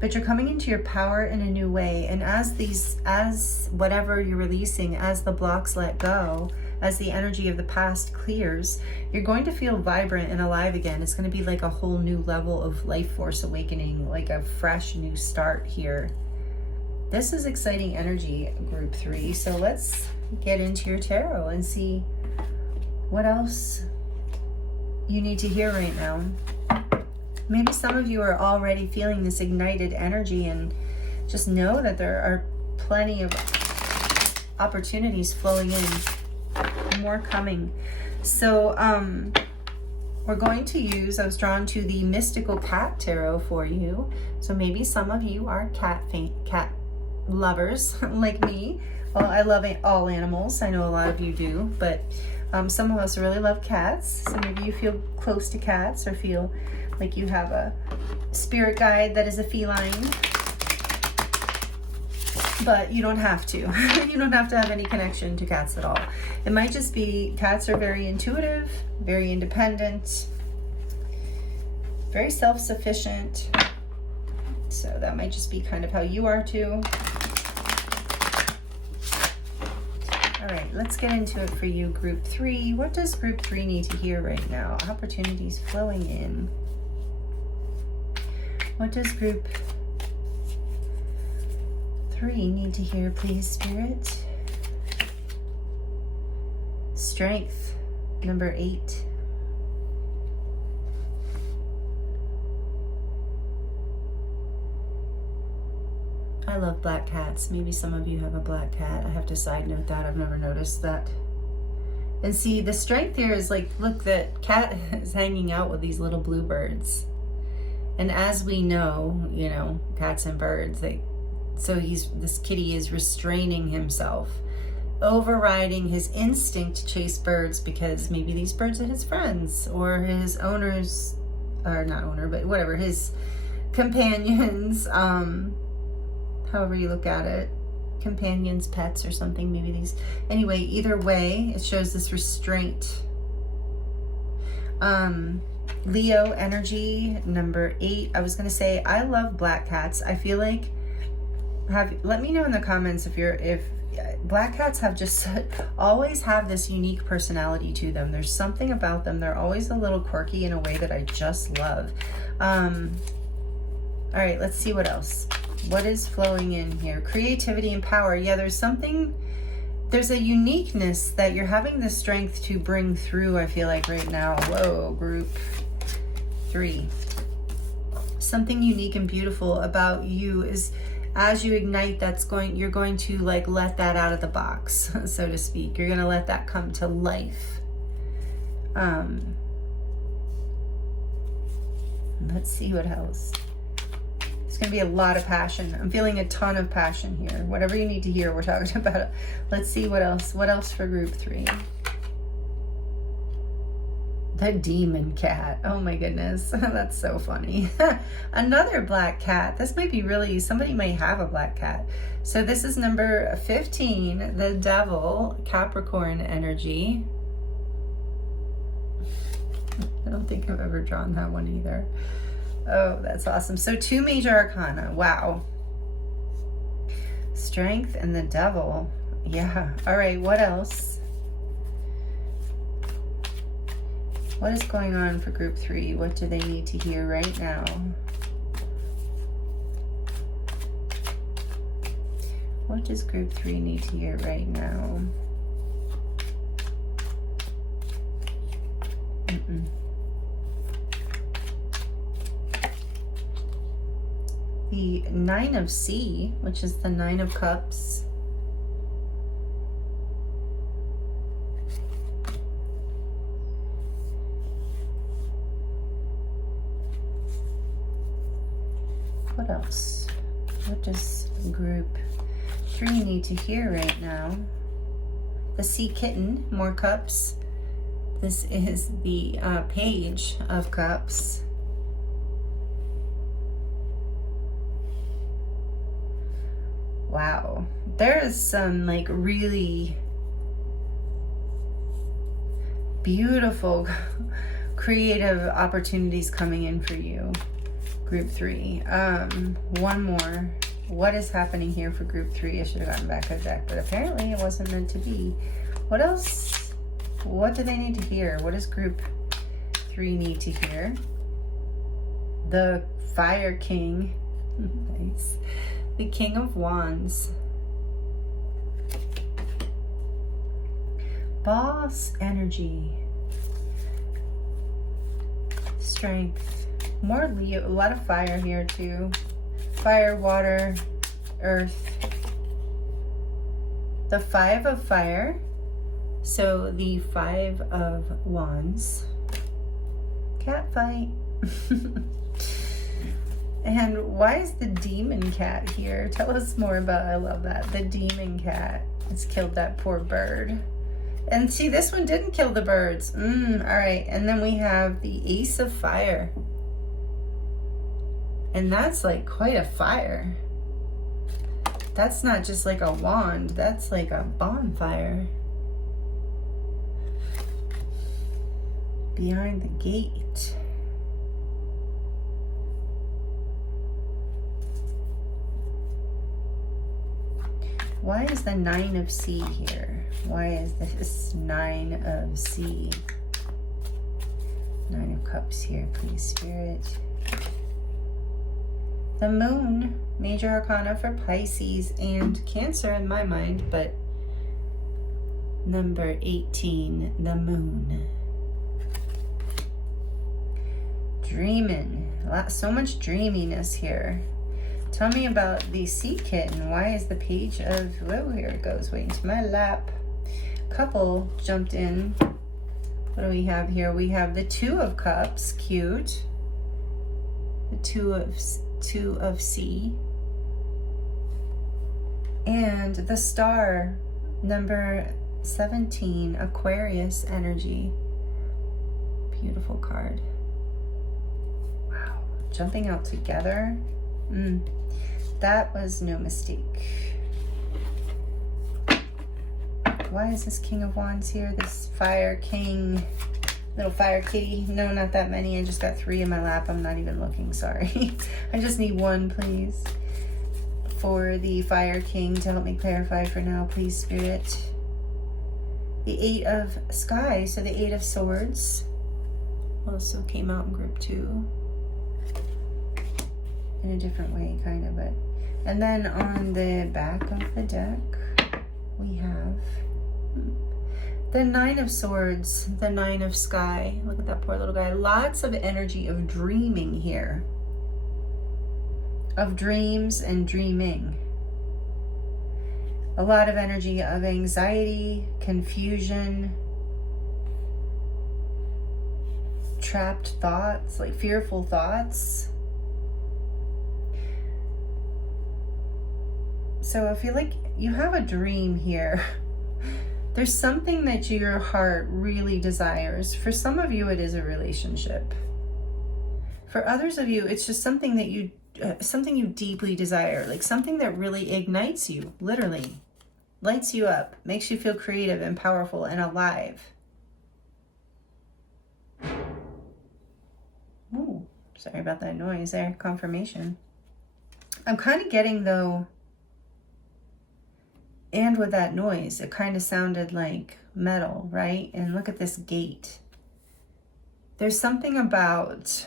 But you're coming into your power in a new way. And as whatever you're releasing, as the blocks let go, as the energy of the past clears, you're going to feel vibrant and alive again. It's going to be like a whole new level of life force awakening, like a fresh new start here. This is exciting energy, group 3. So let's get into your tarot and see what else you need to hear right now. Maybe some of you are already feeling this ignited energy, and just know that there are plenty of opportunities flowing in, more coming. So we're going to use, I was drawn to the Mystical Cat Tarot for you. So maybe some of you are cat lovers like me. Well, I love all animals. I know a lot of you do, but some of us really love cats. So maybe you feel close to cats, or feel like you have a spirit guide that is a feline. But you don't have to. You don't have to have any connection to cats at all. It might just be cats are very intuitive, very independent, very self-sufficient. So that might just be kind of how you are too. All right, let's get into it for you, group 3. What does group 3 need to hear right now? Opportunities flowing in. What does group 3 need to hear, please, Spirit? Strength, number 8. I love black cats. Maybe some of you have a black cat. I have to side note that. I've never noticed that. And see, the strength here is like, look, that cat is hanging out with these little bluebirds. And as we know, you know, cats and birds, this kitty is restraining himself, overriding his instinct to chase birds, because maybe these birds are his friends, or his owners, or not owner, but whatever, his companions, however you look at it, companions, pets or something, maybe these. Anyway, either way, it shows this restraint. Leo energy, number 8. I was going to say, I love black cats. I feel like, let me know in the comments if black cats have just always have this unique personality to them. There's something about them. They're always a little quirky in a way that I just love. All right, let's see what else. What is flowing in here? Creativity and power. Yeah, there's a uniqueness that you're having the strength to bring through, I feel like right now. Whoa, group 3. Something unique and beautiful about you is as you ignite, you're going to like let that out of the box, so to speak. You're going to let that come to life. Let's see what else. There's going to be a lot of passion. I'm feeling a ton of passion here. Whatever you need to hear, we're talking about it. Let's see what else. What else for group 3? The demon cat. Oh my goodness. That's so funny. Another black cat. This might be really, somebody might have a black cat. So this is number 15, the devil, Capricorn energy. I don't think I've ever drawn that one either. Oh, that's awesome. So 2 major arcana. Wow. Strength and the devil. Yeah. All right. What else? What is going on for group 3? What do they need to hear right now? What does group 3 need to hear right now? The 9 of C, which is the 9 of Cups. What else? What does group 3 need to hear right now? The Sea Kitten, more cups. This is the Page of Cups. Wow, there is some like really beautiful creative opportunities coming in for you, group 3. One more. What is happening here for group 3? I should have gotten back a deck, but apparently it wasn't meant to be. What else? What do they need to hear? What does group 3 need to hear? The Fire King. Nice. The King of Wands. Boss energy. Strength. More Leo. A lot of fire here too. Fire, water, earth. The 5 of fire. So the 5 of Wands. Cat fight. And why is the demon cat here? Tell us more about, I love that. The demon cat has killed that poor bird. And see, this one didn't kill the birds. All right, and then we have the Ace of Fire. And that's like quite a fire. That's not just like a wand, that's like a bonfire. Behind the gate. Why is the 9 of C here? Why is this 9 of C? 9 of Cups here, please, Spirit. The Moon, major arcana for Pisces and Cancer in my mind, but number 18, the Moon. Dreamin'. So much dreaminess here. Tell me about the Sea Kitten. Why is the Page of... Oh, here it goes. Waiting to my lap. Couple jumped in. What do we have here? We have the 2 of Cups. Cute. The 2 of C. And the Star, number 17, Aquarius energy. Beautiful card. Wow. Jumping out together. That was no mistake. Why is this King of Wands here? This Fire King, little fire kitty. No, not that many. I just got 3 in my lap. I'm not even looking, sorry. I just need 1, please. For the Fire King to help me clarify for now, please, Spirit. The 8 of Sky, so the 8 of Swords also came out in group 2. in a different way, kind of. But and then on the back of the deck, we have the Nine of Swords, the Nine of Sky. Look at that poor little guy. Lots of energy of dreaming here. Of dreams and dreaming. A lot of energy of anxiety, confusion, trapped thoughts, like fearful thoughts. So I feel like you have a dream here. There's something that your heart really desires. For some of you, it is a relationship. For others of you, it's just something that you deeply desire, like something that really ignites you, literally, lights you up, makes you feel creative and powerful and alive. Ooh, sorry about that noise there, confirmation. I'm kind of getting though, and with that noise, it kind of sounded like metal, right? And look at this gate. There's something about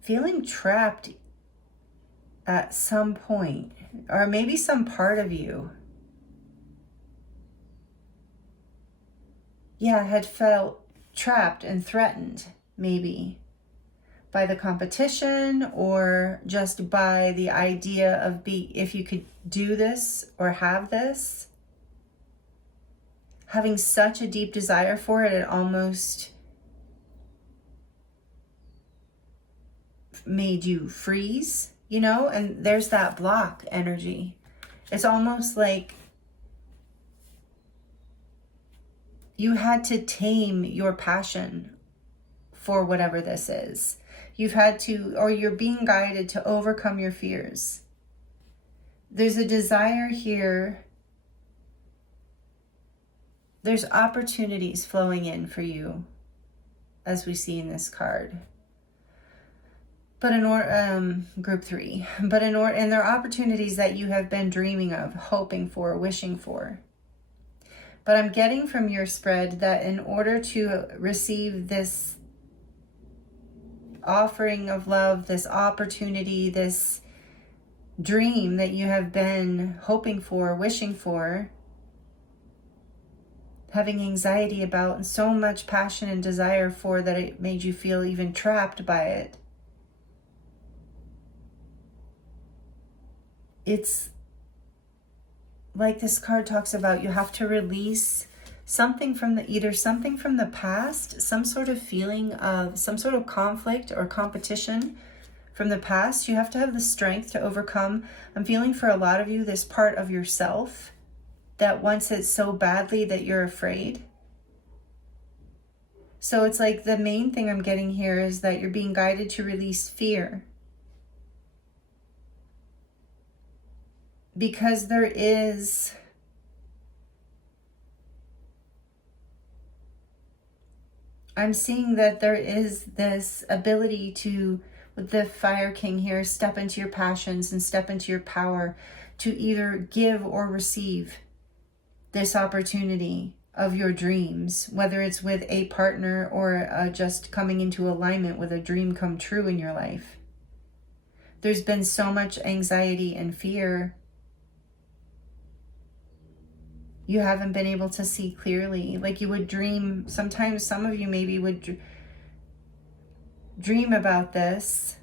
feeling trapped at some point, or maybe some part of you, had felt trapped and threatened, maybe by the competition, or just by the idea of if you could do this or have this, having such a deep desire for it, it almost made you freeze, you know? And there's that block energy. It's almost like you had to tame your passion for whatever this is. You've had to, or you're being guided to overcome your fears. There's a desire here. There's opportunities flowing in for you, as we see in this card. But group 3. But and there are opportunities that you have been dreaming of, hoping for, wishing for. But I'm getting from your spread that in order to receive this offering of love, this opportunity, this dream that you have been hoping for, wishing for, having anxiety about, and so much passion and desire for, that it made you feel even trapped by it. It's like this card talks about, you have to release something from either something from the past, some sort of feeling of some sort of conflict or competition from the past. You have to have the strength to overcome. I'm feeling for a lot of you this part of yourself that wants it so badly that you're afraid. So it's like the main thing I'm getting here is that you're being guided to release fear. Because there is I'm seeing that there is this ability to, with the Fire King here, step into your passions and step into your power to either give or receive this opportunity of your dreams, whether it's with a partner or just coming into alignment with a dream come true in your life. There's been so much anxiety and fear. You haven't been able to see clearly. Like you would dream, sometimes some of you maybe would dream about this,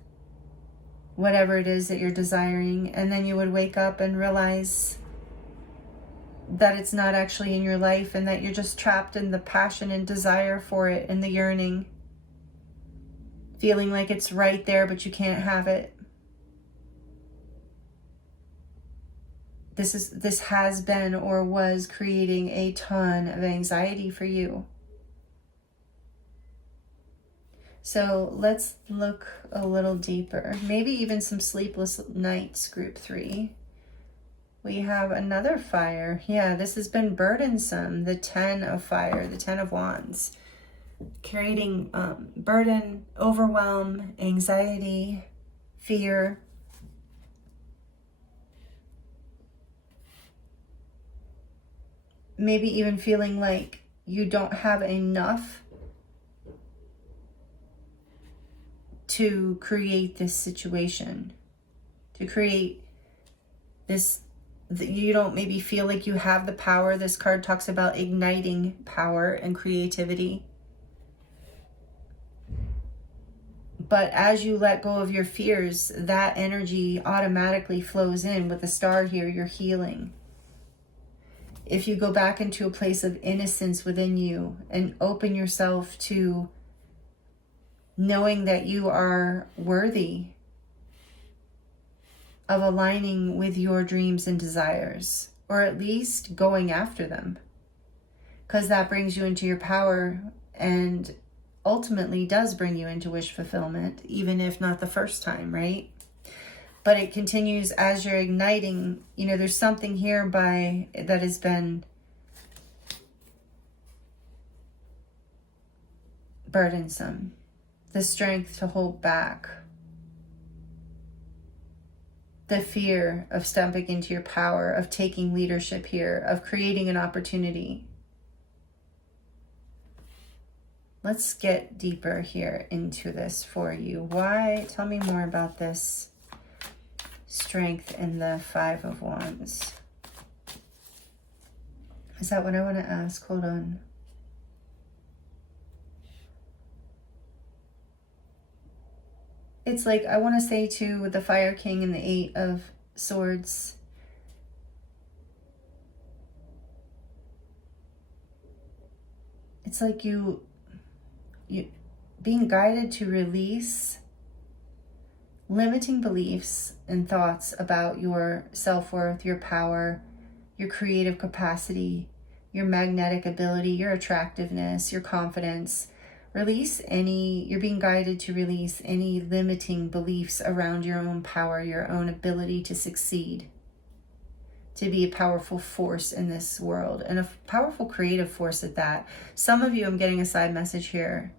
whatever it is that you're desiring, and then you would wake up and realize that it's not actually in your life and that you're just trapped in the passion and desire for it and the yearning, feeling like it's right there but you can't have it. This has been or was creating a ton of anxiety for you. So let's look a little deeper. Maybe even some sleepless nights, group 3. We have another fire. Yeah, this has been burdensome. The 10 of fire, the 10 of wands. Creating burden, overwhelm, anxiety, fear. Maybe even feeling like you don't have enough to create this situation, to create this. You don't maybe feel like you have the power. This card talks about igniting power and creativity. But as you let go of your fears, that energy automatically flows in. With the star here, you're healing. If you go back into a place of innocence within you and open yourself to knowing that you are worthy of aligning with your dreams and desires, or at least going after them, because that brings you into your power and ultimately does bring you into wish fulfillment, even if not the first time, right? But it continues as you're igniting. You know, there's something here that has been burdensome. The strength to hold back. The fear of stepping into your power, of taking leadership here, of creating an opportunity. Let's get deeper here into this for you. Why? Tell me more about this strength in the Five of Wands. Is that what I want to ask? Hold on. It's like, I want to say too, with the Fire King and the Eight of Swords, it's like you being guided to release limiting beliefs and thoughts about your self-worth, your power, your creative capacity, your magnetic ability, your attractiveness, your confidence. You're being guided to release any limiting beliefs around your own power, your own ability to succeed, to be a powerful force in this world, and a powerful creative force at that. Some of you, I'm getting a side message here,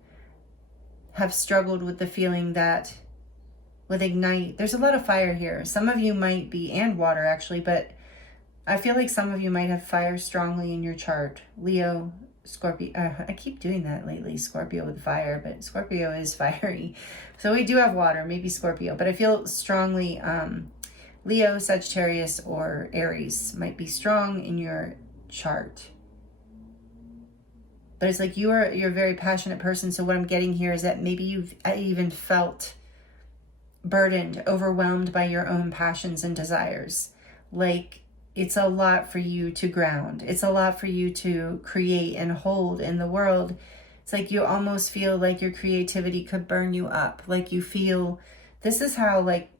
have struggled with the feeling that with Ignite, there's a lot of fire here. Some of you might be, and water actually, but I feel like some of you might have fire strongly in your chart. Leo, Scorpio, I keep doing that lately, Scorpio with fire, but Scorpio is fiery. So we do have water, maybe Scorpio, but I feel strongly Leo, Sagittarius, or Aries might be strong in your chart. But it's like you're a very passionate person. So what I'm getting here is that maybe you've even felt burdened, overwhelmed by your own passions and desires. Like it's a lot for you to ground. It's a lot for you to create and hold in the world. It's like you almost feel like your creativity could burn you up. Like you feel, this is how like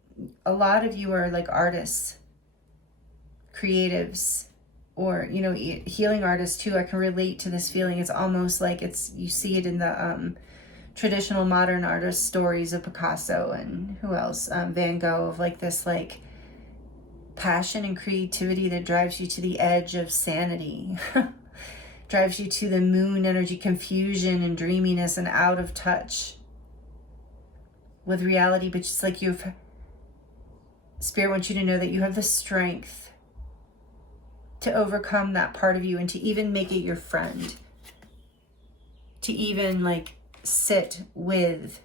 a lot of you are like artists, creatives, or, you know, healing artists too. I can relate to this feeling. It's almost like you see it in the traditional modern artist stories of Picasso and who else? Van Gogh, of like this like passion and creativity that drives you to the edge of sanity, drives you to the moon energy, confusion and dreaminess and out of touch with reality. But just like Spirit wants you to know that you have the strength to overcome that part of you and to even make it your friend, to even like sit with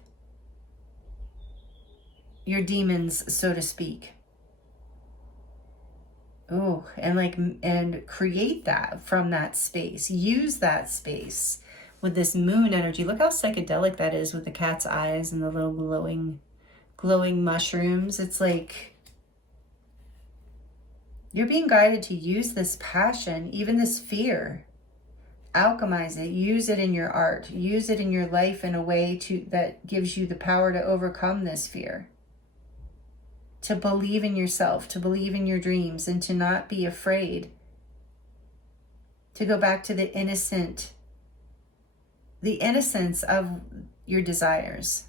your demons, so to speak. Oh, and create that from that space. Use that space with this moon energy. Look how psychedelic that is with the cat's eyes and the little glowing mushrooms. It's like you're being guided to use this passion, even this fear, alchemize it, use it in your art, use it in your life in a way that gives you the power to overcome this fear, to believe in yourself, to believe in your dreams, and to not be afraid, to go back to the innocence of your desires.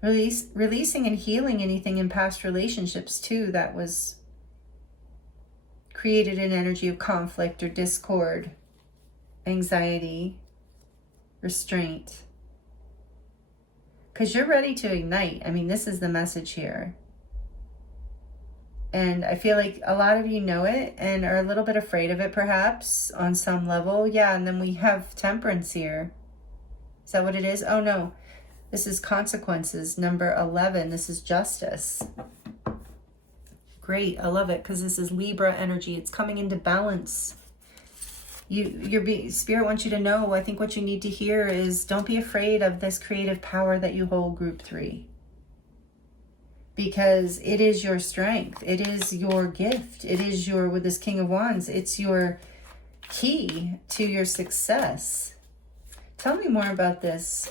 Releasing and healing anything in past relationships too that was created an energy of conflict or discord, anxiety, restraint. Because you're ready to ignite. I mean, this is the message here. And I feel like a lot of you know it and are a little bit afraid of it perhaps on some level. Yeah, and then we have Temperance here. Is that what it is? Oh no, this is consequences. Number 11, this is justice. Great, I love it, because this is Libra energy. It's coming into balance. Spirit wants you to know, I think what you need to hear is, don't be afraid of this creative power that you hold, group 3. Because it is your strength. It is your gift. It is your, with this King of Wands, it's your key to your success. Tell me more about this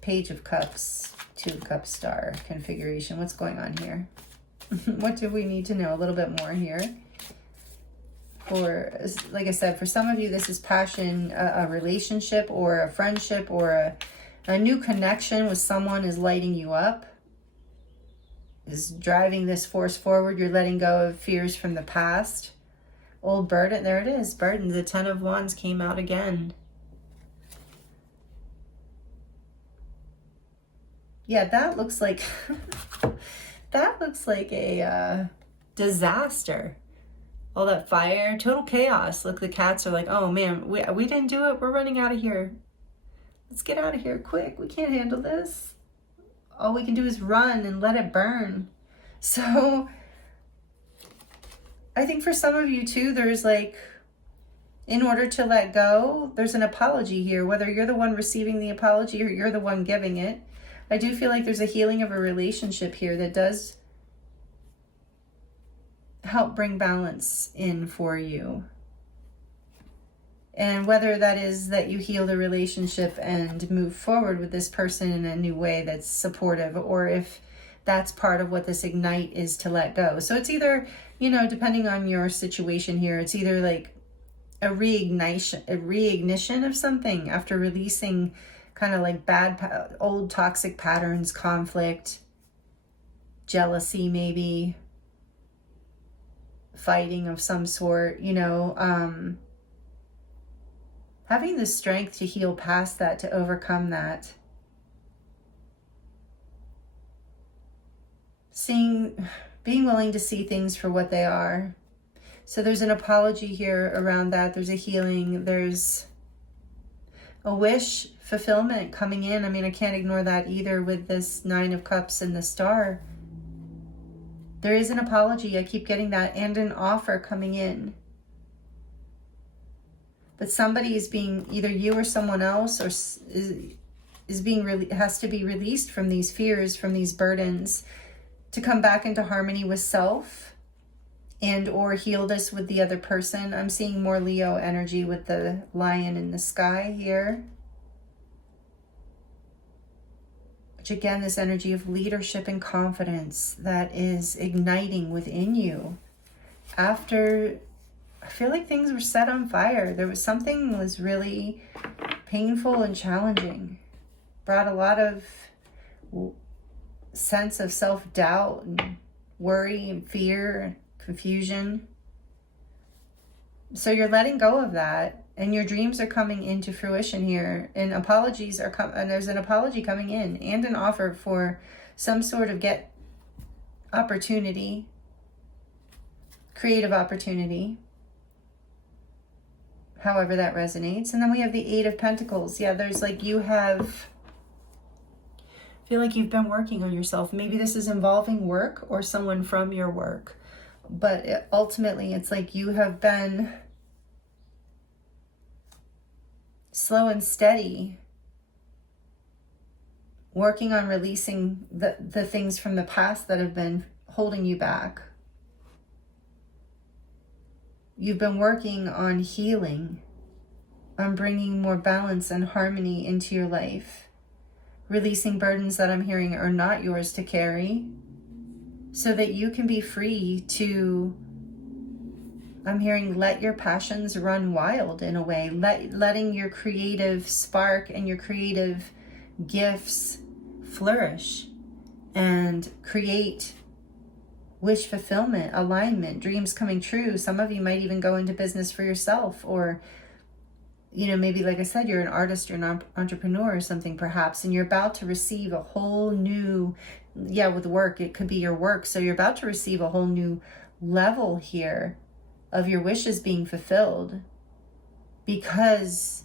Page of Cups, 2 of Cups star configuration. What's going on here? What do we need to know? A little bit more here. For, like I said, for some of you, this is passion, a relationship or a friendship or a new connection with someone is lighting you up, is driving this force forward. You're letting go of fears from the past. Old burden, there it is, burden. The 10 of Wands came out again. Yeah, that looks like, that looks like a disaster. All that fire, total chaos. Look, the cats are like, oh man, we didn't do it. We're running out of here. Let's get out of here quick. We can't handle this. All we can do is run and let it burn. So I think for some of you too, there's like, in order to let go, there's an apology here, whether you're the one receiving the apology or you're the one giving it. I do feel like there's a healing of a relationship here that does help bring balance in for you. And whether that is that you heal the relationship and move forward with this person in a new way that's supportive, or if that's part of what this ignite is to let go. So it's either, you know, depending on your situation here, it's either like a reignition of something after releasing kind of like bad, old toxic patterns, conflict, jealousy, maybe fighting of some sort, you know, having the strength to heal past that, to overcome that. Being willing to see things for what they are. So there's an apology here around that. There's a healing. There's a wish fulfillment coming in. I mean, I can't ignore that either with this 9 of Cups and the star. There is an apology. I keep getting that, and an offer coming in. But somebody is being, either you or someone else, or has to be released from these fears, from these burdens, to come back into harmony with self and or heal this with the other person. I'm seeing more Leo energy with the lion in the sky here. Which again, this energy of leadership and confidence that is igniting within you. After, I feel like things were set on fire. There was something was really painful and challenging. Brought a lot of sense of self-doubt and worry and fear and confusion. So you're letting go of that. And your dreams are coming into fruition here, and apologies are and there's an apology coming in, and an offer for some sort of opportunity, creative opportunity, however that resonates. And then we have the 8 of Pentacles. Yeah, there's like I feel like you've been working on yourself. Maybe this is involving work or someone from your work, but ultimately it's like you have been slow and steady, working on releasing the things from the past that have been holding you back. You've been working on healing, on bringing more balance and harmony into your life, releasing burdens that I'm hearing are not yours to carry, so that you can be free to, I'm hearing, let your passions run wild in a way, letting your creative spark and your creative gifts flourish and create wish fulfillment, alignment, dreams coming true. Some of you might even go into business for yourself, or, you know, maybe like I said, you're an artist, you're an entrepreneur or something perhaps, and you're about to receive a whole new, with work, it could be your work. So you're about to receive a whole new level here of your wishes being fulfilled because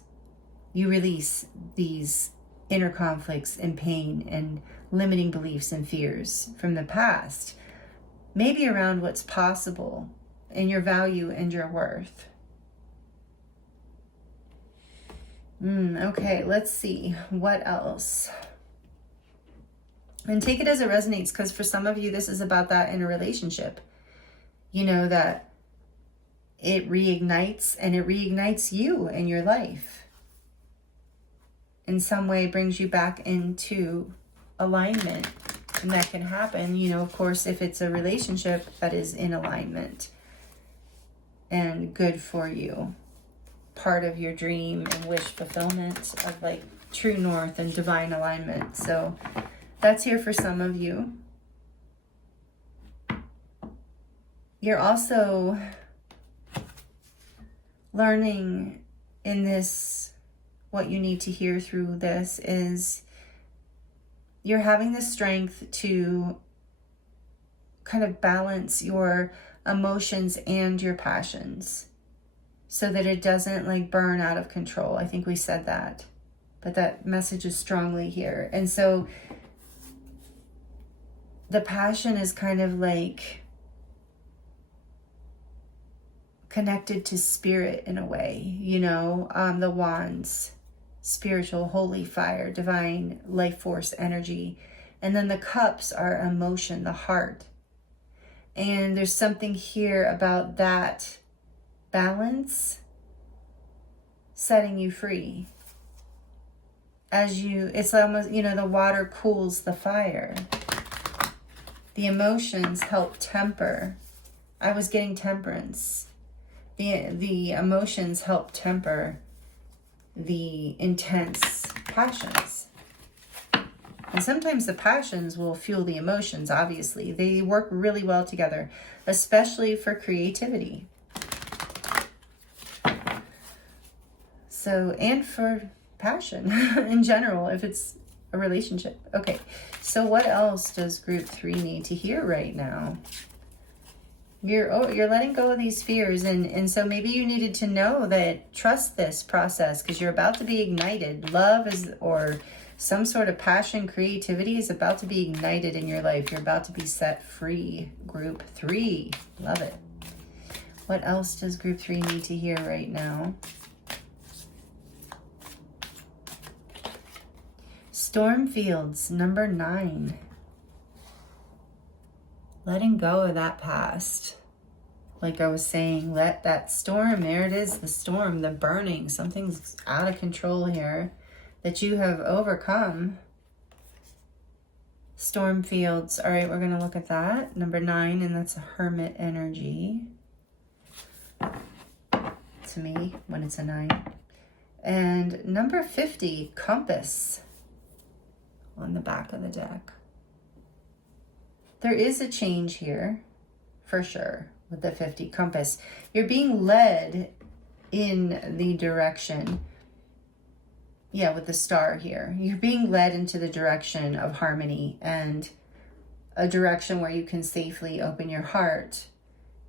you release these inner conflicts and pain and limiting beliefs and fears from the past, maybe around what's possible and your value and your worth. Okay, let's see what else. And take it as it resonates, because for some of you, this is about that in a relationship. You know, that it reignites, and it reignites you in your life. In some way, brings you back into alignment. And that can happen, you know, of course, if it's a relationship that is in alignment and good for you. Part of your dream and wish fulfillment of like true north and divine alignment. So that's here for some of you. You're also learning in this, what you need to hear through this is you're having the strength to kind of balance your emotions and your passions, so that it doesn't like burn out of control. I think we said that, but that message is strongly here. And so the passion is kind of like connected to spirit in a way, you know, the wands, spiritual, holy fire, divine life force energy. And then the cups are emotion, the heart. And there's something here about that balance setting you free. As you, it's almost, you know, the water cools the fire. The emotions help temper. I was getting temperance. The emotions help temper the intense passions. And sometimes the passions will fuel the emotions, obviously. They work really well together, especially for creativity. So, and for passion in general, if it's a relationship. Okay, so what else does group 3 need to hear right now? You're letting go of these fears, and so maybe you needed to know that trust this process, because you're about to be ignited. Love is, or some sort of passion, creativity is about to be ignited in your life. You're about to be set free. Group 3, love it. What else does group 3 need to hear right now? Storm fields, number 9. Letting go of that past. Like I was saying, let that storm, there it is, the storm, the burning, something's out of control here that you have overcome. Storm fields. All right, we're going to look at that. Number 9, and that's a hermit energy. To me, when it's a 9. And number 50, compass. On the back of the deck. There is a change here, for sure, with the 50 compass. You're being led in the direction, yeah, with the star here. You're being led into the direction of harmony and a direction where you can safely open your heart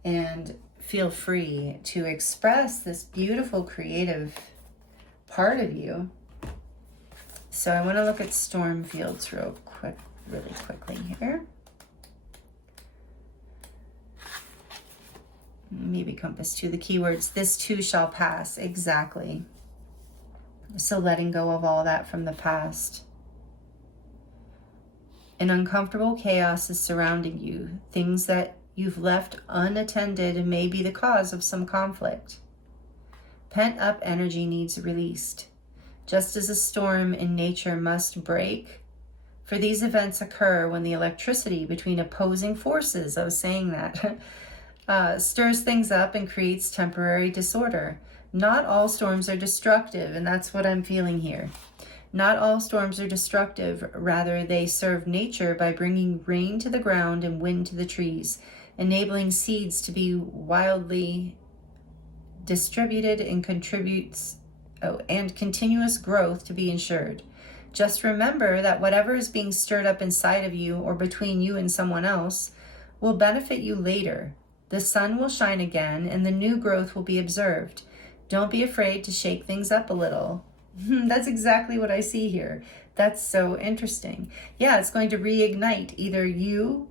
and feel free to express this beautiful creative part of you. So I want to look at storm fields really quickly here. Maybe compass 2, the keywords. This too shall pass. Exactly. So letting go of all that from the past. An uncomfortable chaos is surrounding you. Things that you've left unattended may be the cause of some conflict. Pent-up energy needs released. Just as a storm in nature must break, for these events occur when the electricity between opposing forces, I was saying that, stirs things up and creates temporary disorder. Not all storms are destructive, and that's what I'm feeling here. Not all storms are destructive, rather they serve nature by bringing rain to the ground and wind to the trees, enabling seeds to be wildly distributed and and continuous growth to be ensured. Just remember that whatever is being stirred up inside of you or between you and someone else will benefit you later. The sun will shine again and the new growth will be observed. Don't be afraid to shake things up a little. That's exactly what I see here. That's so interesting. Yeah, it's going to reignite either you,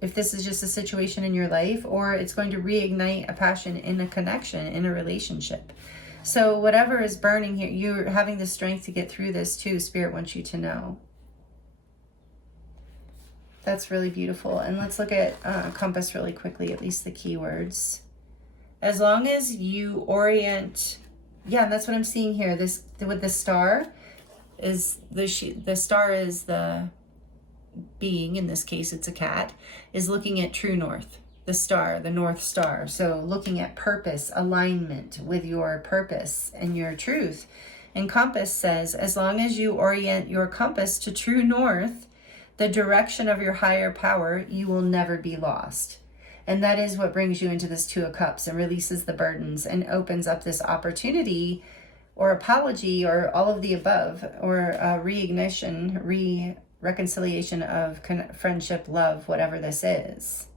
if this is just a situation in your life, or it's going to reignite a passion in a connection, in a relationship. So whatever is burning here, you're having the strength to get through this too. Spirit wants you to know. That's really beautiful. And let's look at compass really quickly, at least the keywords. As long as you orient, yeah, that's what I'm seeing here. This with the star is the star is the being, in this case it's a cat, is looking at true north, the star, the North Star. So looking at purpose, alignment with your purpose and your truth. And compass says, as long as you orient your compass to true north, the direction of your higher power, you will never be lost. And that is what brings you into this Two of Cups and releases the burdens and opens up this opportunity or apology or all of the above, or reignition, reconciliation of friendship, love, whatever this is.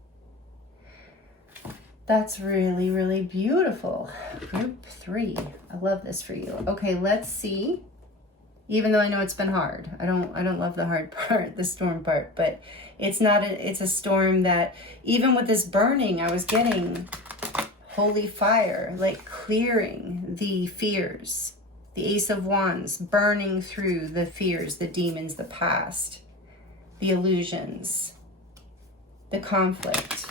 That's really, really beautiful. Group 3. I love this for you. Okay, let's see. Even though I know it's been hard. I don't love the hard part, the storm part, but it's a storm that even with this burning, I was getting holy fire, like clearing the fears. The Ace of Wands, burning through the fears, the demons, the past, the illusions, the conflict.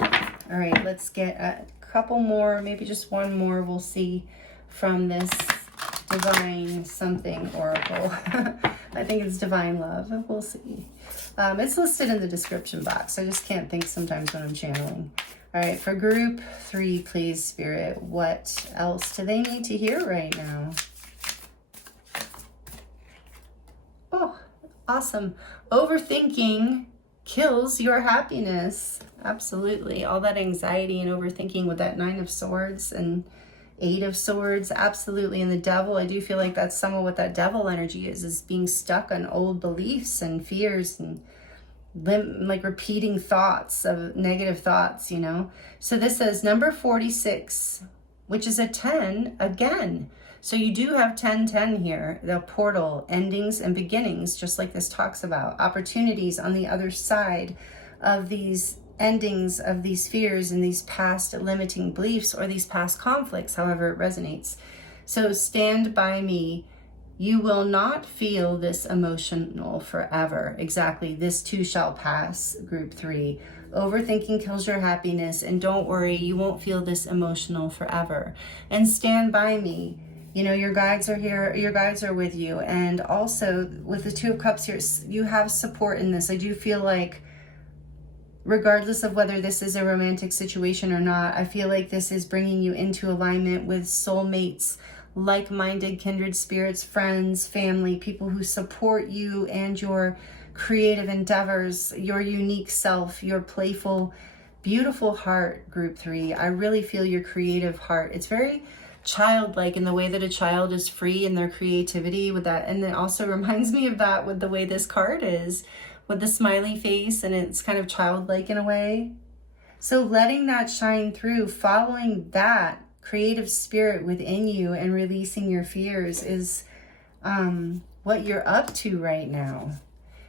All right, let's get a couple more, maybe just one more, we'll see, from this Divine something oracle. I think it's Divine Love. We'll see. It's listed in the description box. I just can't think sometimes when I'm channeling. All right, for group 3, please, Spirit, what else do they need to hear right now? Oh, awesome. Overthinking kills your happiness. Absolutely. All that anxiety and overthinking with that 9 of Swords and 8 of Swords, absolutely. And the Devil, I do feel like that's some of what that Devil energy is being stuck on old beliefs and fears and like repeating thoughts of negative thoughts, you know. So this says number 46, which is a 10 again. So you do have 10-10 here, the portal, endings and beginnings, just like this talks about. Opportunities on the other side of these endings of these fears and these past limiting beliefs or these past conflicts, however it resonates. So stand by me. You will not feel this emotional forever. Exactly. This too shall pass, group 3. Overthinking kills your happiness, and don't worry, you won't feel this emotional forever. And stand by me. You know, your guides are here, your guides are with you. And also with the 2 of Cups here, you have support in this. I do feel like regardless of whether this is a romantic situation or not, I feel like this is bringing you into alignment with soulmates, like-minded kindred spirits, friends, family, people who support you and your creative endeavors, your unique self, your playful, beautiful heart, group 3. I really feel your creative heart. It's very childlike in the way that a child is free in their creativity with that. And it also reminds me of that with the way this card is, with the smiley face, and it's kind of childlike in a way. So letting that shine through, following that creative spirit within you and releasing your fears is what you're up to right now.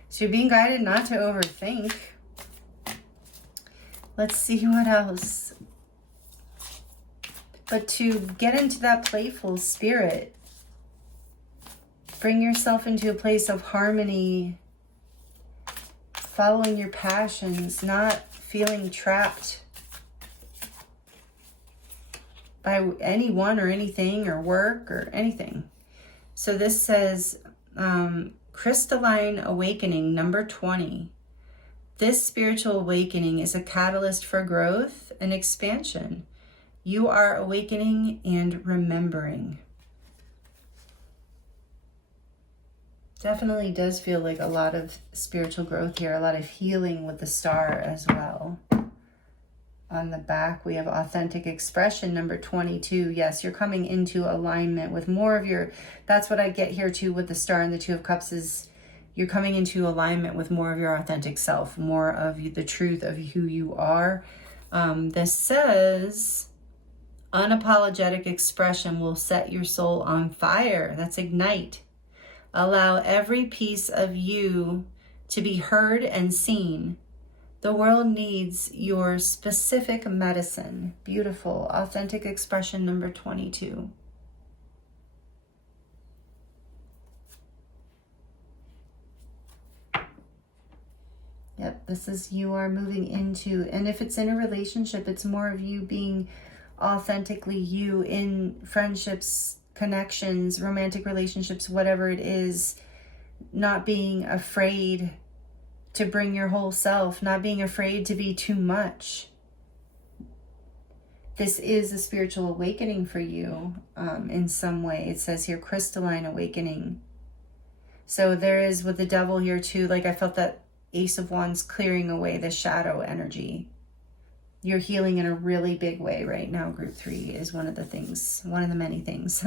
So you're being guided not to overthink. Let's see what else. But to get into that playful spirit. Bring yourself into a place of harmony, following your passions, not feeling trapped by anyone or anything or work or anything. So this says crystalline awakening, number 20. This spiritual awakening is a catalyst for growth and expansion. You are awakening and remembering. Definitely does feel like a lot of spiritual growth here, a lot of healing with the star as well. On the back, we have authentic expression, number 22. Yes, you're coming into alignment with more of your, that's what I get here too with the star and the 2 of Cups is you're coming into alignment with more of your authentic self, more of the truth of who you are. This says unapologetic expression will set your soul on fire. That's ignite. Allow every piece of you to be heard and seen. The world needs your specific medicine. Beautiful. Authentic expression number 22. Yep, this is you are moving into, and if it's in a relationship, it's more of you being authentically you in friendships, connections, romantic relationships, whatever it is, not being afraid to bring your whole self, not being afraid to be too much. This is a spiritual awakening for you in some way. It says here, crystalline awakening. So there is with the devil here too, like I felt that Ace of Wands clearing away the shadow energy. You're healing in a really big way right now. Group 3 is one of the things, one of the many things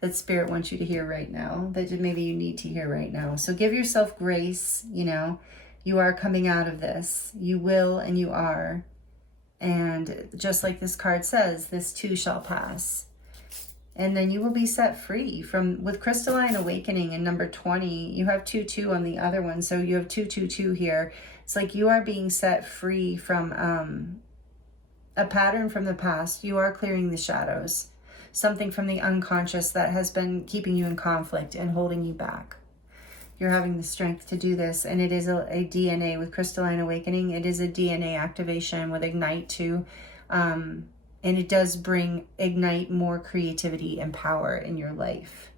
that Spirit wants you to hear right now, that maybe you need to hear right now. So give yourself grace, you know, you are coming out of this. You will and you are. And just like this card says, this too shall pass. And then you will be set free from, with crystalline awakening in number 20, you have 2-2 on the other one. So you have 2-2-2 here. It's like you are being set free from a pattern from the past. You are clearing the shadows, something from the unconscious that has been keeping you in conflict and holding you back. You're having the strength to do this. And it is a DNA with crystalline awakening. It is a DNA activation with ignite too. And it does ignite more creativity and power in your life.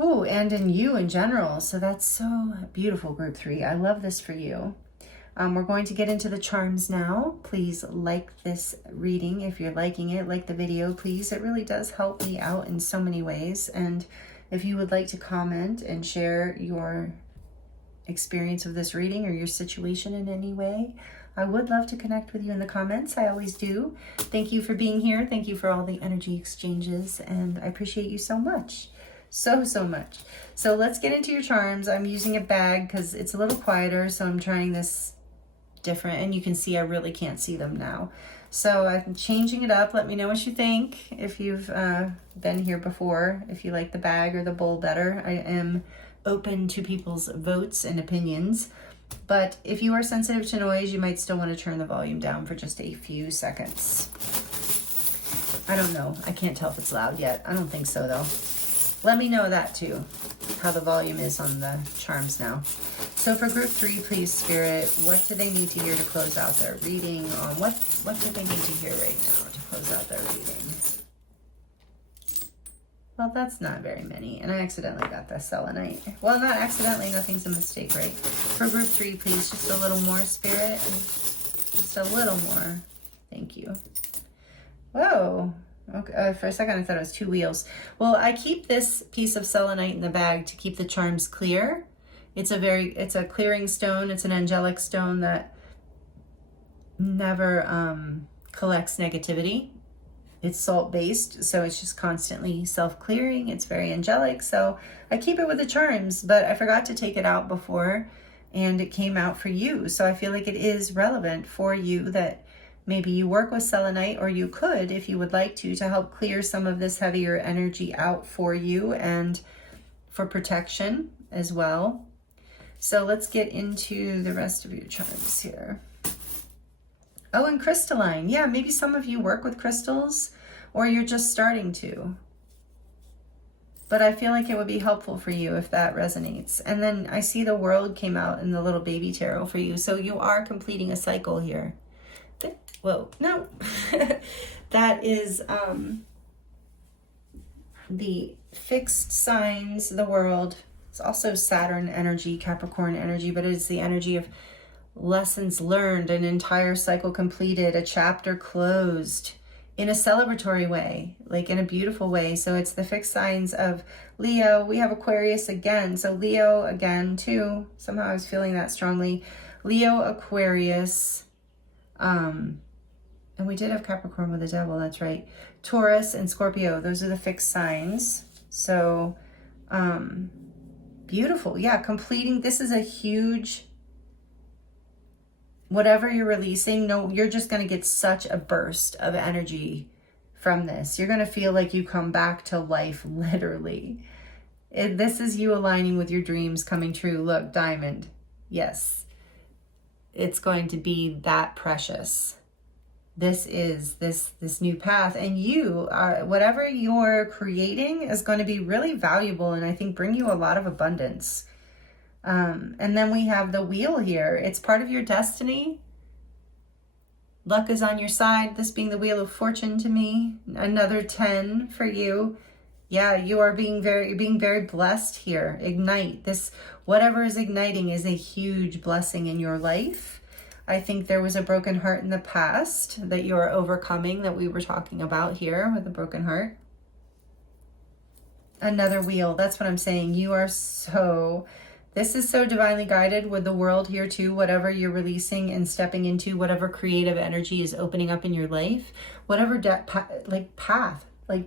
Oh, and in you in general. So that's so beautiful, group 3. I love this for you. We're going to get into the charms now. Please like this reading if you're liking it. Like the video, please. It really does help me out in so many ways. And if you would like to comment and share your experience of this reading or your situation in any way, I would love to connect with you in the comments. I always do. Thank you for being here. Thank you for all the energy exchanges. And I appreciate you so much. So much. So let's get into your charms. I'm using a bag because it's a little quieter. So I'm trying this different. And you can see I really can't see them now. So I'm changing it up. Let me know what you think. If you've been here before. If you like the bag or the bowl better. I am open to people's votes and opinions. But if you are sensitive to noise, you might still want to turn the volume down for just a few seconds. I don't know. I can't tell if it's loud yet. I don't think so, though. Let me know that, too, how the volume is on the charms now. So for group 3, please, Spirit, what do they need to hear to close out their reading? What do they need to hear right now to close out their reading? Well, that's not very many. And I accidentally got the selenite. Well, not accidentally. Nothing's a mistake, right? For group 3, please, just a little more, Spirit. Just a little more. Thank you. Whoa. Okay. For a second, I thought it was 2 wheels. Well, I keep this piece of selenite in the bag to keep the charms clear. It's a clearing stone. It's an angelic stone that never collects negativity. It's salt-based, so it's just constantly self-clearing. It's very angelic, so I keep it with the charms, but I forgot to take it out before, and it came out for you. So I feel like it is relevant for you that maybe you work with selenite, or you could, if you would like to help clear some of this heavier energy out for you and for protection as well. So let's get into the rest of your charms here. Oh, and crystalline. Yeah, maybe some of you work with crystals or you're just starting to. But I feel like it would be helpful for you if that resonates. And then I see the world came out in the little baby tarot for you. So you are completing a cycle here. Whoa, no. That is the fixed signs, the world. It's also Saturn energy, Capricorn energy, but it is the energy of lessons learned, an entire cycle completed, a chapter closed in a celebratory way, like in a beautiful way. So it's the fixed signs of Leo. We have Aquarius again. So Leo again too. Somehow I was feeling that strongly. Leo, Aquarius, and we did have Capricorn with the devil, that's right. Taurus and Scorpio, those are the fixed signs. So beautiful. Yeah, completing. This is a huge, whatever you're releasing, no, you're just going to get such a burst of energy from this. You're going to feel like you come back to life, literally. This is you aligning with your dreams coming true. Look, diamond. Yes. It's going to be that precious. This is this new path, and you are, whatever you're creating is going to be really valuable, and I think bring you a lot of abundance. And then we have the wheel here. It's part of your destiny. Luck is on your side. This being the wheel of fortune to me. Another 10 for you. Yeah, you are being very blessed here. Ignite this. Whatever is igniting is a huge blessing in your life. I think there was a broken heart in the past that you are overcoming, that we were talking about here with a broken heart. Another wheel. That's what I'm saying. You are this is so divinely guided with the world here too. Whatever you're releasing and stepping into, whatever creative energy is opening up in your life, whatever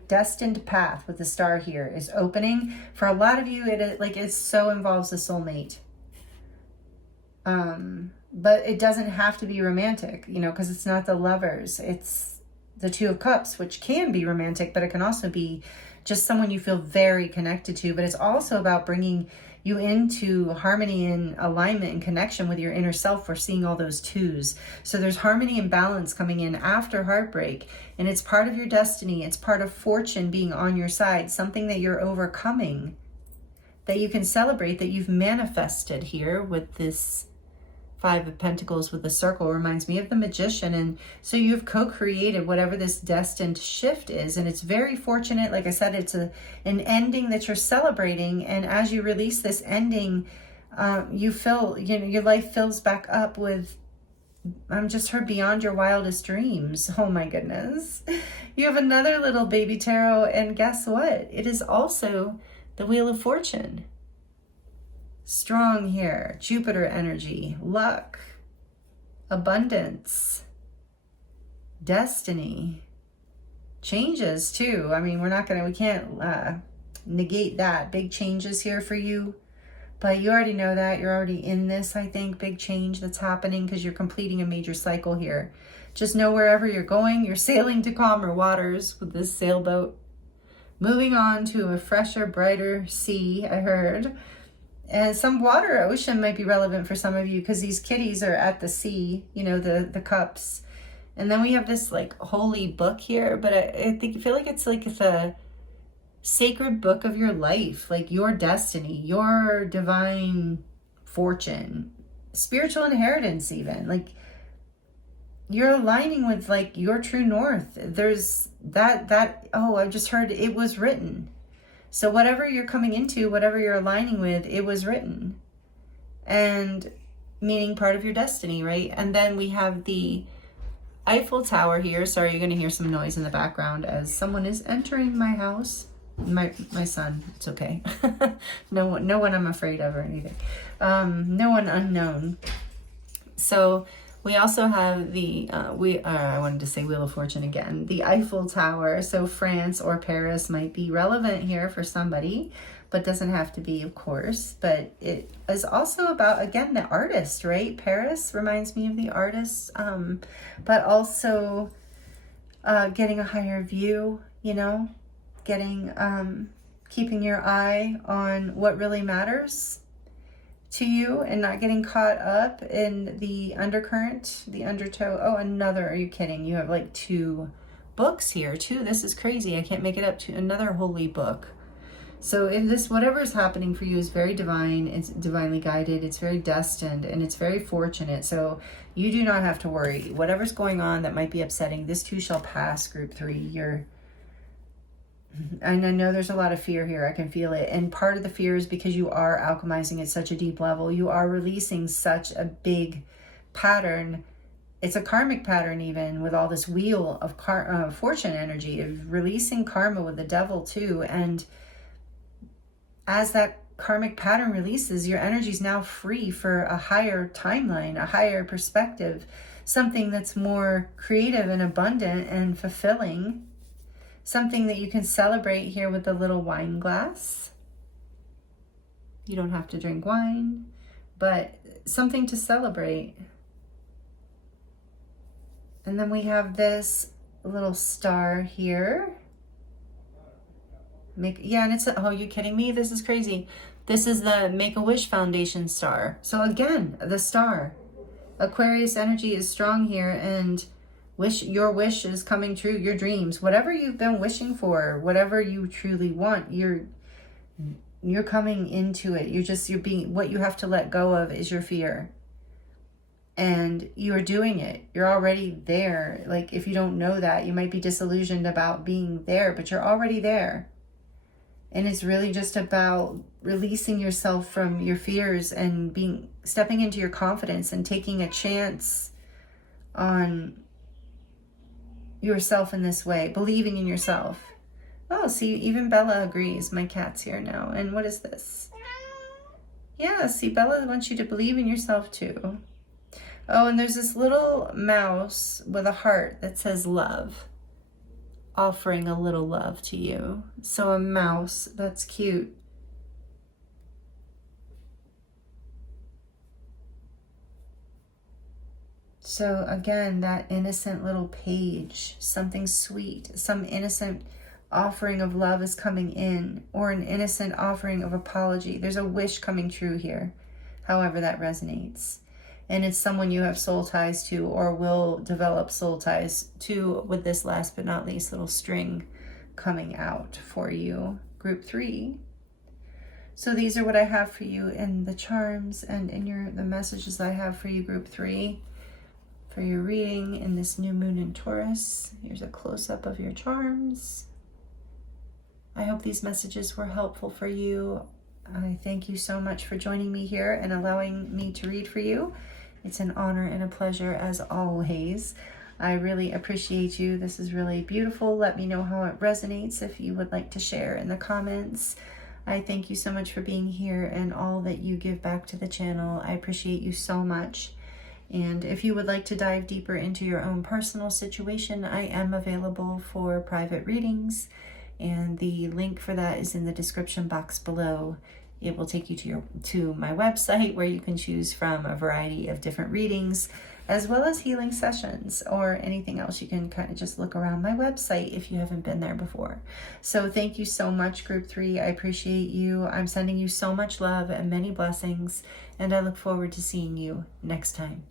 destined path with the star here is opening. For a lot of you, it so involves a soulmate. But it doesn't have to be romantic, because it's not the Lovers. It's the Two of Cups, which can be romantic, but it can also be just someone you feel very connected to. But it's also about bringing you into harmony and alignment and connection with your inner self. We're seeing all those twos. So there's harmony and balance coming in after heartbreak, and it's part of your destiny. It's part of fortune being on your side, something that you're overcoming, that you can celebrate, that you've manifested here with this Five of Pentacles with the circle. Reminds me of the Magician. And so you've co-created whatever this destined shift is, and it's very fortunate. Like I said, it's an ending that you're celebrating, and as you release this ending, you feel, your life fills back up with, I'm just heard, beyond your wildest dreams. Oh my goodness. You have another little baby tarot, and guess what? It is also the Wheel of Fortune. Strong here, Jupiter energy, luck, abundance, destiny, changes too. I mean, we can't negate that. Big changes here for you, but you already know that. You're already in this, I think, big change that's happening because you're completing a major cycle here. Just know wherever you're going, you're sailing to calmer waters with this sailboat. Moving on to a fresher, brighter sea, I heard. And some water, ocean might be relevant for some of you because these kitties are at the sea, the cups. And then we have this like holy book here, but I feel like it's like the sacred book of your life, like your destiny, your divine fortune, spiritual inheritance even. Like you're aligning with like your true north. There's I just heard it was written. So whatever you're coming into, whatever you're aligning with, it was written. And meaning part of your destiny, right? And then we have the Eiffel Tower here. Sorry, you're going to hear some noise in the background as someone is entering my house. My son, it's okay. No one I'm afraid of or anything. No one unknown. So we also have the, I wanted to say Wheel of Fortune again, the Eiffel Tower. So France or Paris might be relevant here for somebody, but doesn't have to be, of course. But it is also about, again, the artist, right? Paris reminds me of the artist, but also getting a higher view, keeping your eye on what really matters to you and not getting caught up in the undercurrent, the undertow. Oh, are you kidding? You have like 2 books here too. This is crazy. I can't make it up to another holy book. So if whatever is happening for you is very divine, it's divinely guided, it's very destined, and it's very fortunate. So you do not have to worry. Whatever's going on that might be upsetting, this too shall pass, group 3. And I know there's a lot of fear here. I can feel it. And part of the fear is because you are alchemizing at such a deep level. You are releasing such a big pattern. It's a karmic pattern even with all this wheel of fortune energy, of releasing karma with the devil too. And as that karmic pattern releases, your energy is now free for a higher timeline, a higher perspective, something that's more creative and abundant and fulfilling. Something that you can celebrate here with the little wine glass. You don't have to drink wine, but something to celebrate. And then we have this little star here. Yeah, and it's, oh, you kidding me? This is crazy. This is the Make-A-Wish Foundation star. So again, the star. Aquarius energy is strong here, and your wish is coming true, your dreams. Whatever you've been wishing for, whatever you truly want, you're coming into it. You're being, what you have to let go of is your fear. And you're doing it. You're already there. Like, if you don't know that, you might be disillusioned about being there, but you're already there. And it's really just about releasing yourself from your fears and stepping into your confidence and taking a chance on yourself in this way, believing in yourself. Oh, see, even Bella agrees. My cat's here now. And what is this? Yeah, see, Bella wants you to believe in yourself too. Oh, and there's this little mouse with a heart that says love, offering a little love to you. So a mouse, that's cute. So again, that innocent little page, something sweet, some innocent offering of love is coming in, or an innocent offering of apology. There's a wish coming true here, however that resonates. And it's someone you have soul ties to or will develop soul ties to, with this last but not least little string coming out for you, group 3. So these are what I have for you in the charms and in the messages I have for you, group 3, for your reading in this new moon in Taurus. Here's a close-up of your charms. I hope these messages were helpful for you. I thank you so much for joining me here and allowing me to read for you. It's an honor and a pleasure as always. I really appreciate you. This is really beautiful. Let me know how it resonates if you would like to share in the comments. I thank you so much for being here and all that you give back to the channel. I appreciate you so much. And if you would like to dive deeper into your own personal situation, I am available for private readings, and the link for that is in the description box below. It will take you to my website, where you can choose from a variety of different readings, as well as healing sessions or anything else. You can kind of just look around my website if you haven't been there before. So thank you so much, group 3. I appreciate you. I'm sending you so much love and many blessings, and I look forward to seeing you next time.